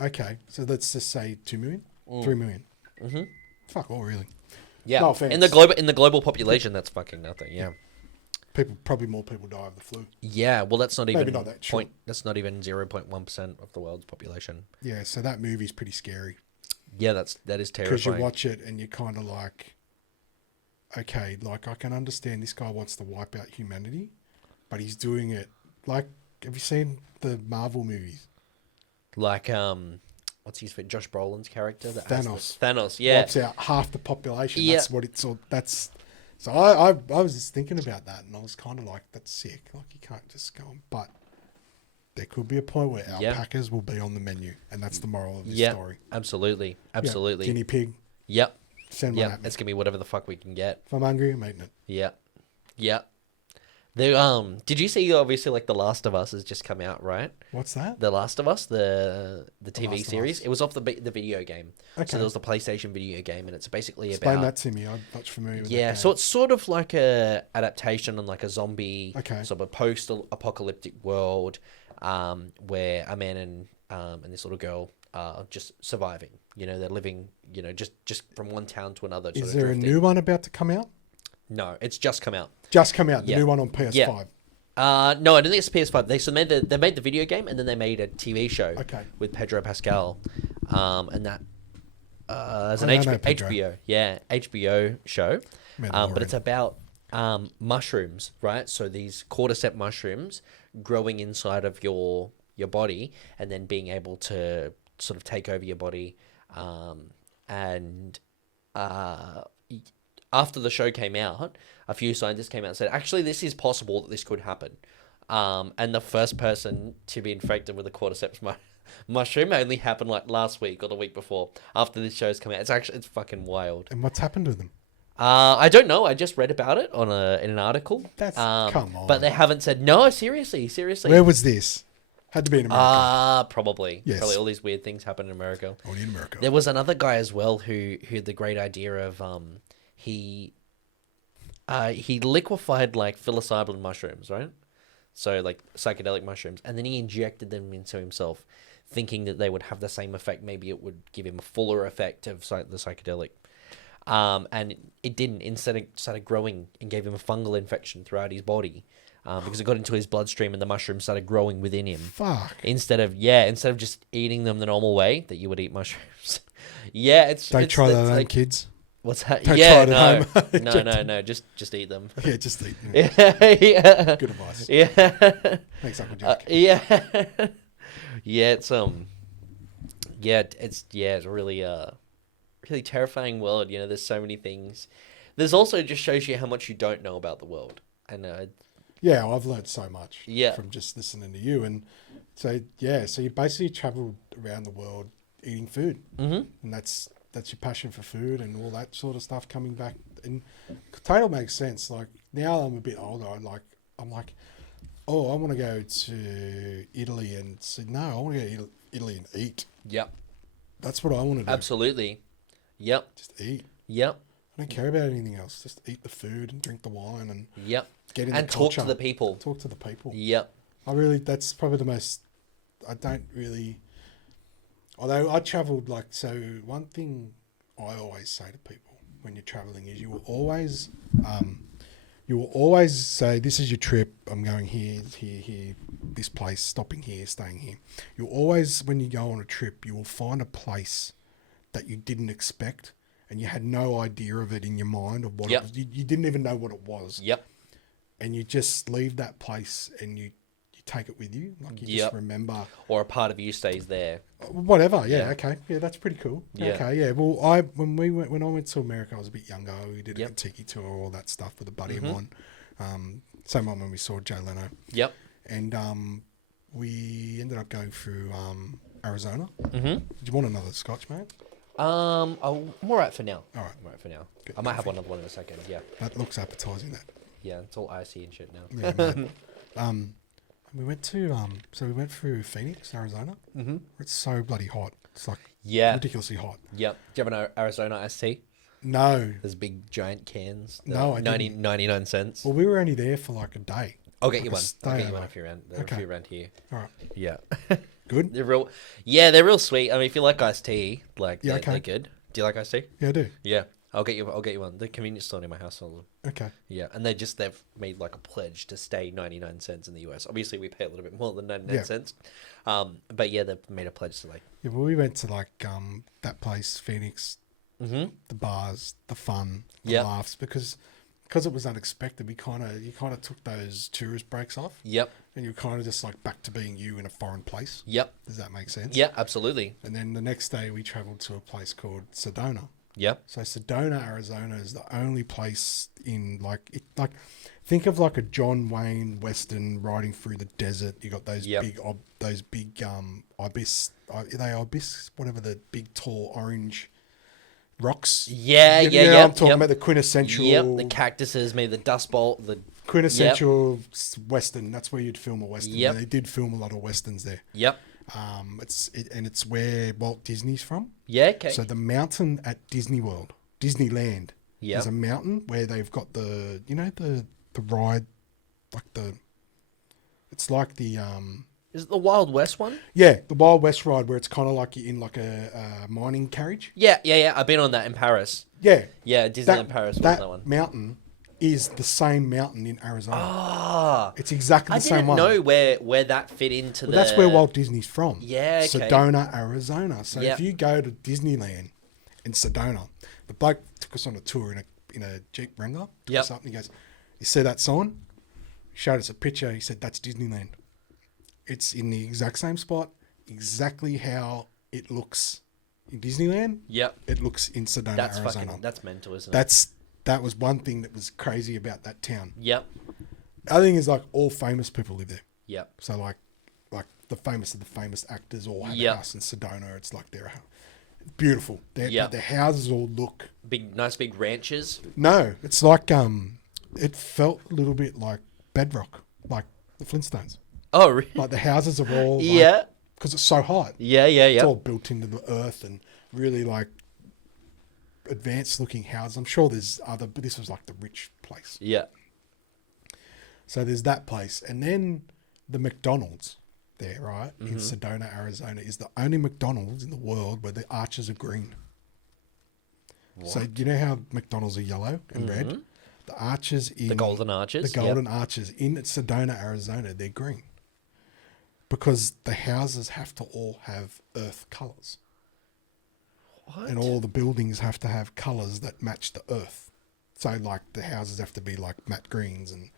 okay. So let's just say 2 million, 3 million. Fuck all, really. Yeah. No offense. In the global population, that's fucking nothing. Yeah. Probably more people die of the flu. Yeah. Well, that's not even maybe not that short. That's not even 0.1% of the world's population. Yeah. So that movie's pretty scary. Yeah, that is terrifying. Because you watch it and you're kind of like, okay, like I can understand this guy wants to wipe out humanity, but he's doing it like, have you seen the Marvel movies? Like, what's his name? Josh Brolin's character? Thanos, yeah. Wipes out half the population. Yeah. That's what it's all, that's, so I was just thinking about that, and I was kind of like, that's sick. Like, you can't just go on, but there could be a point where alpacas will be on the menu, and that's the moral of this story. Absolutely. Guinea pig. Yep. Send one at me. It's going to be whatever the fuck we can get. If I'm hungry, I'm eating it. Yeah. Did you see obviously like The Last of Us has just come out, right? What's that? The Last of Us, the Last TV of series. Us. It was off the video game. Okay. So there was the PlayStation video game, and it's basically Explain about that to me. I'm not familiar with yeah. that So game. it's sort of like a adaptation on like a zombie Okay. sort of post-apocalyptic world, where a man and this little girl are just surviving. You know, they're living. You know, just from one town to another. Is sort of there a drifting. new one about to come out? No, it's just come out. Just come out. The Yeah. new one on PS5. Yeah. No, I don't think it's PS5. They made the video game and then they made a TV show Okay. with Pedro Pascal, and that as an I know Pedro. HBO show, Mandalorian. but it's about mushrooms, right? So these cordyceps mushrooms growing inside of your body and then being able to sort of take over your body, and after the show came out, a few scientists came out and said, actually, this is possible that this could happen. And the first person to be infected with a cordyceps mushroom only happened like last week or the week before after this show's come out. It's fucking wild. And what's happened to them? I don't know. I just read about it in an article. That's come on. But they haven't said, no, seriously. Where was this? Had to be in America. Probably. Yes. Probably all these weird things happen in America. Only in America. There was another guy as well who had the great idea of he liquefied like psilocybin mushrooms, right? So like psychedelic mushrooms, and then he injected them into himself, thinking that they would have the same effect. Maybe it would give him a fuller effect of the psychedelic, and it didn't. Instead, it started growing and gave him a fungal infection throughout his body, because it got into his bloodstream and the mushroom started growing within him. Fuck. Instead of just eating them the normal way that you would eat mushrooms. Yeah, Don't try that on kids. What's that? Don't Yeah, try it at home. no. Just eat them. Yeah, just eat. Yeah. Good advice. Yeah. Thanks, Uncle Jack. Yeah. Yeah. It's it's really really terrifying world. You know, there's so many things. There's also just shows you how much you don't know about the world. And Yeah, I've learned so much Yeah. from just listening to you. And so, so you basically traveled around the world eating food. Mhm. And that's your passion for food and all that sort of stuff coming back. And total makes sense. Like, now I'm a bit older, I'm like, oh, I want to go to Italy and say, no, I want to go to Italy and eat. Yep. That's what I want to do. Absolutely. Yep. Just eat. Yep. I don't care about anything else. Just eat the food and drink the wine and Yep. get in And the talk culture. to the people. Talk to the people. Yep. That's probably the most, I don't really, although I travelled so one thing I always say to people when you're travelling is you will always say, this is your trip, I'm going here, this place, stopping here, staying here. You'll always, when you go on a trip, you will find a place that you didn't expect and you had no idea of it in your mind of what Yep. it was. You didn't even know what it was. Yep. And you just leave that place and you take it with you. Like you Yep. just remember. Or a part of you stays there. Whatever. Yeah. Yeah. Okay. Yeah, that's pretty cool. Yeah. Okay. Yeah. Well, when I went to America, I was a bit younger. We did a tiki tour, all that stuff with a buddy of mine. Same one when we saw Jay Leno. Yep. And we ended up going through Arizona. Mm-hmm. Did you want another scotch, mate? I'm alright for now. All right. I'm alright for now. Good. I might have another one in a second. Yeah. That looks appetizing. That. Yeah. It's all icy and shit now. Yeah. Mate. We went to so we went through Phoenix, Arizona. Mm-hmm. It's so bloody hot. It's like Yeah. ridiculously hot. Yep. Do you have an Arizona iced tea? No. There's big giant cans. No, I 99 cents. Well, we were only there for like a day. I'll get like you a one. I'll get you stayover. one if you're around. There are Okay. a few around here. All right. Yeah. Good. They're real. Yeah, they're real sweet. I mean, if you like iced tea, like Yeah, they're okay. good. Do you like iced tea? Yeah, I do. Yeah. I'll get you one. The convenience store near my house sells them. Okay. Yeah, and they've made like a pledge to stay 99 cents in the US. Obviously, we pay a little bit more than 99 Yeah. cents. But yeah, they've made a pledge to like. Yeah, well, we went to like that place, Phoenix, Mm-hmm. the bars, the fun, the Yep. laughs, because it was unexpected. You kind of took those tourist breaks off, Yep. and you're kind of just like back to being you in a foreign place. Yep. Does that make sense? Yeah, absolutely. And then the next day we travelled to a place called Sedona. Yep. So Sedona, Arizona is the only place in think of like a John Wayne Western riding through the desert. You got those Yep. big ibis, whatever, the big tall orange rocks. Yeah, You yeah, know, yeah. I'm talking about the quintessential. Yep, the cactuses, maybe the dust bowl, the quintessential Western. That's where you'd film a Western. Yep. And they did film a lot of Westerns there. Yep. It's where Walt Disney's from. Yeah. Okay. So the mountain at Disney World, Disneyland, Yep. there's a mountain where they've got the ride, it's like the Is it the Wild West one? the Wild West ride where it's kind of like you're in like a mining carriage. Yeah. I've been on that in Paris. Yeah. Yeah, Disneyland Paris was that one. Mountain is the same mountain in Arizona. Ah, It's exactly I the same didn't one. know where that fit into Well, that's where Walt Disney's from. Yeah, okay. Sedona, Arizona. So Yep. if you go to Disneyland in Sedona, the bloke took us on a tour in a Jeep Wrangler. Took Yep. us up and he goes, "You see that sign?" He showed us a picture. He said, "That's Disneyland. It's in the exact same spot, exactly how it looks in Disneyland. Yep. It looks in Sedona, That's Arizona." that's mental, isn't it? That was one thing that was crazy about that town. Yep. The other thing is like all famous people live there. Yep. So like the famous of the famous actors all have Yep. a house in Sedona. It's like they're beautiful. Yep. Their houses all look. Nice big ranches. No, it's like it felt a little bit like bedrock, like the Flintstones. Oh, really? Like the houses are all Yeah. because it's so hot. Yeah. It's Yeah. all built into the earth and really like advanced looking houses. I'm sure there's other, but this was like the rich place. Yeah. So there's that place, and then the McDonald's there, right, Mm-hmm. in Sedona, Arizona, is the only McDonald's in the world where the arches are green. So do you know how McDonald's are yellow and red? The arches in The golden arches. the golden arches in Sedona, Arizona, they're green because the houses have to all have earth colors, What? and all the buildings have to have colors that match the earth. So like the houses have to be like matte greens and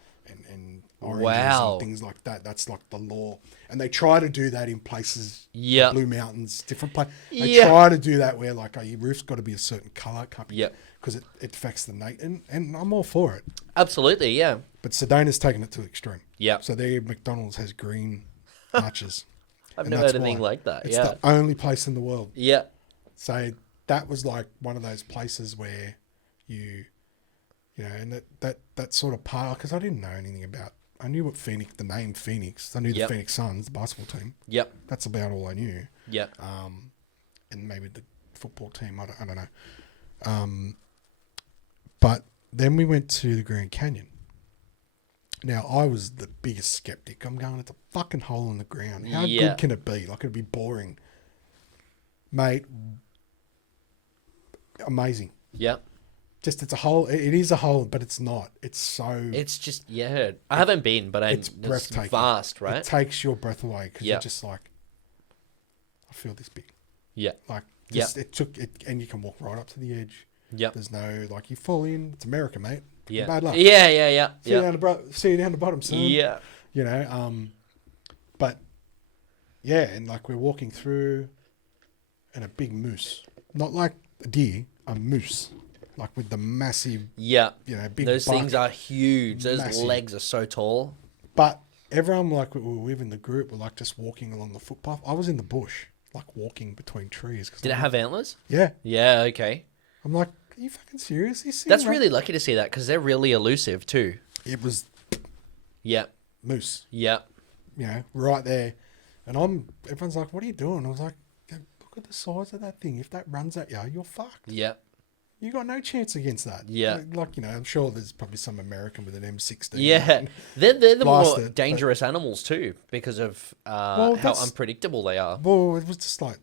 oranges Wow. and things like that. That's like the law, and they try to do that in places. Yep. Blue Mountains, different places. They Yeah. try to do that where like your roof's got to be a certain color, Yep. because it affects the nature, and I'm all for it. Absolutely. Yeah. But Sedona's taken it to the extreme. Yep. So their McDonald's has green arches. I've and never that's heard anything why. like that. It's Yeah. the only place in the world. Yeah. So that was like one of those places where you know, and that sort of part, because I didn't know anything about. I knew what the name Phoenix. I knew the Yep. Phoenix Suns, the basketball team. Yep. That's about all I knew. Yep. And maybe the football team. I don't know. But then we went to the Grand Canyon. Now I was the biggest skeptic. I'm going, it's a fucking hole in the ground. How Yeah. good can it be? Like it'd be boring, mate. Amazing. Yep. Just it's a hole. It is a hole, but it's not. It's so. It's just I haven't been, but It's breathtaking. vast, right? It takes your breath away because Yeah. you're just like, I feel this big. Yeah. Like Yeah. just, it took it, and you can walk right up to the edge. Yep. There's no like you fall in. It's America, mate. Yeah. Bad luck. Yeah. Yeah. Yeah. See you Yeah. see you down the bottom, son. Yeah. You know. But yeah, and like we're walking through, and a big moose, not like a deer, a moose, like with the massive, Yeah. you know, big. Those buck. things are huge. Those Massive. legs are so tall. But everyone, like we were with in the group, were like just walking along the footpath. I was in the bush, like walking between trees. Did it have antlers? Yeah. Yeah. Okay. I'm like, are you fucking serious? That's really lucky to see that because they're really elusive too. It was Yeah. moose, Yeah. you know, right there. And everyone's like, what are you doing? I was like, look at the size of that thing. If that runs at you, you're fucked. Yeah. You got no chance against that. Yeah. Like, you know, I'm sure there's probably some American with an M16. Yeah. They're the Blast more it, dangerous animals too because of Well, how that's- unpredictable they are. Well, it was just like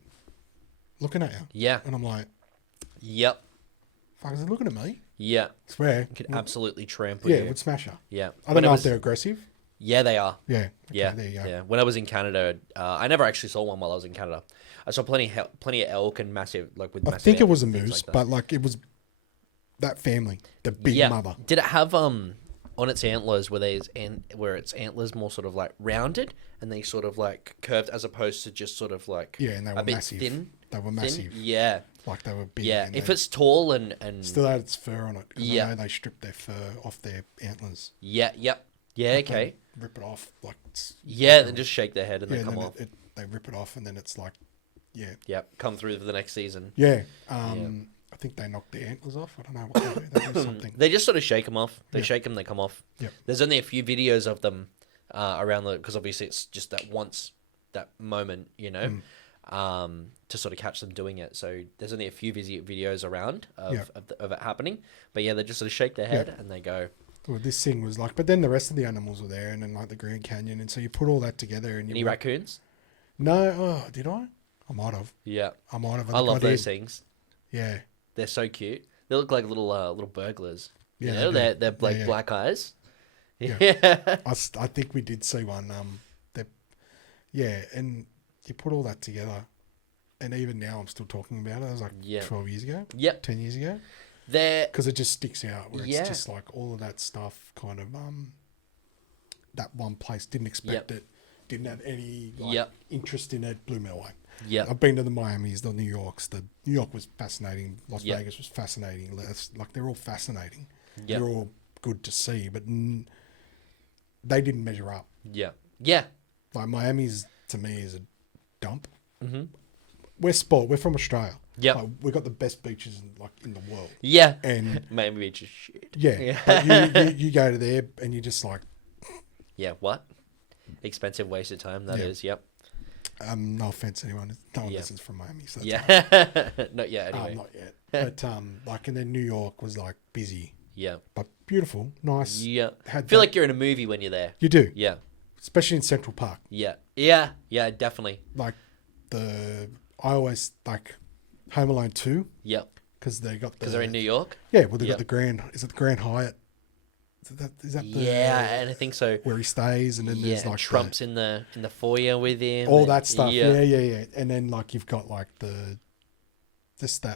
looking at you. Yeah. And I'm like, Yep. fuck, is it looking at me? Yeah. I swear. It could absolutely trample Yeah, you. it would smash her. Yeah. I When don't it know was- if they're aggressive. Yeah, they are. Yeah. Okay, Yeah, there you go. yeah. When I was in Canada, I never actually saw one while I was in Canada. I saw plenty of elk and massive, like with. I massive think it was a antlers and moose, things like but like it was that family, the big yeah. mother. Did it have on its antlers where its antlers more sort of like rounded and they sort of like curved as opposed to just sort of like Yeah, and they were a bit massive. thin? They were Thin? massive. Yeah, Like they were big. yeah. and If they it's tall and still had its fur on it. 'Cause Yeah. I know they strip their fur off their antlers. yeah, yep, yeah, Like, okay, they rip it off like. yeah. Then just shake their head and Yeah, they and come then off. they rip it off, and then it's like, yeah, Yep, come through for the next season. yeah. I think they knock the antlers off. I don't know what they do. They do something. They just sort of shake them off. They Yeah. shake them, they come off. Yeah. There's only a few videos of them around because obviously it's just that moment, to sort of catch them doing it. So there's only a few videos around of it happening. But yeah, they just sort of shake their head and they go. Well, this thing was like, but then the rest of the animals were there, and then like the Grand Canyon, and so you put all that together. And Any raccoons? No, did I? I might have. Yeah, I might have. I love those things. Yeah, they're so cute. They look like little burglars. Yeah, they're like black eyes. Yeah. Yeah. I think we did see one. And you put all that together, and even now I'm still talking about it. It was like 12 years ago. Yep. 10 years ago. They're Because it just sticks out. Where it's just like all of that stuff. Kind of that one place didn't expect it. Didn't have any interest in it. Blew me away. Yeah. I've been to the Miamis, the New Yorks. The New York was fascinating. Las Vegas was fascinating. Like they're all fascinating. Yep. They're all good to see, but they didn't measure up. Yeah. Yeah. Like Miami's to me is a dump. Mm-hmm. We're spoiled. We're from Australia. Yeah. Like, we've got the best beaches in the world. Yeah. And Miami Beach is shit. yeah, but you go to there and you're just like, yeah. What? Expensive waste of time. That is. Yep. no offense to anyone. No one listens from Miami. So Not yet. Anyway. not yet. But like, and then New York was like busy. Yeah. But beautiful, nice. Yeah. Feel like you're in a movie when you're there. You do. Yeah. Especially in Central Park. Yeah. Yeah. Yeah. Definitely. Like I always like Home Alone 2. Yep. Because they're in New York. Yeah. Well, they got the Grand. Is it the Grand Hyatt? Is that the? Yeah, and I think so. Where he stays, and then there's like Trump's in the foyer with him. All that stuff. Yeah. And then like you've got like that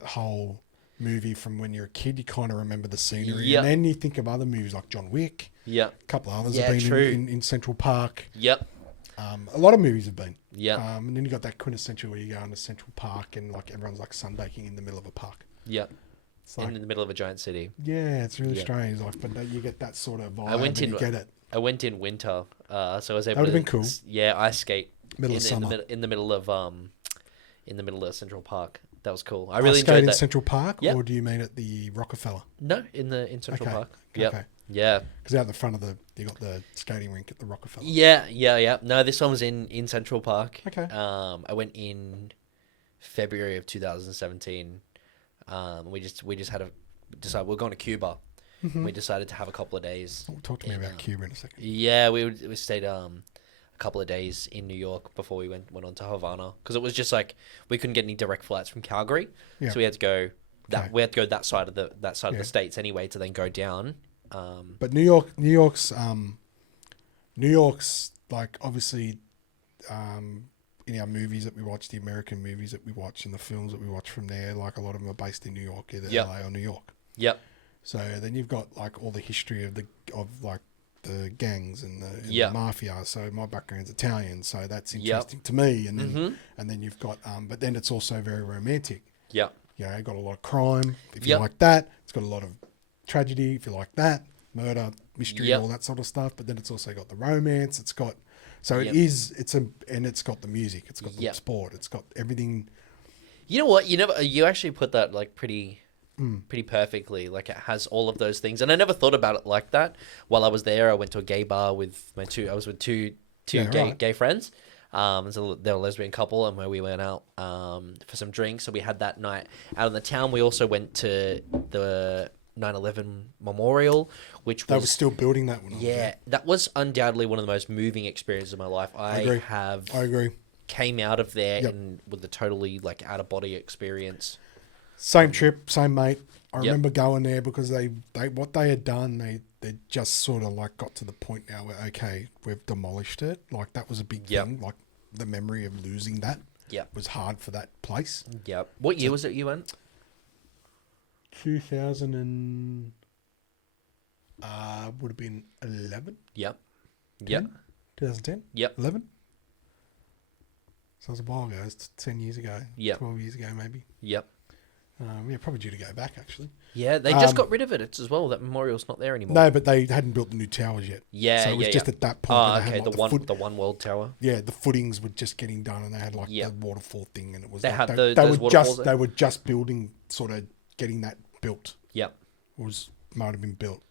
whole movie from when you're a kid. You kind of remember the scenery, and then you think of other movies like John Wick. Yeah. A couple of others have been in Central Park. Yep. A lot of movies have been. Yeah. And then you got that quintessential where you go into Central Park and like everyone's like sunbaking in the middle of a park. Yeah. It's like, in the middle of a giant city. Yeah, it's really strange. Like, but you get that sort of vibe. You get it. I went in winter, so I was able. That would have been cool. Yeah, ice skate. Middle of summer. In the middle of Central Park. That was really enjoyed that. Skate in Central Park, Yep. or do you mean at the Rockefeller? No, in Central Park. Yep. Okay. Yeah. Because out the front of you got the skating rink at the Rockefeller. Yeah. No, this one was in Central Park. Okay. I went in February of 2017. We just had decided we're going to Cuba. Mm-hmm. We decided to have a couple of days. Talk to me about Cuba in a second. Yeah, we stayed a couple of days in New York before we went on to Havana, because it was just like we couldn't get any direct flights from Calgary, so we had to go that side of the states anyway to then go down. But New York's like obviously in our movies that we watch, the American movies that we watch and the films that we watch from there, like a lot of them are based in New York, either LA or New York. Yep. So then you've got like all the history of the gangs and the mafia. So my background's Italian, so that's interesting to me. And then and then you've got but then it's also very romantic. Yeah. You know, got a lot of crime if you like that. It's got a lot of tragedy if you like that, murder, mystery, all that sort of stuff. But then it's also got the romance. It's got and it's got the music. It's got the sport. It's got everything. You know what? You actually put that like pretty perfectly. Like it has all of those things, and I never thought about it like that. While I was there, I went to a gay bar with I was with two gay friends. So they're a lesbian couple, and where we went out for some drinks. So we had that night out in the town. We also went to the 9/11 memorial, which they were still building that one. Yeah, that was undoubtedly one of the most moving experiences of my life. I agree. Came out of there with a totally like out of body experience. Same trip, same mate. I remember going there because they what they had done, they just sort of like got to the point now where okay, we've demolished it. Like that was a big thing. Like the memory of losing that was hard for that place. Yep. What year was it you went? 2000 and would have been 11. Yep. 2010. Yep. 11. So it was a while ago. It's 10 years ago. 12 years ago maybe. Yep. Probably due to go back actually. Yeah, they just got rid of it as well. That memorial's not there anymore. No, but they hadn't built the new towers yet. Yeah, so it was just at that point. Oh, okay, like the one world tower. Yeah, the footings were just getting done, and they had like the waterfall thing, and it was they like had those waterfalls. They were just building sort of getting that built. Yep. Might have been built.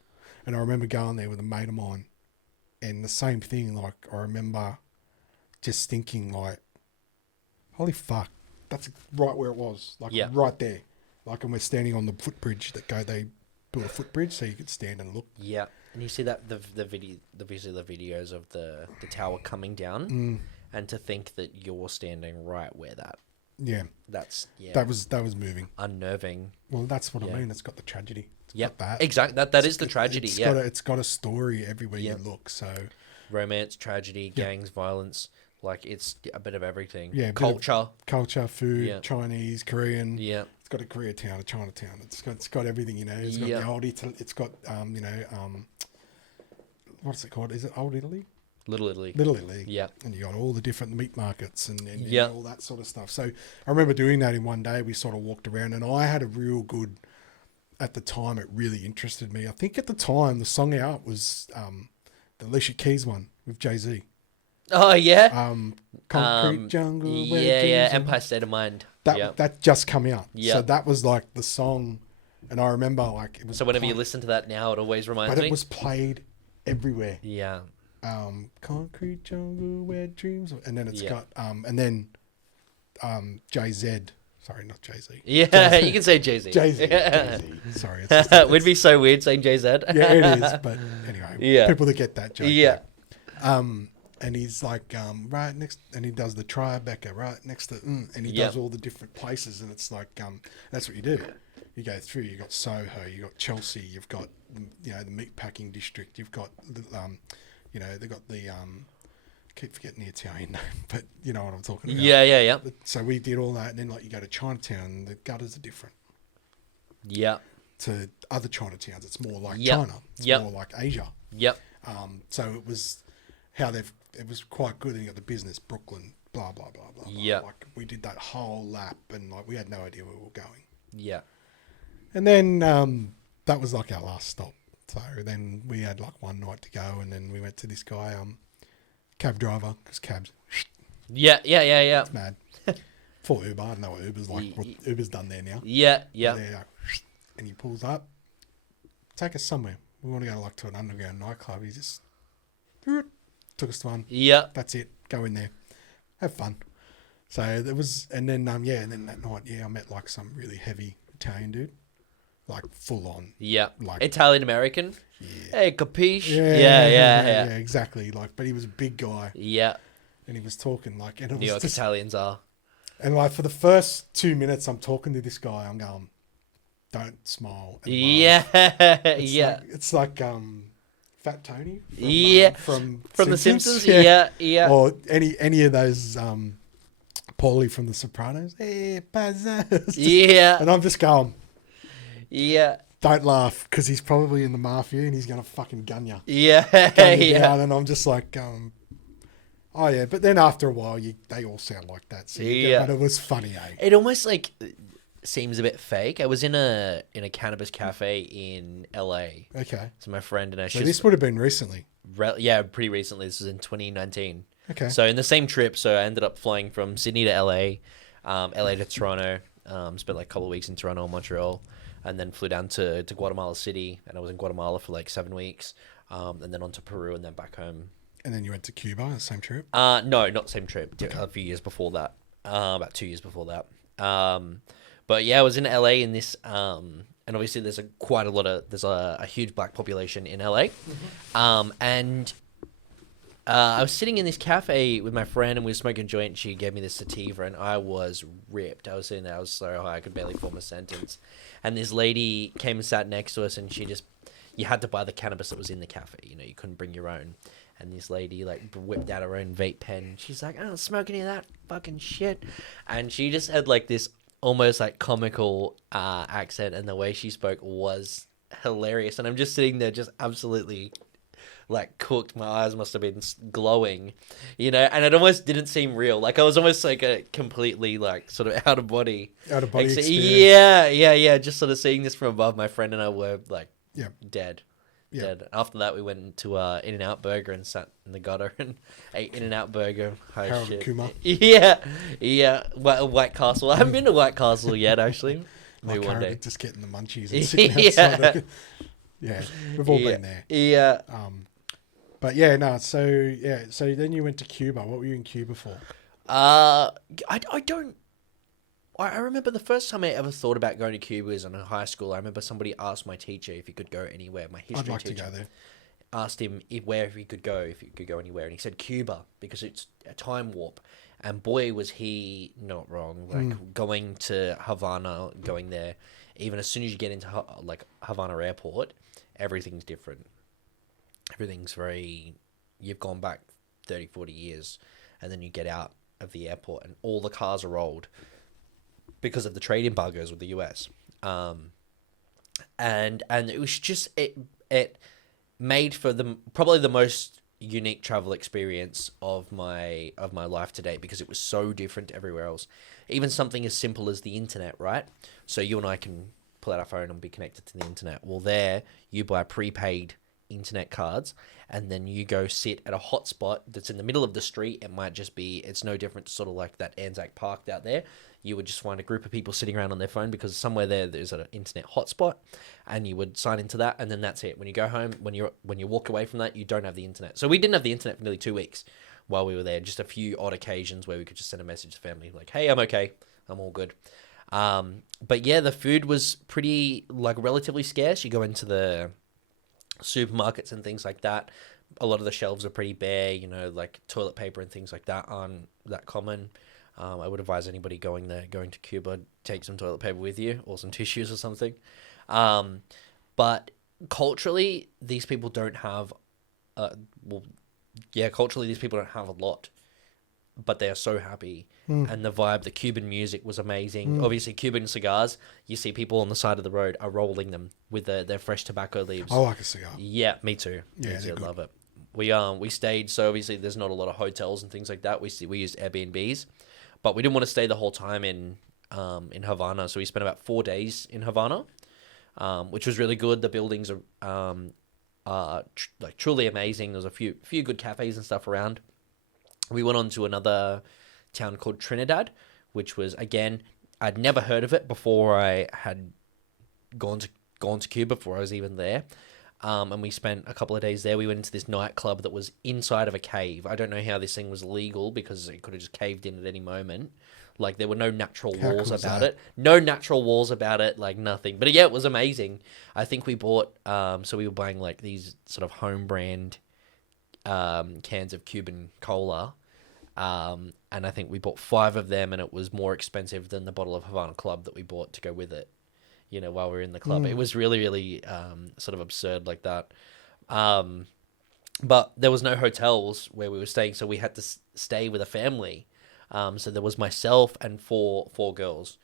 And I remember going there with a mate of mine, and the same thing, like, I remember just thinking, like, holy fuck, that's right where it was, like, right there. Like, and we're standing on the footbridge they built a footbridge so you could stand and look. Yeah. And you see that the videos of the tower coming down, and to think that you're standing right where that. Yeah. That was moving. Unnerving. Well, that's what I mean. It's got the tragedy. Yeah, exactly. That is the tragedy. It's got a story everywhere you look. So romance, tragedy, gangs, violence. Like, it's a bit of everything. Yeah, culture, food, Chinese, Korean. Yeah, it's got a Koreatown, a Chinatown. It's got everything. It's got the old Italy. It's got what's it called? Is it Old Italy? Little Italy. Little Italy. Yeah. And you got all the different meat markets and all that sort of stuff. So I remember doing that in one day. We sort of walked around, and I had a real good. At the time, it really interested me. I think at the time, the song out was the Alicia Keys one with Jay-Z. Oh, yeah? Concrete Jungle. Empire State of Mind. That just come out. Yeah. So that was like the song, and I remember like it was. So whenever you listen to that now, it always reminds me. But it was played everywhere. Yeah. Concrete Jungle where dreams, and then it's got and then Jay-Z. Sorry, not Jay-Z. Yeah, Jay-Z. You can say Jay-Z. Jay-Z. Sorry. We'd be so weird saying Jay-Z. Yeah, it is. But anyway, people that get that joke. Yeah. And he's like, right next, and he does the Tribeca right next to, and he does all the different places. And it's like, that's what you do. You go through, you got Soho, you got Chelsea, you've got, the meatpacking district, you've got, they've got the, keep forgetting the Italian name, but you know what I'm talking about. Yeah. So we did all that, and then like you go to Chinatown, the gutters are different. Yeah. To other Chinatowns, it's more like China. It's more like Asia. Yep. So it was it was quite good. And you got the business, Brooklyn, blah blah blah blah. Yeah. Like we did that whole lap, and like we had no idea where we were going. Yeah. And then that was like our last stop. So then we had like one night to go, and then we went to this guy. Cab driver, because cabs. Yeah. It's mad. For Uber, I don't know what Uber's like. What Uber's done there now. Yeah. And he pulls up. Take us somewhere. We want to go like to an underground nightclub. He just took us to one. Yeah. That's it. Go in there. Have fun. So there was, and then and then that night, I met like some really heavy Italian dude. Like full on. Yeah. Like Italian American. Yeah. Hey, capiche? Yeah, exactly. Like, but he was a big guy. Yeah. And he was talking like, and it was New York just, Italians are. And like for the first 2 minutes, I'm talking to this guy. I'm going, don't smile. And laugh. It's like Fat Tony. From The Simpsons. Yeah. Or any of those Paulie from The Sopranos. Hey, Pazaz. Yeah. And I'm just going. Yeah. Don't laugh, because he's probably in the mafia and he's going to fucking gun you. Yeah. Down, and I'm just like, oh yeah. But then after a while, they all sound like that. So but it was funny, eh? It almost like seems a bit fake. I was in a cannabis cafe in LA. Okay. So my friend and I. So this would have been recently. Pretty recently. This was in 2019. Okay. So in the same trip, so I ended up flying from Sydney to LA, LA to Toronto. Spent like a couple of weeks in Toronto and Montreal. And then flew down to Guatemala City, and I was in Guatemala for like 7 weeks, and then on to Peru, and then back home. And then you went to Cuba, the same trip? No, not same trip. Okay. A few years before that, about 2 years before that. But yeah, I was in LA in this, and obviously there's a huge black population in LA, and I was sitting in this cafe with my friend, and we were smoking a joint, and she gave me this sativa, and I was ripped. I was sitting there, I was so high, I could barely form a sentence. And this lady came and sat next to us, and you had to buy the cannabis that was in the cafe. You couldn't bring your own. And this lady, like, whipped out her own vape pen. She's like, I don't smoke any of that fucking shit. And she just had, like, this almost, like, comical accent, and the way she spoke was hilarious. And I'm just sitting there just absolutely... like cooked. My eyes must have been glowing, and it almost didn't seem real. Like I was almost like a completely like sort of out of body experience. Yeah. Just sort of seeing this from above. My friend and I were like dead. After that, we went to In-N-Out Burger and sat in the gutter and ate In-N-Out Burger. Harold Kumar. Yeah. White Castle. I haven't been to White Castle yet, actually. like one currently day. just getting the munchies and sitting outside. Yeah. Yeah, we've all been there. Yeah. But yeah, no. So then you went to Cuba. What were you in Cuba for? I don't. I remember the first time I ever thought about going to Cuba was in high school. I remember somebody asked my teacher if he could go anywhere. My history I'd like teacher to go there. asked him if he could go anywhere, and he said Cuba because it's a time warp. And boy, was he not wrong. Like going to Havana, going there, even as soon as you get into like Havana airport, everything's different. Everything's very. You've gone back 30, 40 years, and then you get out of the airport, and all the cars are old because of the trade embargoes with the US. And it was just it made for probably the most unique travel experience of my life to date, because it was so different to everywhere else. Even something as simple as the internet, right? So you and I can pull out our phone and be connected to the internet. Well, there you buy prepaid internet cards, and then you go sit at a hotspot that's in the middle of the street. It might just be, it's no different to sort of like that Anzac Park out there. You would just find a group of people sitting around on their phone because somewhere there's an internet hotspot, and you would sign into that, and then that's it. When you go home, when you walk away from that, you don't have the internet. So we didn't have the internet for nearly 2 weeks while we were there. Just a few odd occasions where we could just send a message to family like, "Hey, I'm okay, I'm all good." But yeah, the food was pretty like relatively scarce. You go into the supermarkets and things like that, a lot of the shelves are pretty bare. Like toilet paper and things like that aren't that common. I would advise anybody going to Cuba, take some toilet paper with you or some tissues or something. But culturally, these people don't have culturally these people don't have a lot, but they are so happy. And the vibe, the Cuban music was amazing. Obviously, Cuban cigars, you see people on the side of the road are rolling them with their fresh tobacco leaves. I like a cigar. Yeah, me too. Yeah, me too. I love it. We stayed, so obviously there's not a lot of hotels and things like that. We used Airbnbs, but we didn't want to stay the whole time in Havana, so we spent about 4 days in Havana, which was really good. The buildings are like truly amazing. There's a few good cafes and stuff around. We went on to another town called Trinidad, which was, again, I'd never heard of it before I had gone to Cuba, before I was even there. And we spent a couple of days there. We went into this nightclub that was inside of a cave. I don't know how this thing was legal, because it could have just caved in at any moment. Like, there were no natural walls about it. No natural walls about it, like nothing. But yeah, it was amazing. I think we bought, so we were buying like these sort of home brand cans of Cuban cola. And I think we bought 5 of them, and it was more expensive than the bottle of Havana Club that we bought to go with it, while we were in the club. It was really, really sort of absurd like that. But there was no hotels where we were staying, so we had to stay with a family. So there was myself and four girls.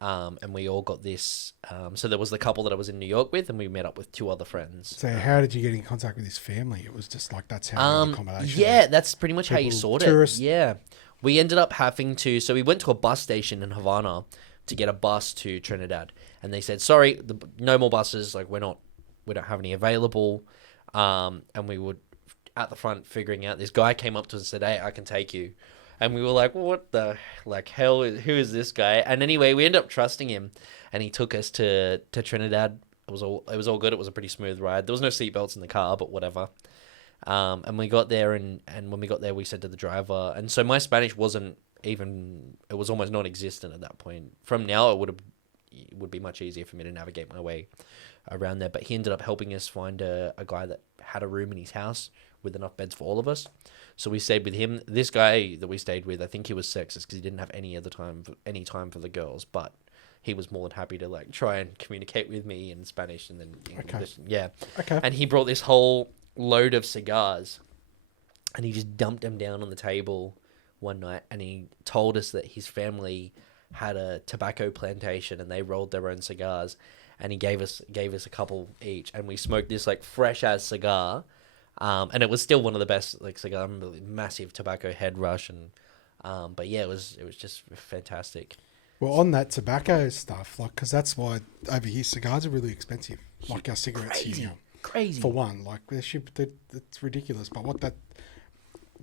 And we all got this. So there was the couple that I was in New York with, and we met up with 2 other friends. So how did you get in contact with this family? It was just like, that's how you got accommodation. Yeah, that's pretty much how you sort tourists. it. Yeah. We ended up having to, so we went to a bus station in Havana to get a bus to Trinidad. And they said, sorry, no more buses. Like, we don't have any available. And we would, at the front, figuring out, this guy came up to us and said, "Hey, I can take you." And we were like, what the hell? Who is this guy? And anyway, we ended up trusting him, and he took us to Trinidad. It was all good. It was a pretty smooth ride. There was no seatbelts in the car, but whatever. And we got there, and when we got there, we said to the driver, and so my Spanish wasn't even, it was almost non-existent at that point. From now, it would be much easier for me to navigate my way around there. But he ended up helping us find a guy that had a room in his house with enough beds for all of us. So we stayed with him. This guy that we stayed with, I think he was sexist because he didn't have any time for the girls, but he was more than happy to like try and communicate with me in Spanish and then English. Okay. Yeah. Okay. And he brought this whole load of cigars, and he just dumped them down on the table one night, and he told us that his family had a tobacco plantation and they rolled their own cigars, and he gave us a couple each, and we smoked this like fresh as cigar. And it was still one of the best like cigar, massive tobacco head rush, and but yeah, it was just fantastic. Well, on that tobacco stuff, like, because that's why over here cigars are really expensive. Like our cigarettes here, Crazy. For one, like it's ridiculous. But what that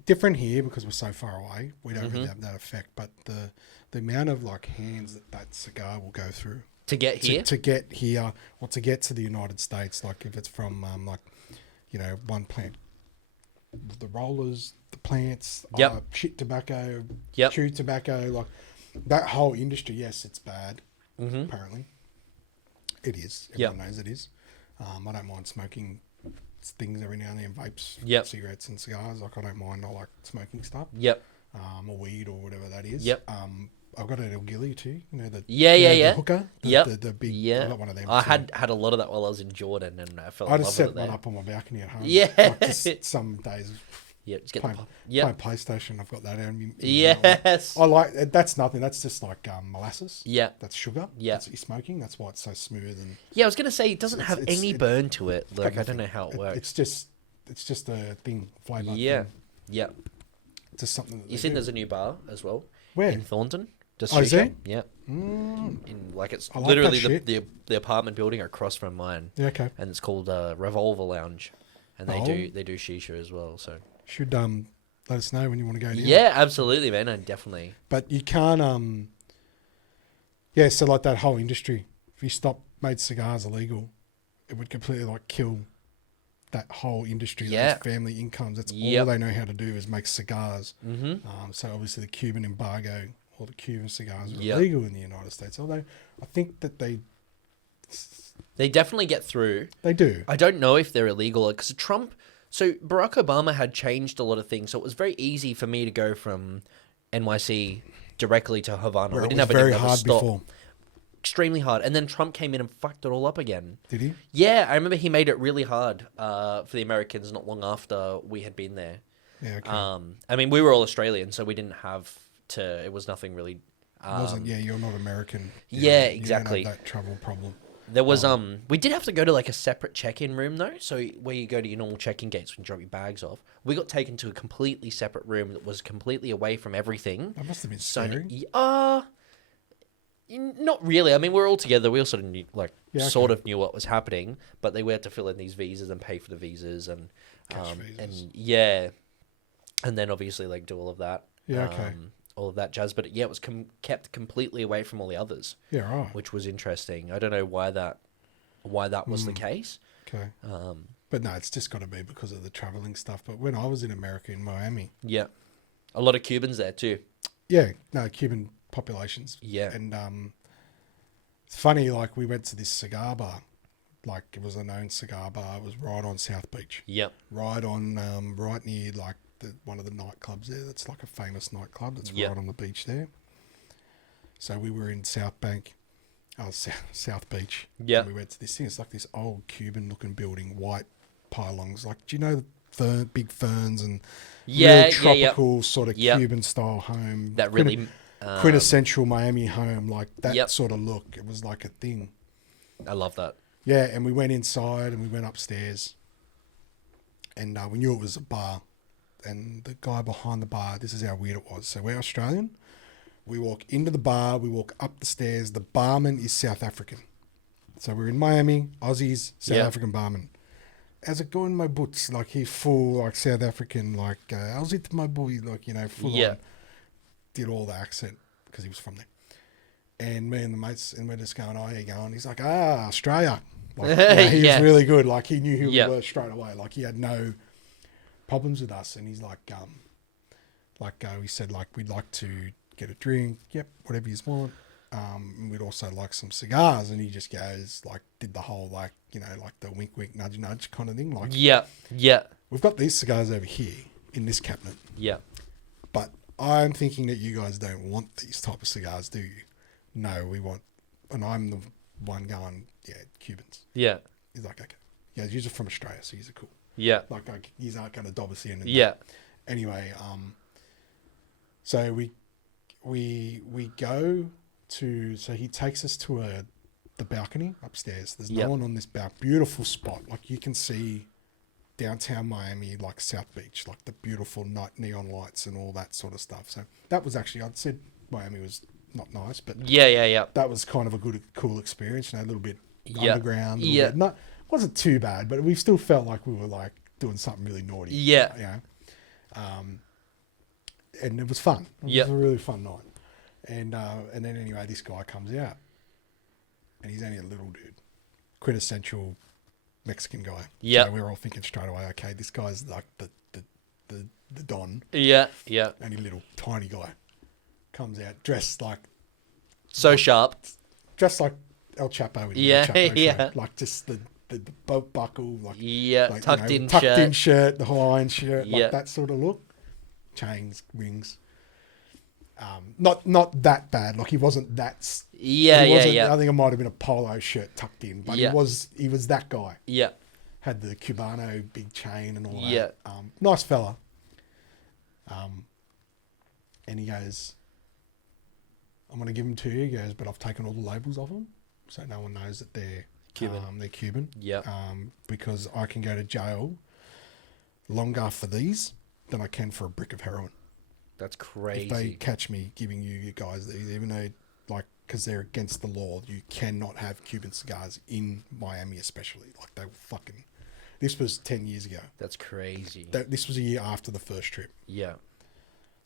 different here, because we're so far away, we don't really have that effect. But the amount of like hands that cigar will go through To get here? To get here, or to get to the United States, like if it's from one plant, the rollers, the plants, Yep. shit tobacco, Yep. chew tobacco, like that whole industry. Yes, it's bad. Apparently, it is. Everyone knows it is. I don't mind smoking things every now and then, vapes, cigarettes and cigars. Like I don't mind. I like smoking stuff. Yep. Or weed or whatever that is. Yep. I've got an El Gilly too. You know the the hooker. The big. I got one of them. I too. had a lot of that while I was in Jordan, and I fell I in just love set with it one there. up on my balcony at home. Yeah. Like just some days. Yeah, just get Playing, the pop. playing PlayStation. I've got that. Yes. I like that's nothing. That's just like molasses. Yeah. That's sugar. Yeah. That's what you're smoking. That's why it's so smooth and. Yeah, I was gonna say it doesn't have any burn to it. Like I don't nothing. know how it works. It's just a thing flavor. Yeah. Thing. Yeah. Just something. That You seen there's a new bar as well? Where? In Thornton. Oh, is there? Yeah. In it's I like literally that the apartment building across from mine. Yeah. Okay. And it's called Revolver Lounge, and they do shisha as well. So should let us know when you want to go down. yeah, absolutely, man. I definitely. But you can't yeah, so like that whole industry, if you made cigars illegal, it would completely like kill that whole industry. Yeah. Those family incomes. That's all they know how to do is make cigars. Mm-hmm. So obviously the Cuban embargo, all the Cuban cigars are Yep. illegal in the United States. Although I think that They definitely get through. they do. I don't know if they're illegal because So Barack Obama had changed a lot of things, so it was very easy for me to go from NYC directly to Havana. Where We it didn't was have very another hard stop. before. Extremely hard, and then Trump came in and fucked it all up again. Did he? Yeah, I remember he made it really hard for the Americans not long after we had been there. Yeah. Okay. I mean, we were all Australian, so we didn't have to. It was nothing really. You're not American. Yeah, You don't exactly. have that travel problem. There was we did have to go to like a separate check-in room though. So where you go to your normal check-in gates when you drop your bags off, we got taken to a completely separate room that was completely away from everything. That must have been So scary. not really. I mean, we're all together. We all sort of knew, sort okay. of knew what was happening, but we had to fill in these visas and pay for the visas and Cash visas. and yeah, and then obviously like do all of that. Yeah, okay. All of that jazz, but yeah, it was kept completely away from all the others, Yeah. Right. which was interesting. I don't know why that was the case. Okay. But no, it's just got to be because of the traveling stuff. But when I was in America, in Miami, Yeah, a lot of Cubans there too. yeah, no, Cuban populations. Yeah. And it's funny, like we went to this cigar bar, like it was a known cigar bar. It was right on South Beach, Yep. right near like one of the nightclubs there. That's like a famous nightclub. That's Yep. right on the beach there. So we were in South Beach. Yeah. And we went to this thing. It's like this old Cuban-looking building, white pylons. Like, do you know the big ferns and Yeah, really tropical sort of Yep. Cuban-style home? That really Quintessential Miami home, like that Yep. sort of look. It was like a thing. I love that. Yeah, and we went inside and we went upstairs, and we knew it was a bar. And the guy behind the bar, this is how weird it was. So we're Australian. We walk into the bar. We walk up the stairs. The barman is South African. So we're in Miami, Aussies, South Yep. African barman. How's it going, my boots? Like he's full, like South African, like how's it, my boy? Like full Yeah. on. Did all the accent because he was from there. And me and the mates, and we're just going, oh, how you going? He's like, Australia. Like, he Yeah. was really good. Like he knew who Yep. we were straight away. Like he had no problems with us. And he's like, we said, like, we'd like to get a drink. Yep, whatever you want. And we'd also like some cigars. And he just goes, like, did the whole, like, like the wink, wink, nudge, nudge kind of thing. Like, Yeah. Yeah. we've got these cigars over here in this cabinet. Yeah. But I'm thinking that you guys don't want these type of cigars, do you? No, we want, and I'm the one going, yeah, Cubans. Yeah. He's like, okay. Yeah, you're from Australia, so you're cool. Yeah. Like, he's not going to dob us in. And Yeah. Anyway, so we go to, so he takes us to the balcony upstairs. There's Yep. no one on this beautiful spot. Like you can see downtown Miami, like South Beach, like the beautiful night neon lights and all that sort of stuff. So that was actually, I'd said Miami was not nice, but Yeah. Yeah. Yeah. that was kind of a cool experience. A little bit Yeah. underground. A little Yeah. bit, not wasn't too bad, but we still felt like we were like doing something really naughty. Yeah. And it was fun. It Yep. was a really fun night. And then anyway, this guy comes out, he's only a little dude. Quintessential Mexican guy. Yeah. So we're all thinking straight away, okay, this guy's like the Don. Yeah, yeah. Only little tiny guy. Comes out dressed like So sharp. Dressed like El Chapo in Yeah, El Chapo yeah. show. Like just the belt buckle, like Yeah, like, tucked you know, in tucked shirt. in shirt, the Hawaiian shirt, Yeah. like that sort of look. Chains, rings. Not that bad. Like he wasn't that. Yeah, he yeah, wasn't, yeah. I think it might have been a polo shirt tucked in, but Yeah. he was that guy. Yeah. Had the Cubano big chain and all Yeah. that. Nice fella. And he goes, I'm going to give them to you. He goes, but I've taken all the labels off them, so no one knows that they're Cuban. They're Cuban. Yeah. Because I can go to jail longer for these than I can for a brick of heroin. That's crazy. If they catch me giving you guys these, even though, like, because they're against the law, you cannot have Cuban cigars in Miami, especially. Like, they were fucking. This was 10 years ago. That's crazy. This was a year after the first trip. Yeah.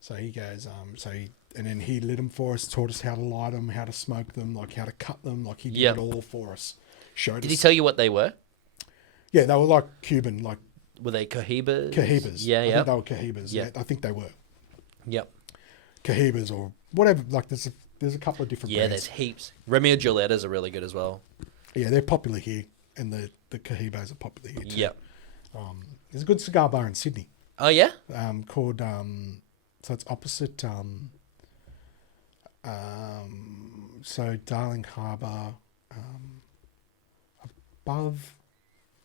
So he goes, and then he lit them for us, taught us how to light them, how to smoke them, like how to cut them, like he did Yeah. it all for us. Showed Did us. he tell you what they were? Yeah, they were like Cuban, like Were they cohibas? Cohibas. Yeah, I yeah. think they were Cohibas. Yeah. Yeah, I think they were Yep. Cohibas or whatever. Like there's a couple of different Yeah, brands. there's heaps. Romeo Giuliettas are really good as well. Yeah, they're popular here, and the Cohibas are popular here too. Yep. There's a good cigar bar in Sydney Oh, yeah? called so it's opposite so Darling Harbour above.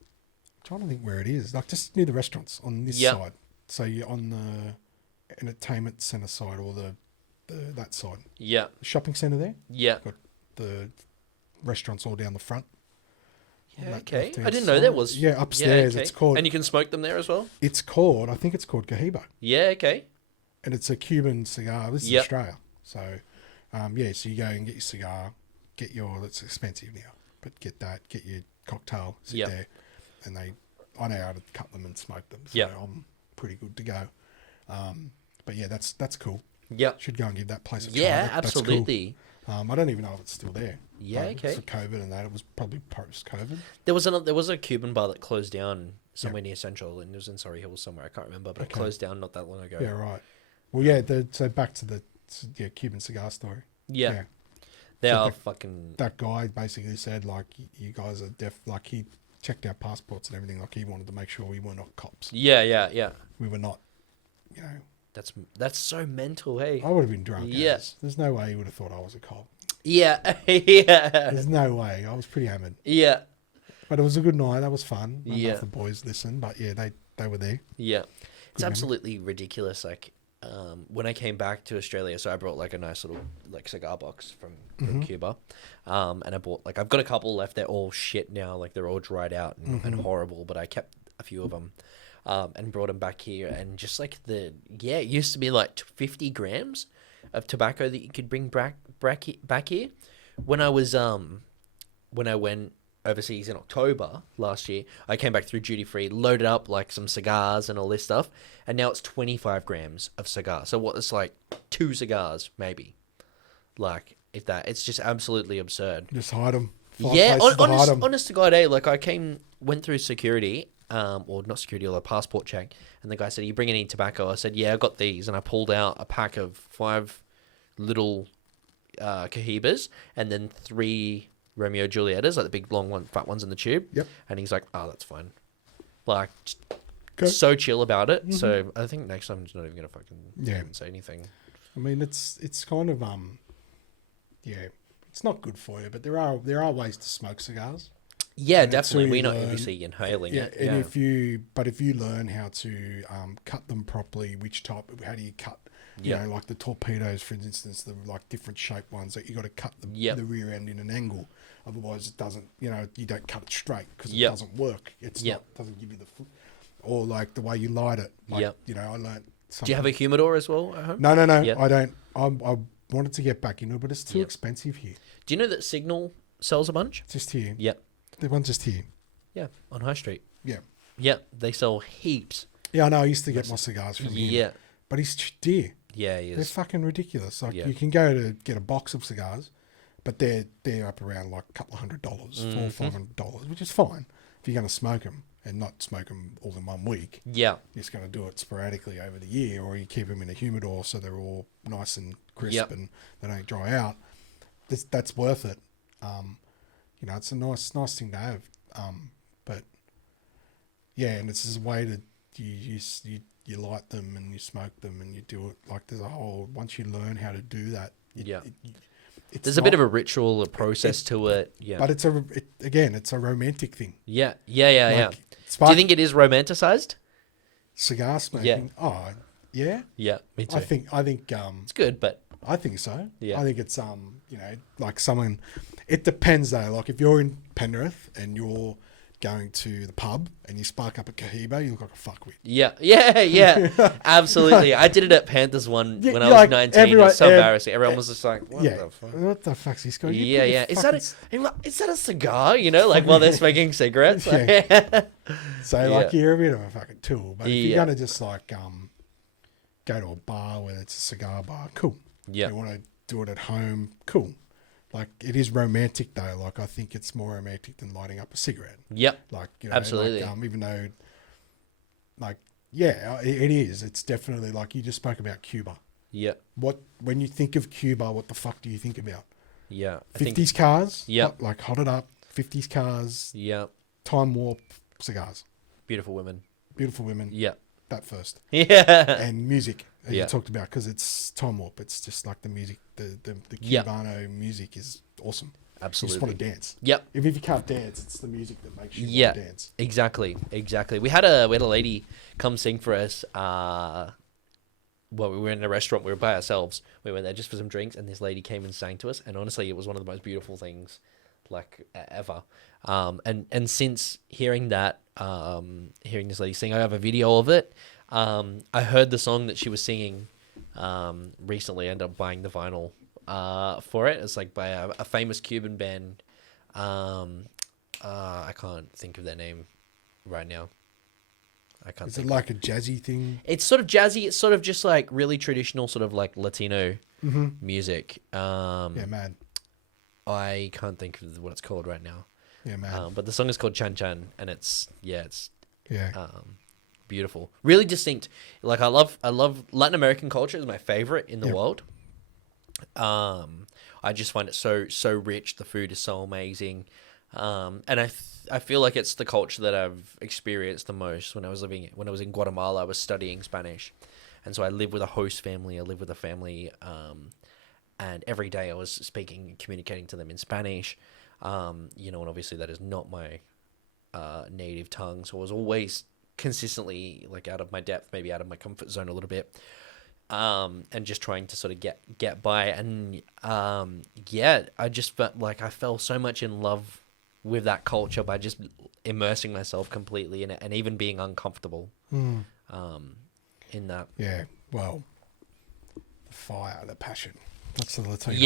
I'm trying to think where it is, like just near the restaurants on this Yep. side. So you're on the entertainment centre side or the that side. Yeah. The shopping centre there. Yeah. Got the restaurants all down the front. on Yeah, that okay. left-hand I didn't know there side. was. Yeah, upstairs. okay. It's called. And you can smoke them there as well? I think it's called Cohiba, Yeah, okay. and it's a Cuban cigar. This is Yep. Australia, so so you go and get your cigar, get your. It's expensive now, but get your cocktail, sit Yep. there, and I know how to cut them and smoke them, so Yep. I'm pretty good to go. But yeah, that's cool. Yep. Should go and give that place a try. Yeah, That's cool. absolutely. I don't even know if it's still there. Yeah, Like, okay. For COVID and that, it was probably post-COVID. There was a Cuban bar that closed down somewhere near Central, and it was in Surrey Hills somewhere. I can't remember, but it Okay. closed down not that long ago. Yeah, right. Well, yeah. So back to the Cuban cigar story. Yeah. They So are the- fucking. That guy basically said, like, you guys are like, he checked our passports and everything. Like, he wanted to make sure we were not cops. Yeah, yeah, yeah. We were not, you know. That's so mental, hey. I would have been drunk. Yeah. as. There's no way he would have thought I was a cop. Yeah, yeah, There's no way. I was pretty hammered. yeah, But it was a good night. That was fun. I don't know Yeah. if the boys listened, but yeah, they were there. yeah. It's memory. absolutely ridiculous. Like, when I came back to Australia, so I brought like a nice little like cigar box from Mm-hmm. Cuba, and I bought like I've got a couple left. They're all shit now. Like they're all dried out and Mm-hmm. horrible. But I kept a few of them. And brought them back here, and just like it used to be like 50 grams of tobacco that you could bring back here. When I was when I went overseas in October last year, I came back through duty free, loaded up like some cigars and all this stuff, and now it's 25 grams of cigar. So what? It's like 2 cigars maybe, like if that. It's just absolutely absurd. Just hide them. Yeah, honest to God, like I went through security. Or not security, or a passport check, and the guy said, "Are you bringing any tobacco?" I said, "Yeah, I got these," and I pulled out a pack of 5 little Cohibas, and then 3 Romeo Giuliettas, like the big long one, fat ones in the tube. Yep. And he's like, "Oh, that's fine." Like, just Okay. so chill about it. So I think next time I'm just not even gonna fucking even say anything. I mean, it's kind of it's not good for you, but there are ways to smoke cigars. Yeah, And definitely. until We're you not learn- obviously inhaling Yeah, it. and Yeah. if you learn how to cut them properly, how do you cut? You Yeah. know, like the torpedoes, for instance, the like different shaped ones that you got to cut Yep. the rear end in an angle. Otherwise, it doesn't. You know, you don't cut it straight because it Yep. doesn't work. It's Yep. not doesn't give you the. Or like the way you light it. Like, Yep. You know, I learned. Do you have a humidor as well at home? No. Yep. I don't. I wanted to get back into it, but it's too Yep. expensive here. Do you know that Signal sells a bunch? It's just here. Yep. The one's just here. Yeah, on High Street. Yeah. Yep, they sell heaps. Yeah, I know. I used to get my cigars from him. Yeah, But he's dear. yeah, he They're is. fucking ridiculous. Like Yeah. you can go to get a box of cigars, but they're up around like a couple of $100, $400-$500, which is fine if you're going to smoke them and not smoke them all in 1 week. Yeah. You're just going to do it sporadically over the year, or you keep them in a humidor so they're all nice and crisp and they don't dry out. That's worth it. You know, it's a nice thing to have. But yeah, and it's just a way to you light them and you smoke them and you do it like there's a whole. Once you learn how to do that, there's a bit of a ritual, a process to it. Yeah, but it's a romantic thing. Yeah. Like, Do you think it is romanticized? Cigar smoking? Yeah. Oh, yeah. Yeah, me too. I think it's good, but I think so. Yeah. I think it's you know, like someone. It depends though. Like if you're in Penrith and you're going to the pub and you spark up a Cohiba, you look like a fuckwit. Yeah, absolutely. I did it at Panthers when I was like 19. It was so embarrassing. Everyone was just like, "What the fuck? What the fuck's this guy?" Yeah. Is that a cigar? You know, like while they're smoking cigarettes. Like, So like you're a bit of a fucking tool, but if you're gonna just like go to a bar where it's a cigar bar, cool. Yeah. You want to do it at home, cool. Like it is romantic though. Like I think it's more romantic than lighting up a cigarette. Yep. Like you know, absolutely. Like, even though, like it is. It's definitely like you just spoke about Cuba. Yeah. When you think of Cuba, what the fuck do you think about? Yeah. 50s cars. Yeah. Like hot it up. 50s cars. Yeah. Time warp cigars. Beautiful women. Yeah. That first. Yeah. And music, as you talked about, because it's time warp. It's just like the music, the Cubano music is awesome. Absolutely. You just want to dance. Yep. If you can't dance, it's the music that makes you want to dance. Exactly. We had a lady come sing for us. Well, we were in a restaurant. We were by ourselves. We went there just for some drinks, and this lady came and sang to us. And honestly, it was one of the most beautiful things, like ever. And since hearing that, hearing this lady sing, I have a video of it. I heard the song that she was singing recently. I ended up buying the vinyl for it. It's like by a famous Cuban band. I can't think of their name right now. Is it like a jazzy thing? It's sort of jazzy. It's sort of just like really traditional, sort of like Latino music. Yeah, man. I can't think of what it's called right now. Yeah, man. But the song is called Chan Chan, and it's beautiful, really distinct. Like I love Latin American culture. Is my favorite in the world. I just find it so rich. The food is so amazing, and I feel like it's the culture that I've experienced the most. When I was in Guatemala, I was studying Spanish, and so I live with a host family. I live with a family, and every day I was speaking and communicating to them in Spanish. You know, and obviously that is not my native tongue, so I was always consistently like out of my depth, maybe out of my comfort zone a little bit, and just trying to sort of get by. And I just felt like I fell so much in love with that culture by just immersing myself completely in it, and even being uncomfortable in that. Yeah, well, the fire, the passion. That's the Latinos.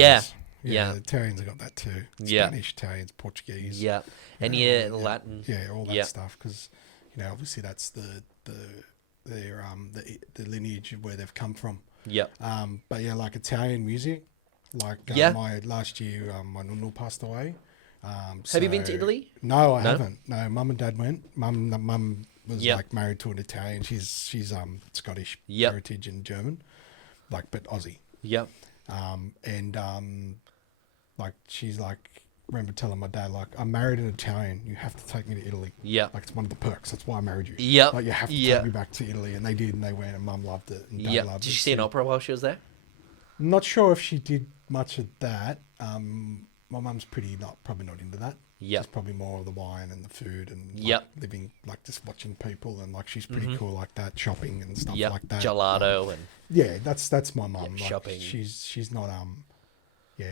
Yeah. The Italians have got that too. Yeah. Spanish, Italians, Portuguese. Yeah. And Latin. Yeah, all that stuff. Because, you know, obviously that's the lineage of where they've come from. Yeah. But yeah, like Italian music. Like my last year, my nonno passed away. Have you been to Italy? No, I haven't. No, mum and dad went. Mum was like married to an Italian. She's Scottish heritage and German, like but Aussie. Yep. Like she's like, remember telling my dad, like, I'm married an Italian. You have to take me to Italy. Yeah. Like it's one of the perks. That's why I married you. Yeah. Like you have to take me back to Italy, and they did, and they went, and mum loved it, and dad loved it. Did she see an opera while she was there? I'm not sure if she did much of that. My mum's probably not into that. Yeah. She's probably more of the wine and the food and living, like just watching people, and like she's pretty cool like that, shopping and stuff like that. Gelato and yeah, that's my mum. Like, shopping. She's not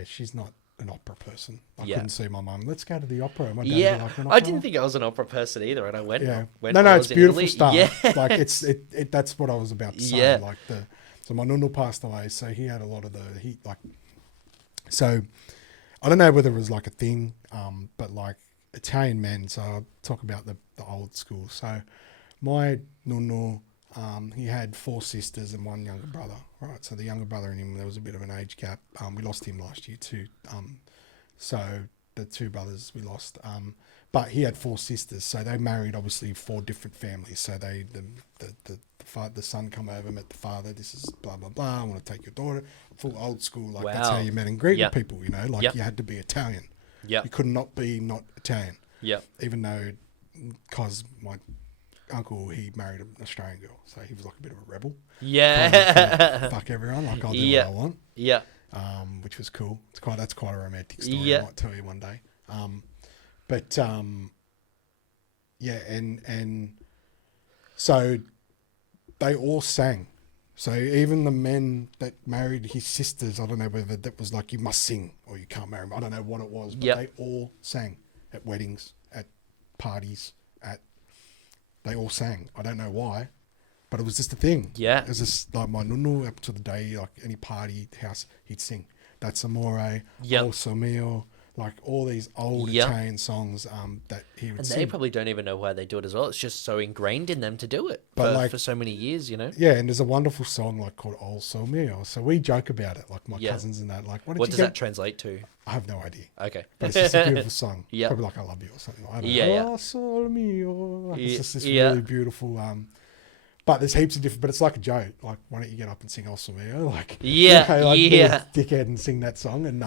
she's not an opera person. I couldn't see my mum. Let's go to the opera. And my dad would be like, I didn't think I was an opera person either, and I went. Yeah. Went No, it's beautiful stuff. Yeah. Like it's that's what I was about to say. Yeah. Like so my nonno passed away, so he had a lot of so I don't know whether it was like a thing, but like Italian men. So I'll talk about the old school. So my nonno, he had 4 sisters and 1 younger brother. Right. So the younger brother and him, there was a bit of an age gap. We lost him last year too, So the two brothers we lost. But he had 4 sisters, so they married obviously 4 different families. So the son come over, met the father. This is blah blah blah. I want to take your daughter. Full old school, like that's how you met and greeted people. You know, like you had to be Italian. Yeah. You could not be not Italian. Yeah. Even though, because my uncle, he married an Australian girl, so he was like a bit of a rebel. Yeah. Fuck everyone, like I'll do what I want. Yeah. Which was cool. That's quite a romantic story. Yeah. I might tell you one day. Yeah, and so they all sang. So even the men that married his sisters, I don't know whether that was like you must sing or you can't marry them. I don't know what it was, but they all sang at weddings, at parties, they all sang. I don't know why, but it was just a thing. Yeah. It was just like my nunu up to the day, like any party house, he'd sing. That's Amore, O Sole Mio, like all these old Italian songs that he would sing. And they probably don't even know why they do it as well. It's just so ingrained in them to do it for so many years, you know? Yeah, and there's a wonderful song like called O Sole Mio. So we joke about it, like my cousins and that. Like, what does that translate to? I have no idea. Okay. But it's just a beautiful song. Yeah. Probably like I Love You or something. I don't know. Yeah. Oh, Sole Mio. Like, it's just this really beautiful... but there's heaps of different... But it's like a joke. Like, why don't you get up and sing O Sole Mio? Like, be a dickhead and sing that song. And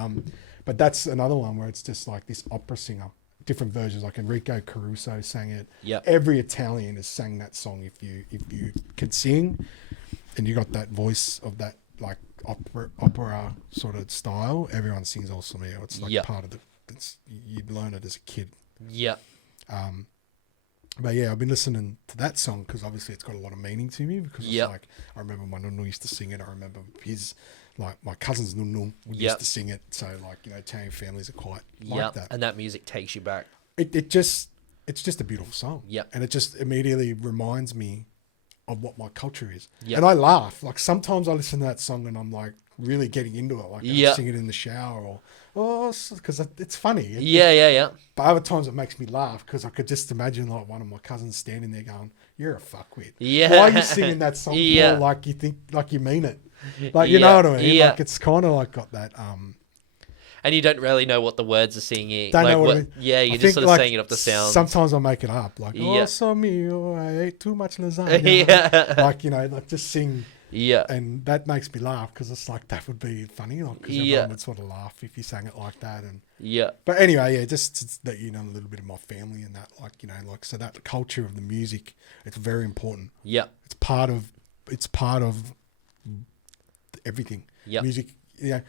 but that's another one where it's just like this opera singer. Different versions. Like Enrico Caruso sang it. Yeah. Every Italian has sang that song if you can sing and you got that voice of that like opera sort of style. Everyone sings O Sole Mio. It's like part of you'd learn it as a kid. Yeah. But yeah, I've been listening to that song because obviously it's got a lot of meaning to me because it's like I remember my nunu used to sing it. I remember his like my cousin's nunu used to sing it. So like, you know, Italian families are quite like that. And that music takes you back. It's just a beautiful song. Yeah. And it just immediately reminds me of what my culture is. Yep. And I laugh. Like sometimes I listen to that song and I'm like really getting into it. Like I sing it in the shower or because it's funny. Yeah. But other times it makes me laugh because I could just imagine like one of my cousins standing there going, "You're a fuckwit. Yeah. Why are you singing that song for? Like you think, like you mean it. Like, you know what I mean? Yeah. Like it's kind of like got that, and you don't really know what the words are singing. Don't like know what I mean. Yeah, you're I just think, sort of like, saying it off the sound. Sometimes I make it up. Like, oh, so mio, I ate too much lasagna. Yeah. Like, you know, like just sing. Yeah. And that makes me laugh because it's like, that would be funny. Like, because everyone would sort of laugh if you sang it like that. And But anyway, yeah, just that, you know, a little bit of my family and that, like, you know, like, so that culture of the music, it's very important. Yeah. It's part of everything. Yeah. Music, you know,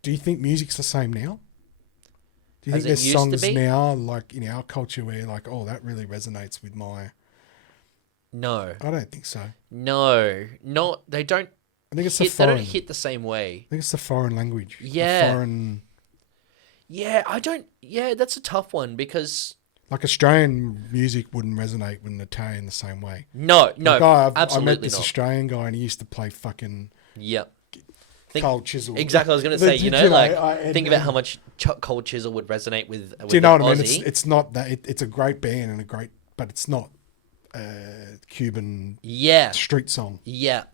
do you think music's the same now? Do you As think it there's used to songs be? now, like in our culture, where you're like, oh, that really resonates with my... No. I don't think so. No. Not, they don't I think it's hit, the they foreign... don't hit the same way. I think it's the foreign language. Yeah. The foreign... Yeah, I don't... Yeah, that's a tough one because... Like Australian music wouldn't resonate with an Italian the same way. No, Like, I absolutely met this not. Australian guy and he used to play fucking... Yeah. Cold Chisel. Exactly, I was going to say, you know, like, think about how much Cold Chisel would resonate with do you know what I mean? Aussie. It's not that... it's a great band and a great... But it's not Cuban street song. Yeah.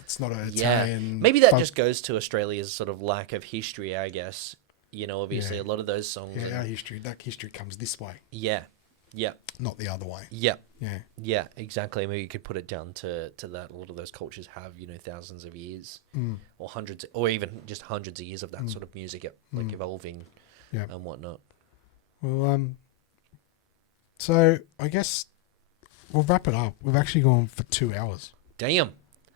It's not an Italian... Maybe that just goes to Australia's sort of lack of history, I guess. You know, obviously a lot of those songs... Yeah, that history comes this way. Yeah. Not the other way. Yeah. Yeah. Yeah, exactly. Maybe you could put it down to that. A lot of those cultures have, you know, thousands of years or hundreds, or even just hundreds of years of that sort of music, like evolving and whatnot. Well, so I guess we'll wrap it up. We've actually gone for 2 hours. Damn.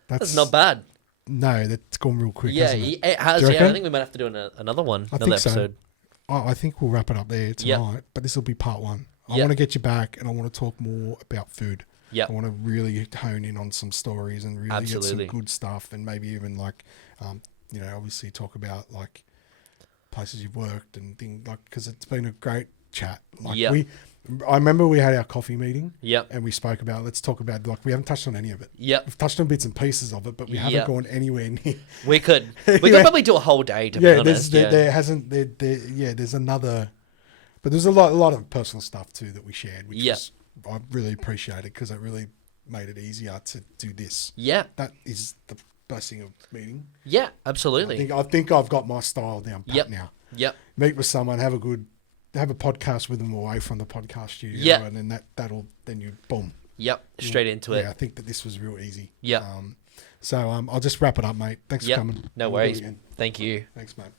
That's not bad. No, that's gone real quick, Yeah, hasn't it? It has. Do you Yeah, I reckon? think we might have to do another one, I another think so. episode. Oh, I think we'll wrap it up there tonight, but this will be part 1. I want to get you back and I want to talk more about food. Yeah. I want to really hone in on some stories and really get some good stuff and maybe even like, you know, obviously talk about like places you've worked and things like, because it's been a great chat. Like I remember we had our coffee meeting and we spoke about, let's talk about, like, we haven't touched on any of it. We've touched on bits and pieces of it, but we haven't gone anywhere near. We could probably do a whole day to be honest. There's another, but there's a lot of personal stuff too that we shared, which was, I really appreciate it because it really made it easier to do this. Yeah. That is the blessing of meeting. Yeah, absolutely. I think I've got my style down pat now. Yep. meet with someone, have a podcast with them away from the podcast studio, Yep. and then then you boom. Yep. Straight into it. Yeah, I think that this was real easy. Yep. So I'll just wrap it up, mate. Thanks for coming. No We'll do it worries. again. Thank you. Thanks, mate.